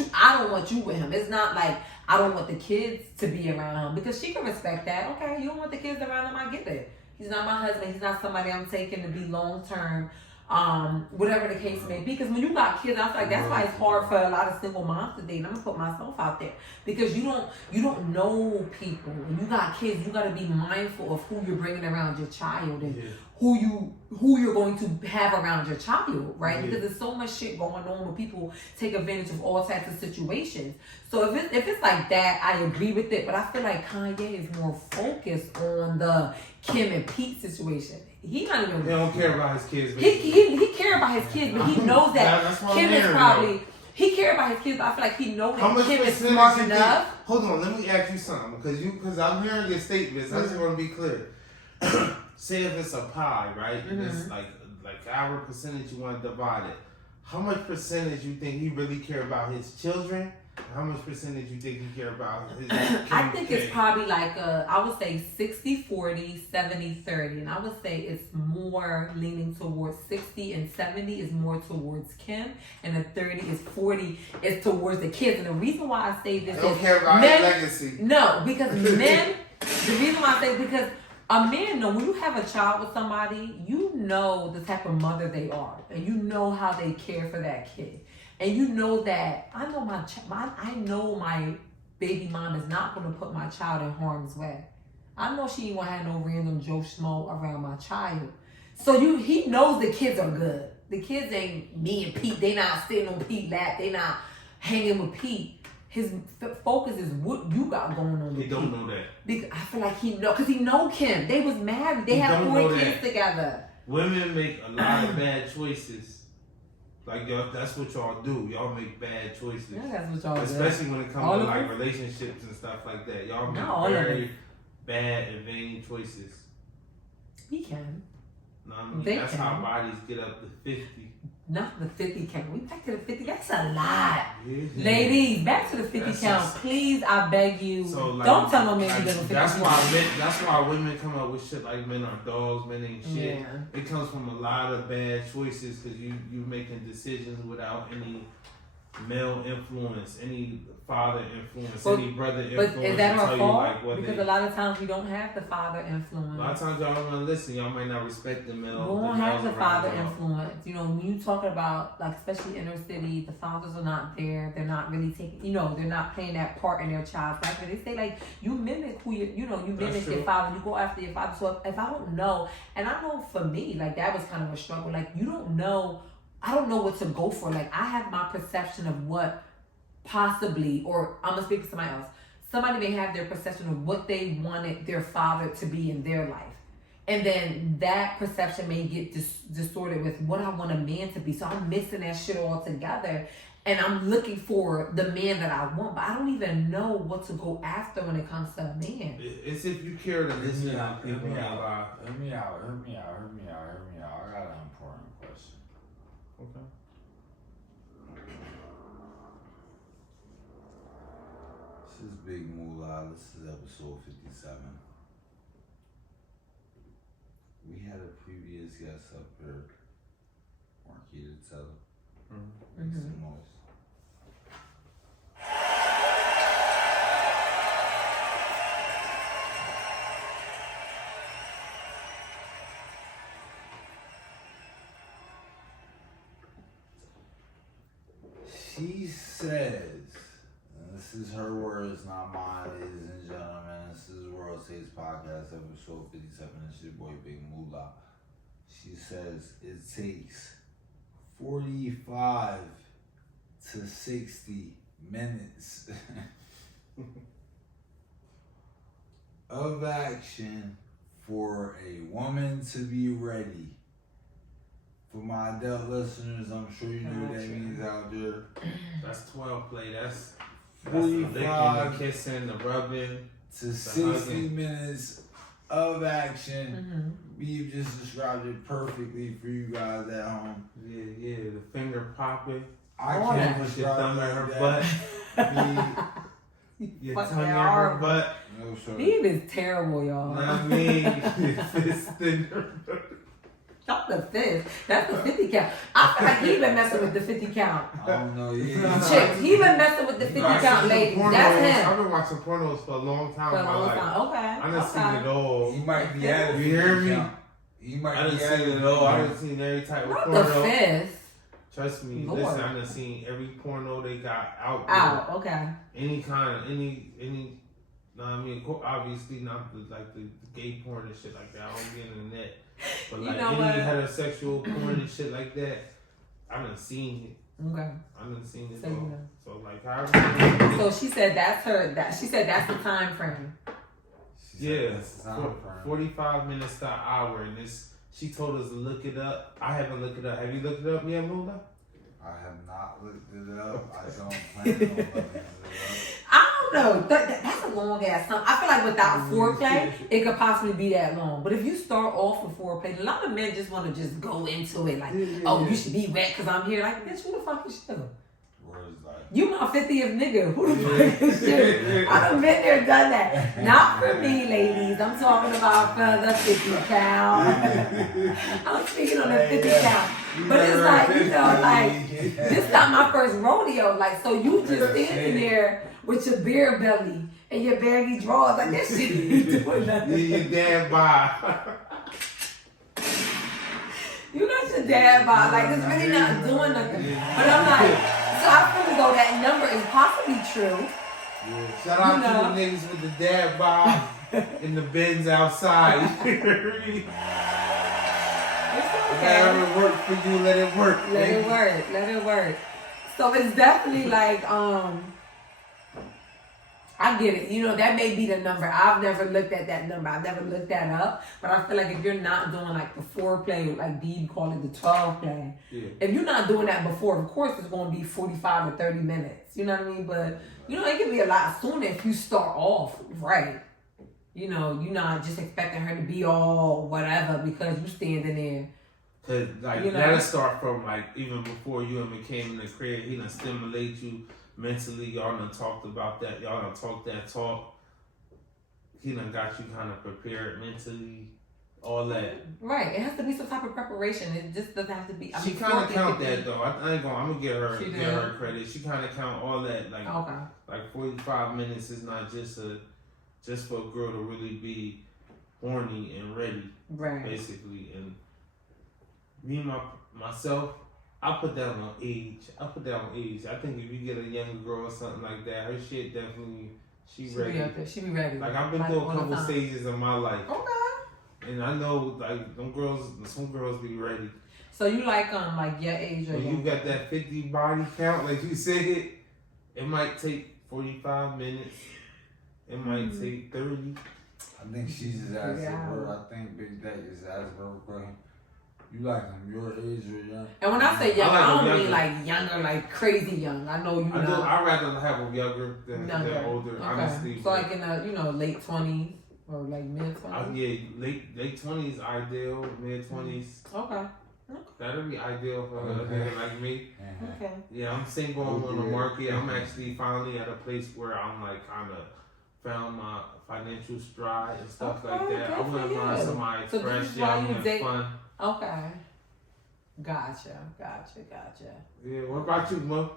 you with him. It's not like I don't want the kids to be around him, because she can respect that. Okay, you don't want the kids around him, I get it. He's not my husband. He's not somebody I'm taking to be long term. Whatever the case may be, because when you got kids, I feel like that's why it's hard for a lot of single moms to date. And I'm gonna put myself out there, because you don't know people. When you got kids, you gotta be mindful of who you're bringing around your child and who you're going to have around your child, right? Yeah. Because there's so much shit going on where people take advantage of all types of situations. So if it's like that, I agree with it. But I feel like Kanye is more focused on the Kim and Pete situation. He not even. He don't care about his kids. Basically. He care about his kids, but he knows that That's what I'm Kim is hearing, probably. He care about his kids, but I feel like he knows How that much Kim is percentage smart you think? enough. Hold on, let me ask you something, because I'm hearing your statements. I just want to be clear. Say if it's a pie, right? And it's like our percentage you want to divide it. How much percentage you think he really care about his children? How much percentage you think he care about his I think it's probably like I would say 60-40, 70-30. And I would say it's more leaning towards 60 and 70 is more towards Kim, and the 30 is 40 is towards the kids. And the reason why I say this I don't is care about his legacy. No, because men, the reason why I say because a man, when you have a child with somebody, you know the type of mother they are, and you know how they care for that kid. And you know that I know my baby mom is not going to put my child in harm's way. I know she ain't gonna have no random Joe Schmo around my child. So he knows the kids are good. The kids ain't me and Pete. They not sitting on Pete's lap. They not hanging with Pete. His focus is what you got going on with He don't Pete. know that. Because I feel like he know, because he know Kim. They was married. They He have don't 4 know kids that. together. Women make a lot of bad choices. Like y'all, that's what y'all do. Y'all make bad choices. Yeah, that's what y'all do. Especially when it comes All to of like them? relationships and stuff like that. Y'all make Not all of very them. bad and vain choices. He can. Know what I mean? They That's can. how bodies get up to 50. Not the 50 count. We back to the 50. That's a lot. Yeah. Ladies, back to the 50 That's count. just- Please, I beg you. So, like, Don't tell no man like, you live a 50 that's count. that's why women come up with shit like men are dogs, men ain't shit. Yeah. It comes from a lot of bad choices because you making decisions without any male influence, any father influence, But- any brother But influence. is that to our tell fault? you like what Because they, a lot of times we don't have the father a lot of influence. times y'all don't want to listen. Y'all might not respect the male. We don't have the males father around y'all. influence. You know, when you talk about, like, especially inner city, the fathers are not there. They're not really taking, they're not playing that part in their child's life. And they say, like, you mimic who you That's mimic your true. father. You go after your father. So if I don't know, and I know for me, like, that was kind of a struggle. Like, I don't know what to go for. Like, I have my perception of what possibly, or I'm going to speak to somebody else. Somebody may have their perception of what they wanted their father to be in their life. And then that perception may get distorted with what I want a man to be. So I'm mixing that shit all together. And I'm looking for the man that I want. But I don't even know what to go after when it comes to a man. It's if you care to listen to people. Hear me out. I got an important question. Okay. This is Big Moolah. This is episode 57. We had a previous guest up here, Marquita Teller. Make some noise. She says, and this is her words, not mine, ladies and gentlemen. This is World Taste Podcast, episode 57. It's your boy Big Moolah. She says it takes 45 to 60 minutes of action for a woman to be ready. For my adult listeners, I'm sure you know what that means out there. That's 12 play. That's the licking, 45 the kissing, the rubbing. to 60 minutes of action. We've just described it perfectly for you guys at home. Yeah, the finger popping. I Oh, can't Put your describe thumb it in her like butt. that. Your Fucking tongue in her horrible. butt. No, sir. Steve is terrible, y'all. Know what I mean? Fist in her butt. Not the fist. That's the 50 count. I feel like he been messing with the 50 count. I don't know. Yeah. Chicks, he been messing with the 50 count ladies. That's him. I've been watching pornos for a long time. For a in my long life. time. Okay. I done seen it all. He might be at it. You hear me? He might I be done at seen it all. I done seen every type of Not the porno. fist. Trust me, Lord. listen, I done seen every porno they got out there. Out. Okay. Any kind of, any, no, I mean, obviously not the gay porn and shit like that. I don't get in the net. But You like know any what? heterosexual porn and shit like that, I done seen it. Okay. I done seen it So you all. know. So like however. So she said that's her. She said that's the time frame. Yeah, That's the time frame. 45 minutes to an hour, and this. She told us to look it up. I haven't looked it up. Have you looked it up yet, Moolah? I have not looked it up. I don't plan on looking it up. I don't know. That's a long ass time. I feel like without foreplay, it could possibly be that long. But if you start off with foreplay, a lot of men just want to just go into it like, oh, you should be wet because I'm here. Like, bitch, who the fuck is you? Words like, You my 50th nigga. Who the fuck is you? I done been there, done that. Not for me, ladies. I'm talking about for the 50 count. I'm speaking on the 50 count. But it's like, this not my first rodeo. Like, so you just standing there with your beer belly and your baggy drawers. Like, that shit ain't doing nothing. Your dad by. You got your dad bod. Like, it's really not doing nothing. But I'm like, so I feel as though that number is possibly true. Shout out You know. to the niggas with the dad bod. in the bins outside. It's Whatever okay. work for you, let it work. Let baby. it work. Let it work. So it's definitely like I get it. You know, that may be the number. I've never looked at that number. I've never looked that up. But I feel like if you're not doing like the foreplay, like Deeb call it the 12 play, Yeah. if you're not doing that before, of course it's going to be 45 or 30 minutes. You know what I mean? But, you know, it can be a lot sooner if you start off right. You know, you're not just expecting her to be all whatever because you standing there. Cause like You know? that'll start from like even before you even came in the crib, he done stimulate you mentally. Y'all done talked about that. Y'all done talked that talk. He done got you kind of prepared mentally, all that. Right. It has to be some type of preparation. It just doesn't have to be. She kind of count that though. I ain't gonna. I'm gonna give She her did? credit. She kind of count all that. Like Okay. like 45 minutes is not just for a girl to really be horny and ready, Right. basically. And me myself, I put that on age. I think if you get a younger girl or something like that, her shit definitely she She ready. be up there. She be ready. Like I've been through a all the couple time. stages of my life, Okay. and I know like some girls be ready. So you like your age or When you younger? got that 50 body count, like you said, it might take 45 minutes. It might take 30. I think she's just asking Yeah. her. I think Big Daddy is asking her question. You like him your age or young? And when I say young, I like I don't them mean younger. like younger, like crazy young. I know you I do. know. I'd rather have them younger than older, Okay. honestly. So but like in the late 20s or like mid 20s. yeah, late 20s ideal, mid 20s. Okay. That'll be ideal for a Okay. nigga like me. Okay. Yeah, I'm single. I'm on the market. I'm actually finally at a place where I'm like kind of found my financial stride and stuff like Okay, that. I good for wouldn't mind you. somebody So this fresh, is why young, you and date- fun. Okay. Gotcha. Yeah, what about you, Mo?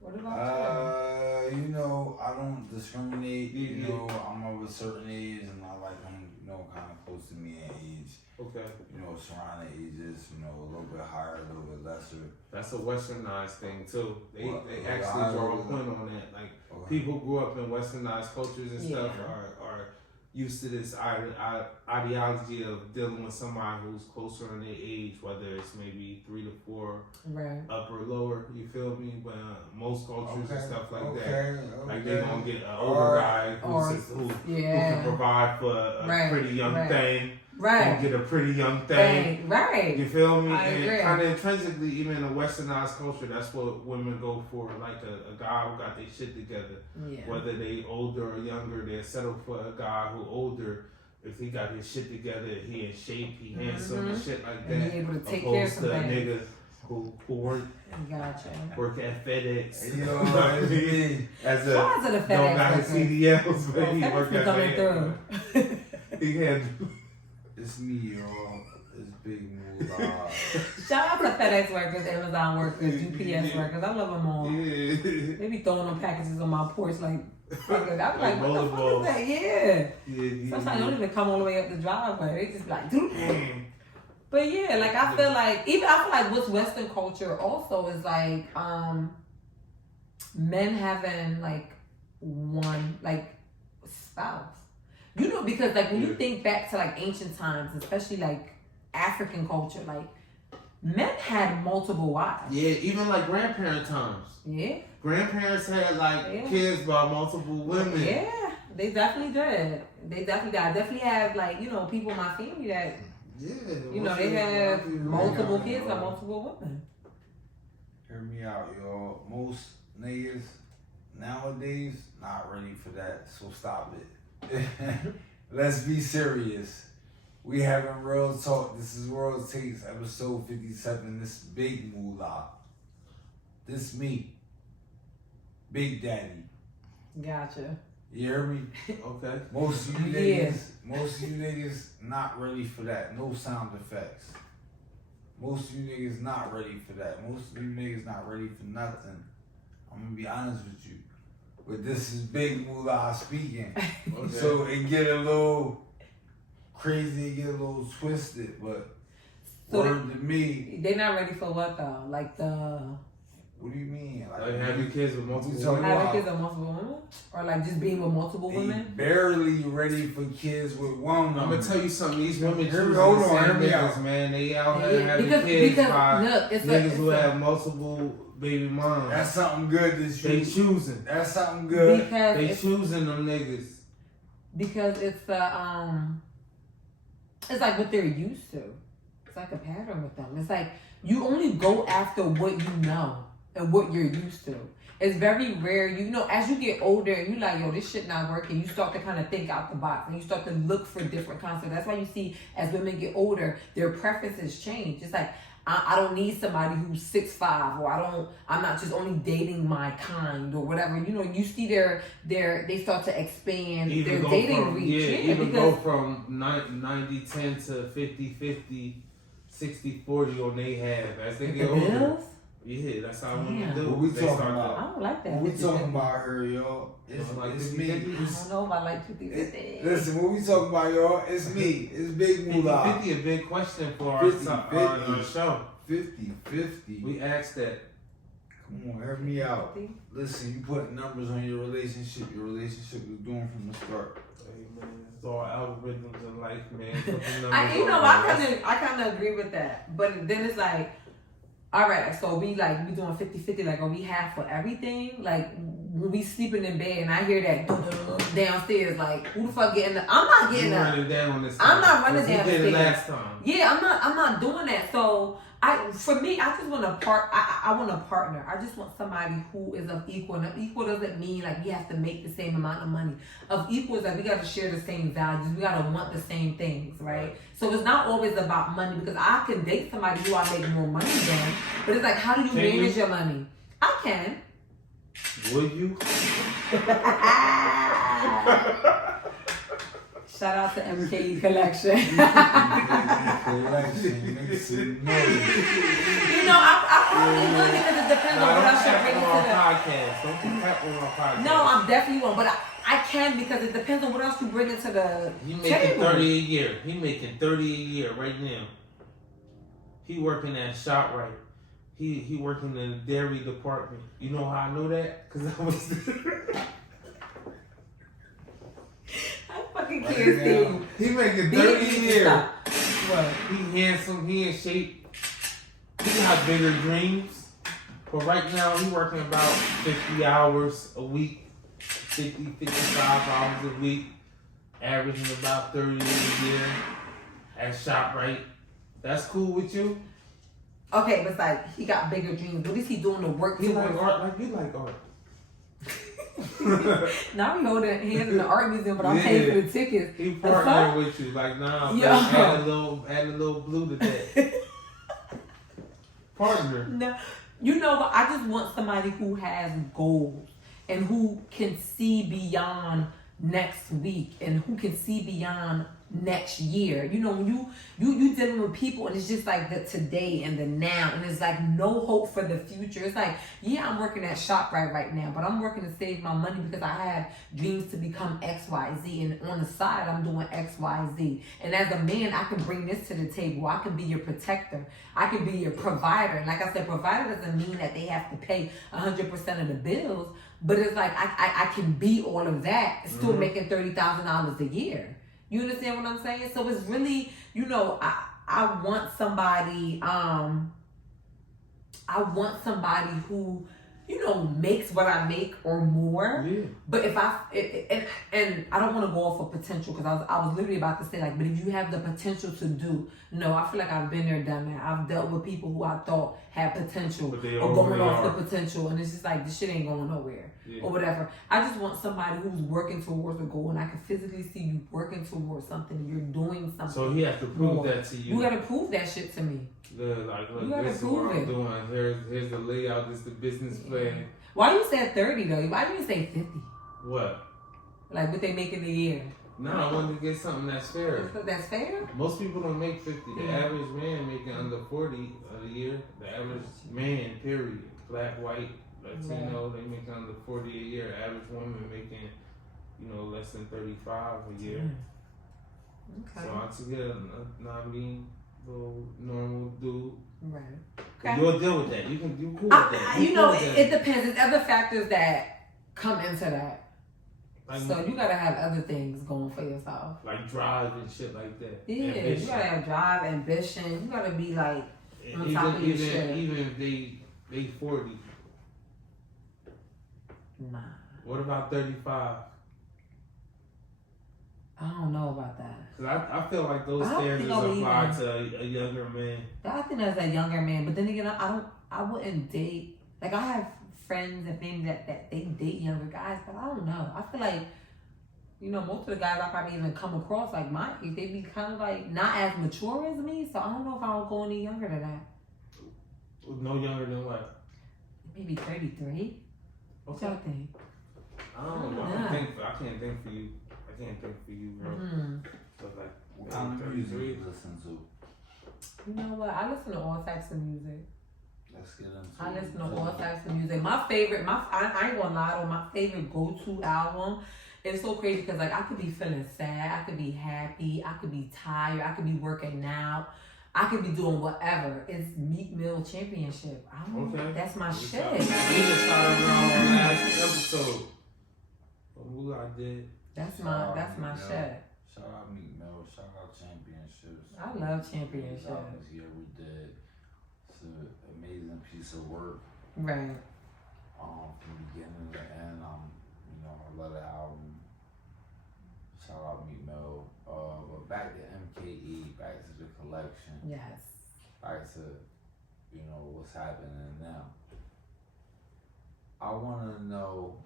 What about You know, I don't discriminate. You Yeah. know, I'm of a certain age, and I like them, you know, kind of close to me in age. Okay. You know, surrounding ages. You know, a little bit higher, a little bit lesser. That's a westernized thing too. They What? they Yeah, actually I draw a was- point on that. Like Okay. people who grew up in westernized cultures and stuff Yeah. are used to this ideology of dealing with somebody who's closer in their age, whether it's maybe 3 to 4, Right. up or lower. You feel me? But most cultures and stuff like that, Okay. like they gonna get an older Or- guy or- who Yeah. can provide for a Right, pretty young right. thing. Right. Gonna get a pretty young thing. Right. You feel me? I And agree. kind of intrinsically, even in a westernized culture, that's what women go for. Like a guy who got their shit together. Yeah. Whether they older or younger, they settle for a guy who older. If he got his shit together, he in shape, he handsome and shit like And that. be able to take care of Opposed some to a things. nigga who Gotcha. work at FedEx. Hey, yo, it's me. As a Shout out to the don't FedEx got his workers. CDLs, but Oh, he FedEx work be at coming FedEx. through. He had It's me, y'all. It's Big Moolah. Shout out to FedEx workers, Amazon workers, UPS workers. I love them all. yeah. They be throwing them packages on my porch like, fuck it. I'm Like like, what the fuck is that? Yeah. Sometimes they don't even come all the way up the driveway. They just be like, Damn. but yeah, like I feel like what's Western culture also is like men having like one like spouse. You know, because like when you think back to like ancient times, especially like African culture, like men had multiple wives. Yeah, even like grandparent times. Yeah. Grandparents had like Yeah. kids by multiple women. Yeah, they definitely did. They definitely did. I definitely have like, you know, people in my family that, Yeah. you know, they have multiple kids by multiple women. Hear me out, y'all. Most niggas nowadays not ready for that, so stop it. Let's be serious. We having real talk. This is World Takes, episode 57. This Big Moolah. This me. Big Daddy. Gotcha. You hear me? Okay. Most of you Yeah. niggas not ready for that. No sound effects. Most of you niggas not ready for that. Most of you niggas not ready for nothing. I'm gonna be honest with you. But this is Big Moolah speaking. Okay. So it get a little crazy, it get a little twisted, but So word to me, They not ready for what though? Like the What do you mean? Like having kids with multiple talking women? about- Having kids with multiple women? Or like just being with multiple They women? barely ready for kids with one woman. I'm gonna tell you something. These women Hear me- choosing hold the on, same hear me niggas, out. man. They out here Yeah, having because kids by look, it's niggas who a, have multiple baby moms. That's something good that They you. choosing. That's something good. because They it's, choosing them niggas. because it's it's like what they're used to. It's like a pattern with them. It's like you only go after what you know and what you're used to. It's very rare, you know, as you get older and you like, yo, this shit not working, you start to kind of think out the box and you start to look for different concepts. That's why you see as women get older, their preferences change. It's like, I don't need somebody who's 6'5", or I'm not just only dating my kind or whatever. You know, you see they start to expand their dating from, reach. Yeah, Yeah, even because go from 90-10 to 50-50, 60-40 on they have as they with get the older. bills, Yeah, that's how Damn. women do. What we They talking start about? I don't like that. What we 50-50. talking about here, y'all? It's, Like it's 50-50? me. I don't know if I like 50-50. Listen, what we talking about, y'all? It's me. It's Big Moolah. 50-50 a big question for our 50-50. show. 50-50. We asked that. Come on, hear me out. Listen, you put numbers on your relationship. Your relationship is doing from the start. Hey man, it's all algorithms in life, man. Put the numbers You on know, there. I kind of agree with that. But then it's like, all right, so we doing 50-50, like, are we half for everything? Like, when we sleeping in bed and I hear that downstairs, like, who the fuck getting up? I'm not getting You up. running down this I'm time. not running You down did the it stairs. last time. Yeah, I'm not doing that. So for me, I just want I want a partner. I just want somebody who is of equal. And of equal doesn't mean like we have to make the same amount of money. Of equal is that we got to share the same values. We got to want the same things, right? So it's not always about money, because I can date somebody who I make more money than. But it's like, how do you Can manage you? your money? I can. Would you? Shout out to MKE Collection. Collection, make some noise. You know, I probably would, because it depends on No, what don't else you're tap bringing on to our the. podcast. Don't tap on our podcast. No, I'm definitely won't, but I can, because it depends on what else you bring into the He making table. 30 a year. He making 30 a year right now. He working at ShopRite. He working in the dairy department. You know how I know that? Cause I was. I fucking Right can't see now. you. He making Be 30 a easy, year. stop. What? He handsome. He in shape. He got bigger dreams. But right now he working about 50 hours a week, 50, 55 hours a week, averaging about 30 a year at ShopRite. That's cool with you? Okay, but it's like he got bigger dreams. What is he doing to work He like towards? art like you like art. Now we holding hands in the art museum, but I'm Yeah. paying for the tickets. He The fuck? partnering with you, like nah, Yo. bro, add a little blue to that. Partner. No, you know what? I just want somebody who has goals and who can see beyond next week and who can see beyond next year. You know, when you dealing with people and it's just like the today and the now, and it's like no hope for the future. It's like, yeah, I'm working at ShopRite right now, but I'm working to save my money because I have dreams to become XYZ, and on the side I'm doing XYZ. And as a man, I can bring this to the table. I can be your protector. I can be your provider. And like I said, provider doesn't mean that they have to pay 100% of the bills, but it's like I can be all of that, still making $30,000 a year. You understand what I'm saying? So it's really, you know, I want somebody, who, you know, makes what I make or more. Yeah. But if and I don't want to go off of potential, because I was literally about to say, like, but if you have the potential to do, no, I feel like I've been there, done that. I've dealt with people who I thought had potential, But they or going already off are. the potential, and it's just like, this shit ain't going nowhere. Yeah. Or whatever. I just want somebody who's working towards a goal, and I can physically see you working towards something, and you're doing something. So he has to prove more. that to you. You gotta prove that shit to me. Look, like, You look, gotta this is prove what I'm it. doing. Here's the layout. This is the business plan. Why you said 30 though? Why didn't you say 50? What? Like what they make in a year? No, I wanted to get something that's fair. That's fair? Most people don't make 50. The Yeah. average man making under 40 a year. The average man, period. Black, white, Latino, they make under 40 a year. Average woman making, you know, less than 35 a year. Okay. So I to get a little normal dude Right. Okay. You'll deal with that. You cool with that. You know, cool with it depends. There's other factors that come into that. Like, So you gotta have other things going for yourself. like drive and shit like that. Yeah, Ambition. you gotta have drive, ambition. You gotta be like on even, top of your even, shit. even if they 40. Nah, What about 35? I don't know about that. Cause I feel like those I don't standards think I'll apply even- to a younger man. I think that's a younger man, but then again, I wouldn't date. Like I have friends and family that they date younger guys, but I don't know. I feel like, you know, most of the guys I probably even come across like my age, they be kind of like not as mature as me. So I don't know if I would go any younger than that. No younger than what? Maybe 33. What y'all think? I don't know. Yeah. I can't think for you. I can't think for you, bro. Mm-hmm. So like, What kind of music 33? you listen to? You know what? I listen to all types of music. Let's get into I listen to it. all types of music. My favorite, I ain't gonna lie though, my favorite go-to album. It's so crazy because like I could be feeling sad, I could be happy, I could be tired, I could be working out, I could be doing whatever. It's Meek Mill Championship. I don't know. Okay. That's my We shit. just started around last episode. What I did. That's my Meek Mill. shit. Shout out Meek Mill. Shout out Championships. I love Championships. Albums he ever did. It's an amazing piece of work. Right. From beginning to end. You know, I love the album. Shout out Meek Mill. But back to MKE, back to the collection, Yes. back to, you know, what's happening now. I want to know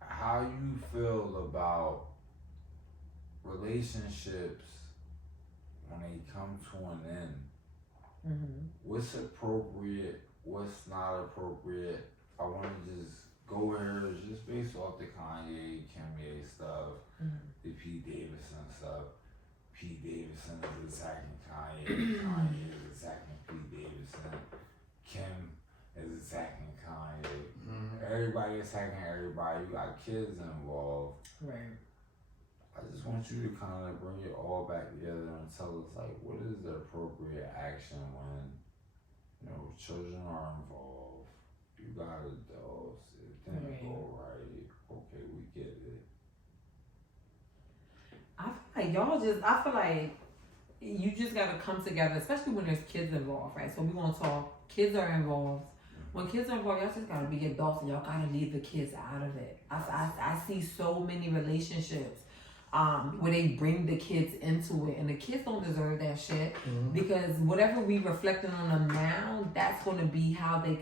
how you feel about relationships when they come to an end. Mm-hmm. What's appropriate, what's not appropriate. I want to just go here just based off the Kanye, Kanye stuff, the Pete Davidson stuff. Pete Davidson is attacking Kanye, Kanye is attacking Pete Davidson, Kim is attacking Kanye. Everybody attacking everybody. You got kids involved. Right. I just want you to kind of bring it all back together and tell us, like, what is the appropriate action when, you know, children are involved. You got adults. It didn't Right. go right. Okay, we get it. I feel like you just gotta come together, especially when there's kids involved, right? So we're gonna talk, kids are involved. When kids are involved, y'all just gotta be adults and y'all gotta leave the kids out of it. I see so many relationships where they bring the kids into it, and the kids don't deserve that shit because whatever we reflecting on them now, that's gonna be how they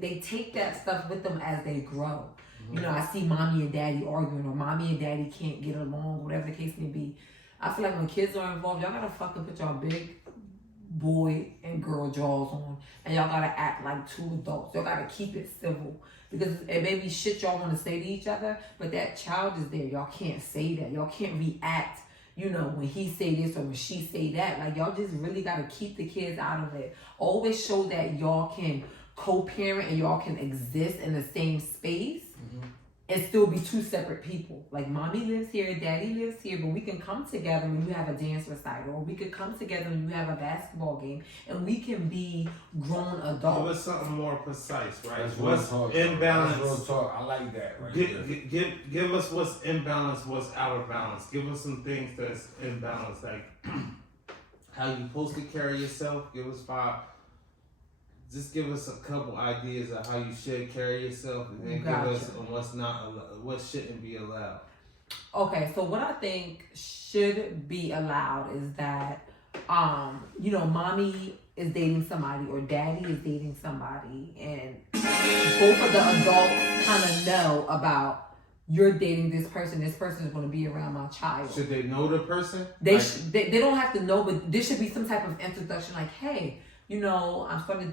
they take that stuff with them as they grow. You know, I see mommy and daddy arguing, or mommy and daddy can't get along, whatever the case may be. I feel like when kids are involved, y'all gotta fucking put y'all big boy and girl jaws on, and y'all gotta act like two adults. Y'all gotta keep it civil because it may be shit y'all want to say to each other, but that child is there. Y'all can't say that. Y'all can't react. You know, when he say this or when she say that. Like y'all just really gotta keep the kids out of it. Always show that y'all can co-parent and y'all can exist in the same space. And still be two separate people. Like mommy lives here, daddy lives here, but we can come together when you have a dance recital, or we could come together when you have a basketball game, and we can be grown Give adults. us something more precise, right? That's What's real talk. imbalanced? That's real talk. I like that right there. Give us what's imbalanced, what's out of balance. Give us some things that's imbalanced, like how you supposed to carry yourself. Just give us a couple ideas of how you should carry yourself, and then Gotcha. give us what shouldn't be allowed. Okay, so what I think should be allowed is that, you know, mommy is dating somebody or daddy is dating somebody, and both of the adults kind of know about you're dating this person. This person is going to be around my child. Should they know the person? They don't have to know, but there should be some type of introduction, like, hey, you know,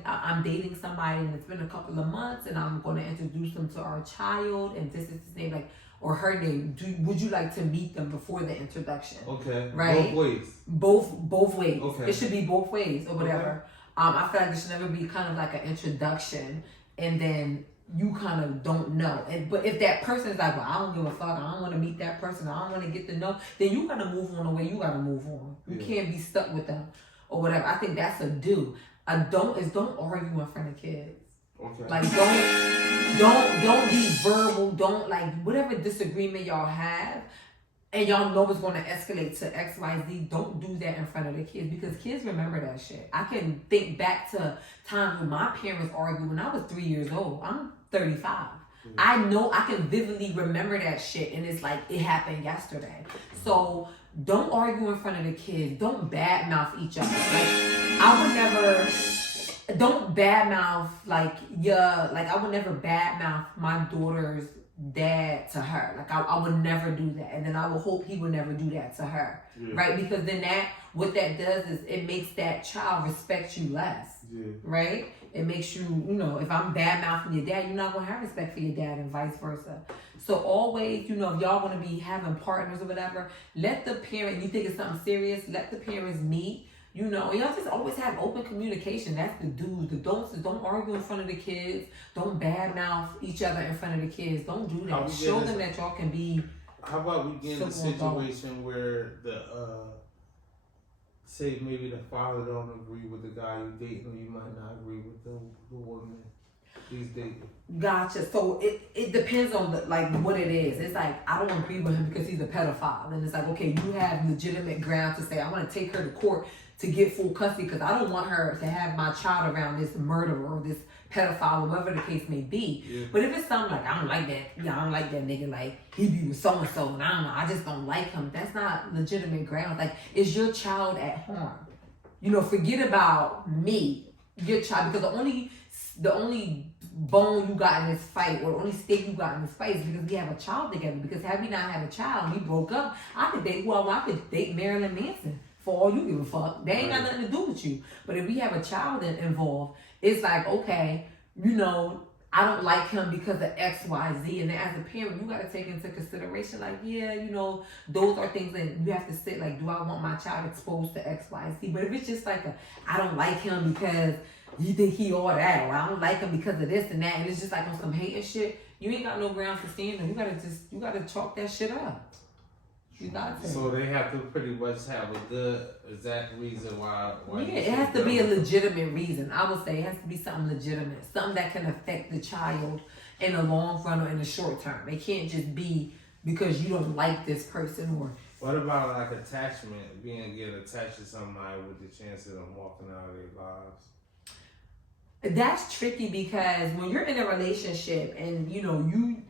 I'm dating somebody and it's been a couple of months and I'm going to introduce them to our child and this is his name, like, or her name. Would you like to meet them before the introduction? Okay. Right? Both ways. Both ways. Okay. It should be both ways or whatever. I feel like there should never be kind of like an introduction and then you kind of don't know. But if that person's like, well, I don't give a fuck, I don't want to meet that person, I don't want to get to know, then you gotta move on the way you gotta move on. You can't be stuck with them or whatever. I think that's a do. A don't is don't argue in front of kids. Okay. Like don't be verbal. Don't like whatever disagreement y'all have, and y'all know it's going to escalate to X, Y, Z. Don't do that in front of the kids because kids remember that shit. I can think back to times when my parents argued when I was 3 years old. I'm 35. I know I can vividly remember that shit, and it's like it happened yesterday. So don't argue in front of the kids. Don't badmouth each other. Like I would never. Don't badmouth I would never badmouth my daughter's dad to her. Like I would never do that, and then I would hope he would never do that to her, right? Because then what that does is it makes that child respect you less, right? It makes you, if I'm badmouthing your dad, you're not gonna have respect for your dad, and vice versa. So always, if y'all gonna be having partners or whatever, let the parent. You think it's something serious? Let the parents meet. Y'all just always have open communication. That's the do's. The don'ts is don't argue in front of the kids. Don't badmouth each other in front of the kids. Don't do that. Show them that y'all can be. How about we get in a situation where say maybe the father don't agree with the guy you dating, or you might not agree with the woman he's dating. Gotcha. So it depends on what it is. It's like I don't agree with him because he's a pedophile, and it's like okay, you have legitimate ground to say I want to take her to court to get full custody because I don't want her to have my child around this murderer or this pedophile or whatever the case may be. Yeah. But if it's something like I don't like that, I don't like that nigga, like he be with so and so, and I don't know, I just don't like him. That's not legitimate ground. Like, is your child at harm? Forget about me, your child, because the only bone you got in this fight, or the only stake you got in this fight, is because we have a child together. Because had we not had a child, we broke up, I could date who I want. I could date Marilyn Manson. For all you give a fuck. They ain't got nothing to do with you. But if we have a child involved, it's like, okay, I don't like him because of X, Y, Z. And then as a parent, you got to take into consideration, like, those are things that you have to say, like, do I want my child exposed to X, Y, Z? But if it's just like I don't like him because you think he all that, or I don't like him because of this and that, and it's just like on some hate and shit, you ain't got no grounds to stand on. You gotta chalk that shit up. So they have to pretty much have a good exact reason why it has to be a legitimate reason. I would say it has to be something legitimate, something that can affect the child in the long run or in the short term. It can't just be because you don't like this person. Or what about like attachment, getting attached to somebody with the chance of them walking out of their lives? That's tricky because when you're in a relationship and you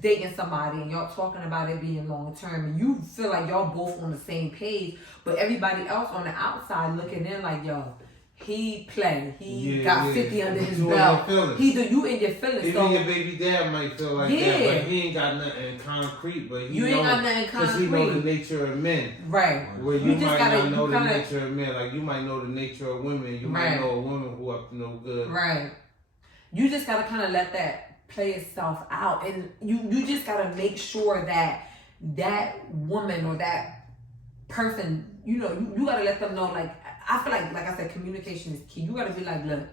dating somebody and y'all talking about it being long term and you feel like y'all both on the same page, but everybody else on the outside looking in like, yo, he got 50 under his belt. You in your feelings. Even your baby dad might feel like that, but he ain't got nothing concrete. But he ain't got nothing concrete because he know the nature of men, right? Where you might not know the nature of men. Like you might know the nature of women. You might know a woman who up to no good. Right. You just gotta kind of let that play itself out, and you just gotta make sure that woman or that person, you gotta let them know. Like I feel like I said, communication is key. You gotta be like, look,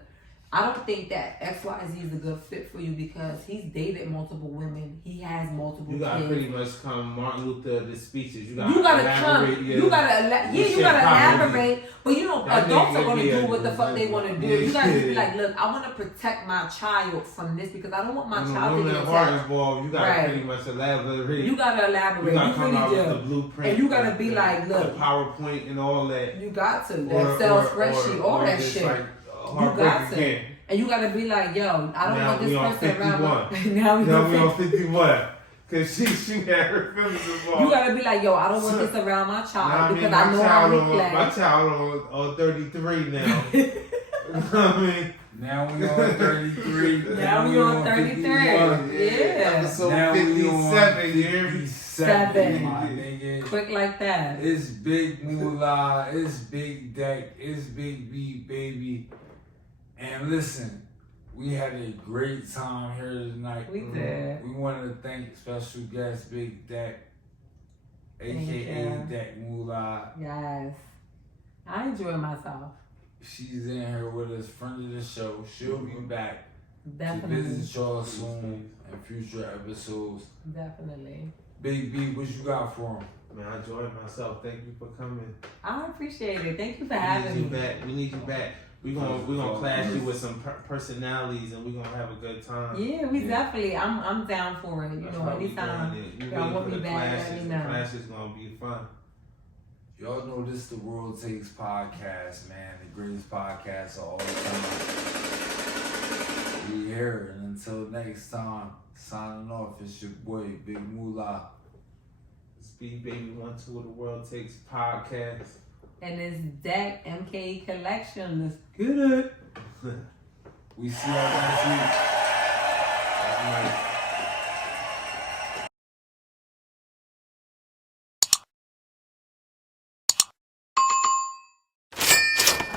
I don't think that XYZ is a good fit for you because he's dated multiple women. He has multiple kids. You gotta pretty much come Martin Luther the speeches. You gotta elaborate. You gotta elaborate. But adults are gonna do what the fuck they want to do. You gotta be like, look, I want to protect my child from this because I don't want my child to get attacked. Involved, you gotta pretty much elaborate. You gotta elaborate. You gotta come out with the blueprint. And you gotta be like, look, the PowerPoint and all that. You got to that Excel spreadsheet, all that shit. You got to. And you gotta be like, yo, I don't want this person around. Now we on 51. Cause she had her feelings involved. You gotta be like, yo, I don't want this around my child because I know how we play. My child on 33 now. You know what I mean? Now we on 33. Now we on 33. Yeah. Episode 57. You hear me? 7. My nigga. Quick like that. It's big moolah. It's big deck. It's big beat, baby. And listen, we had a great time here tonight. We did. We wanted to thank special guest Big Deck, aka Deck Moolah. Yes. I enjoy myself. She's in here with us, friend of the show. She'll be back. Definitely. visit y'all soon in future episodes. Definitely. Big B, what you got for him? Man, I enjoyed myself. Thank you for coming. I appreciate it. Thank you for We having need you me. back. We need you back. We're gonna clash you with some personalities, and we're gonna have a good time. Yeah, we definitely. I'm down for it. You That's know, how we anytime. doing it. You y'all waiting want for me the back, let clashes. me The know. clash is gonna be fun. Y'all know this the World Takes podcast, man. The greatest podcast of all time. We here, and until next time, signing off. It's your boy, Big Moolah. Speed Baby 1-2 of the World Takes podcast. And it's Deck MKE Collection. Let's get it. We see y'all next week. That's nice.